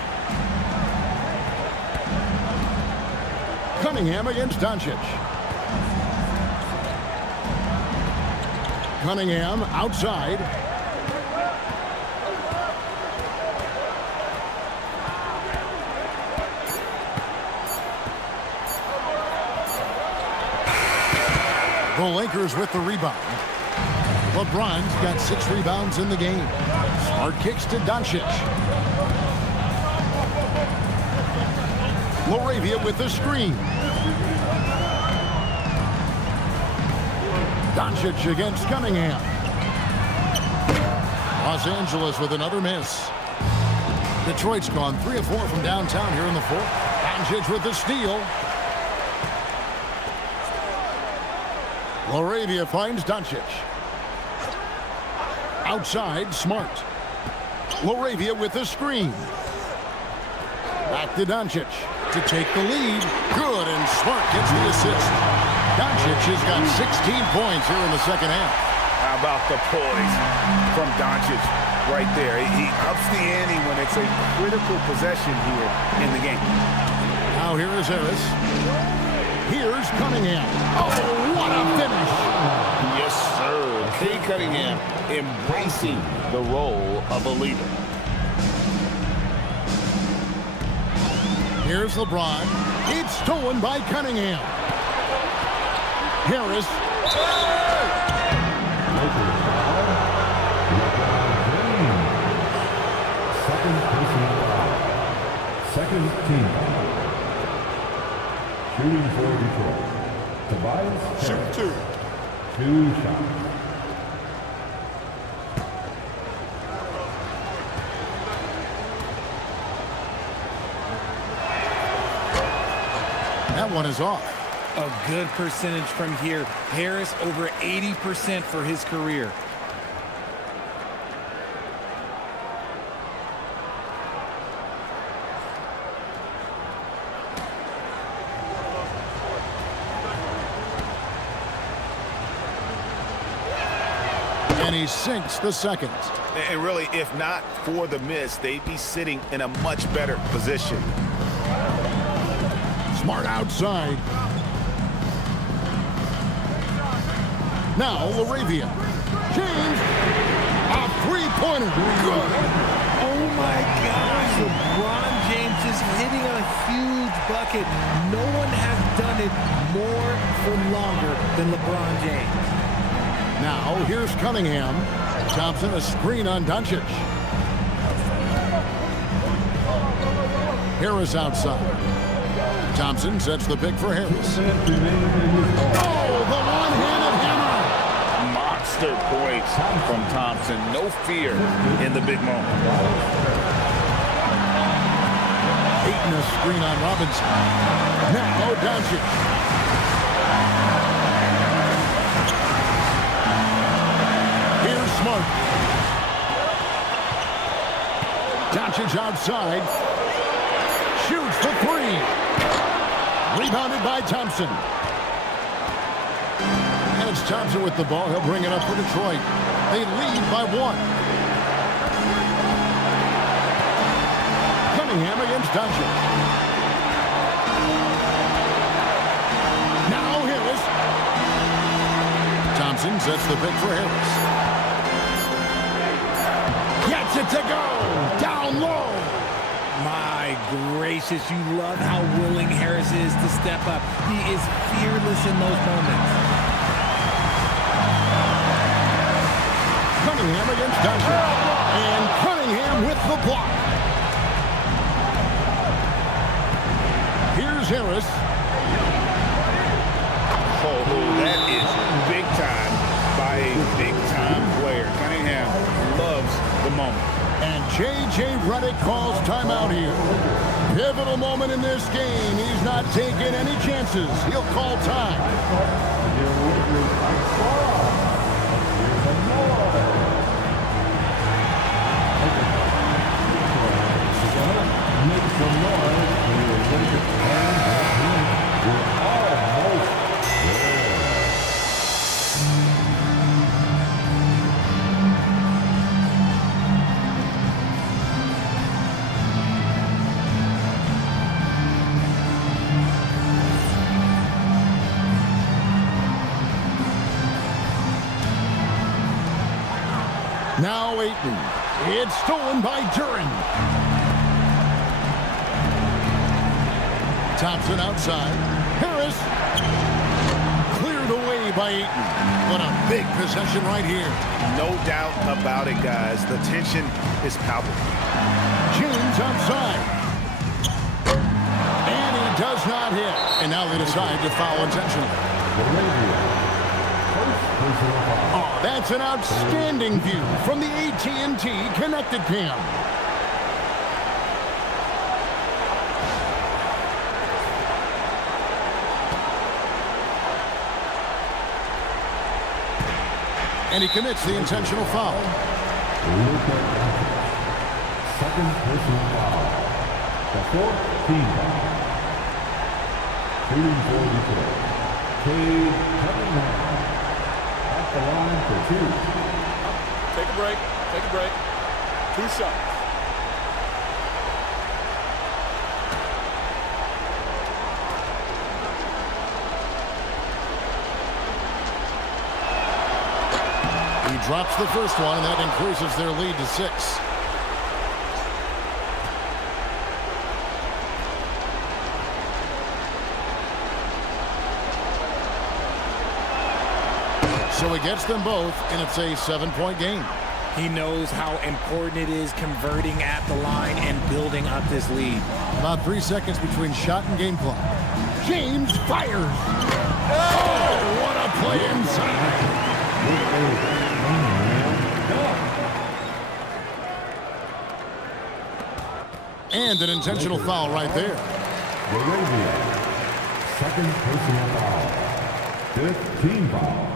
Cunningham against Doncic. Cunningham outside. The Lakers with the rebound. LeBron's got 6 rebounds in the game. Smart kicks to Doncic. LaRavia with the screen. Doncic against Cunningham. Los Angeles with another miss. Detroit's gone 3 of 4 from downtown here in the fourth. Doncic with the steal. LaRavia finds Doncic. Outside, Smart. LaRavia with the screen. Back to Doncic to take the lead. Good, and Smart gets the assist. Doncic has got 16 points here in the second half. How about the poise from Doncic right there? He ups the ante when it's a critical possession here in the game. Now here is Harris. Here's Cunningham. Oh, what a finish. Yes, sir. Cade Cunningham embracing the role of a leader. Here's LeBron. It's stolen by Cunningham. Harris. Second team. Shooting for Detroit. Tobias. Shoot 2. 2 shots. That one is off. A good percentage from here. Harris over 80% for his career. And And he sinks the second. And really, if not for the miss, they'd be sitting in a much better position. Smart outside. Now Laravia. James. A three-pointer. Good. Oh my gosh, LeBron James is hitting a huge bucket. No one has done it more for longer than LeBron James. Now here's Cunningham. Thompson, a screen on Doncic. Harris outside. Thompson sets the pick for Harris. Oh, the one-handed hammer. Monster points from Thompson. No fear in the big moment. Ayton, a screen on Robinson. Now Doncic. Here's Smart. Doncic outside. Shoots for three. Rebounded by Thompson. And it's Thompson with the ball. He'll bring it up for Detroit. They lead by one. Cunningham against Doncic. Now Harris. Thompson sets the pick for Harris. Gets it to go. Down low. My gracious, you love how willing Harris is to step up. He is fearless in those moments. Cunningham against Doncic. And Cunningham with the block. Here's Harris. Oh, that is big time by a big-time player. Cunningham loves the moment. And J.J. Redick calls timeout here. Pivotal moment in this game. He's not taking any chances. He'll call time. Make some noise when you take it and you're almost there. Now Ayton. It's stolen by Duren. Thompson outside. Harris. Cleared away by Ayton. What a big possession right here. No doubt about it, guys. The tension is palpable. James outside. And he does not hit. And now they decide to foul intentionally. Oh, that's an outstanding view from the AT&T Connected Cam. And he commits the intentional foul. Second personal foul. The fourth team foul. Shooting for Detroit. Cade Cunningham. At the line for two. Take a break. Take a break. 2 shots. He drops the first one, and that increases their lead to 6. So he gets them both, and it's a 7-point game. He knows how important it is converting at the line and building up this lead. About 3 seconds between shot and game clock. James fires. Oh, what a play inside. And an intentional foul right there. Second personal foul. 5th team foul.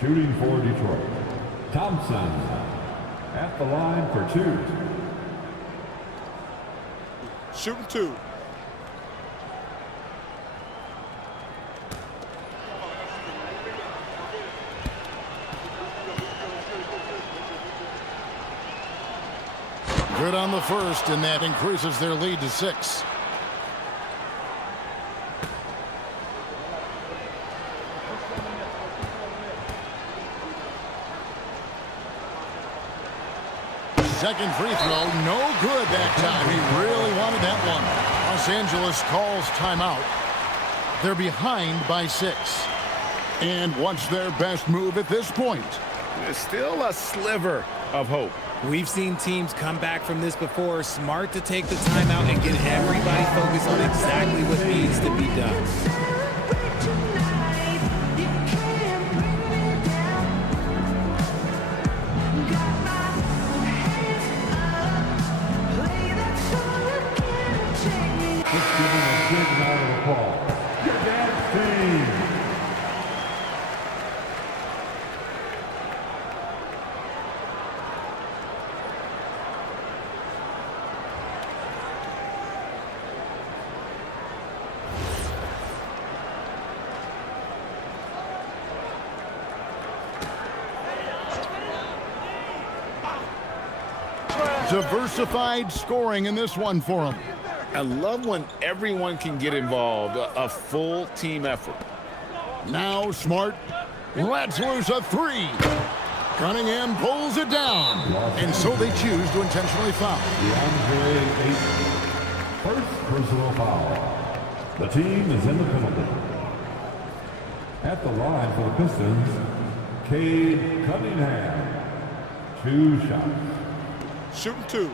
Shooting for Detroit. Thompson at the line for 2. Shooting 2. good on the first, and that increases their lead to 6. Second free throw, no good that time. He really wanted that one. Los Angeles calls timeout. They're behind by 6. And what's their best move at this point? There's still a sliver of hope. We've seen teams come back from this before. Smart to take the timeout and get everybody focused on exactly what needs to be done. Let's give him a big round of applause. Your dance team. Diversified scoring in this one for him. I love when everyone can get involved, a full team effort. Now Smart lets loose a 3. Cunningham pulls it down, and so they choose to intentionally foul. DeAndre Ayton. First personal foul. The team is in the penalty. At the line for the Pistons, Cade Cunningham. 2 shots. Shooting 2.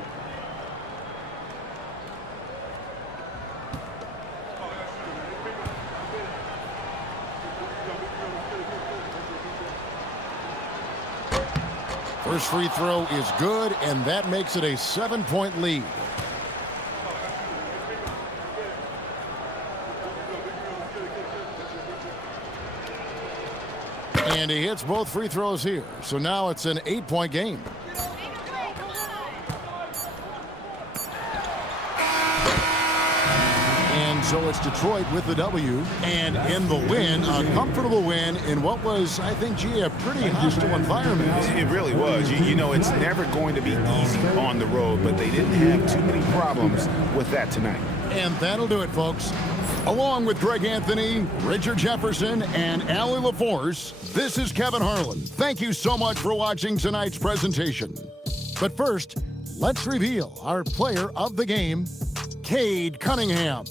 First free throw is good, and that makes it a 7-point lead. And he hits both free throws here. So now it's an 8-point game. And so it's Detroit with the W, and in the win, a comfortable win in what was, I think, gee, a pretty hostile environment. It really was. You know, it's never going to be easy on the road, but they didn't have too many problems with that tonight. And that'll do it, folks. Along with Greg Anthony, Richard Jefferson, and Allie LaForce, this is Kevin Harlan. Thank you so much for watching tonight's presentation. But first, let's reveal our player of the game, Cade Cunningham.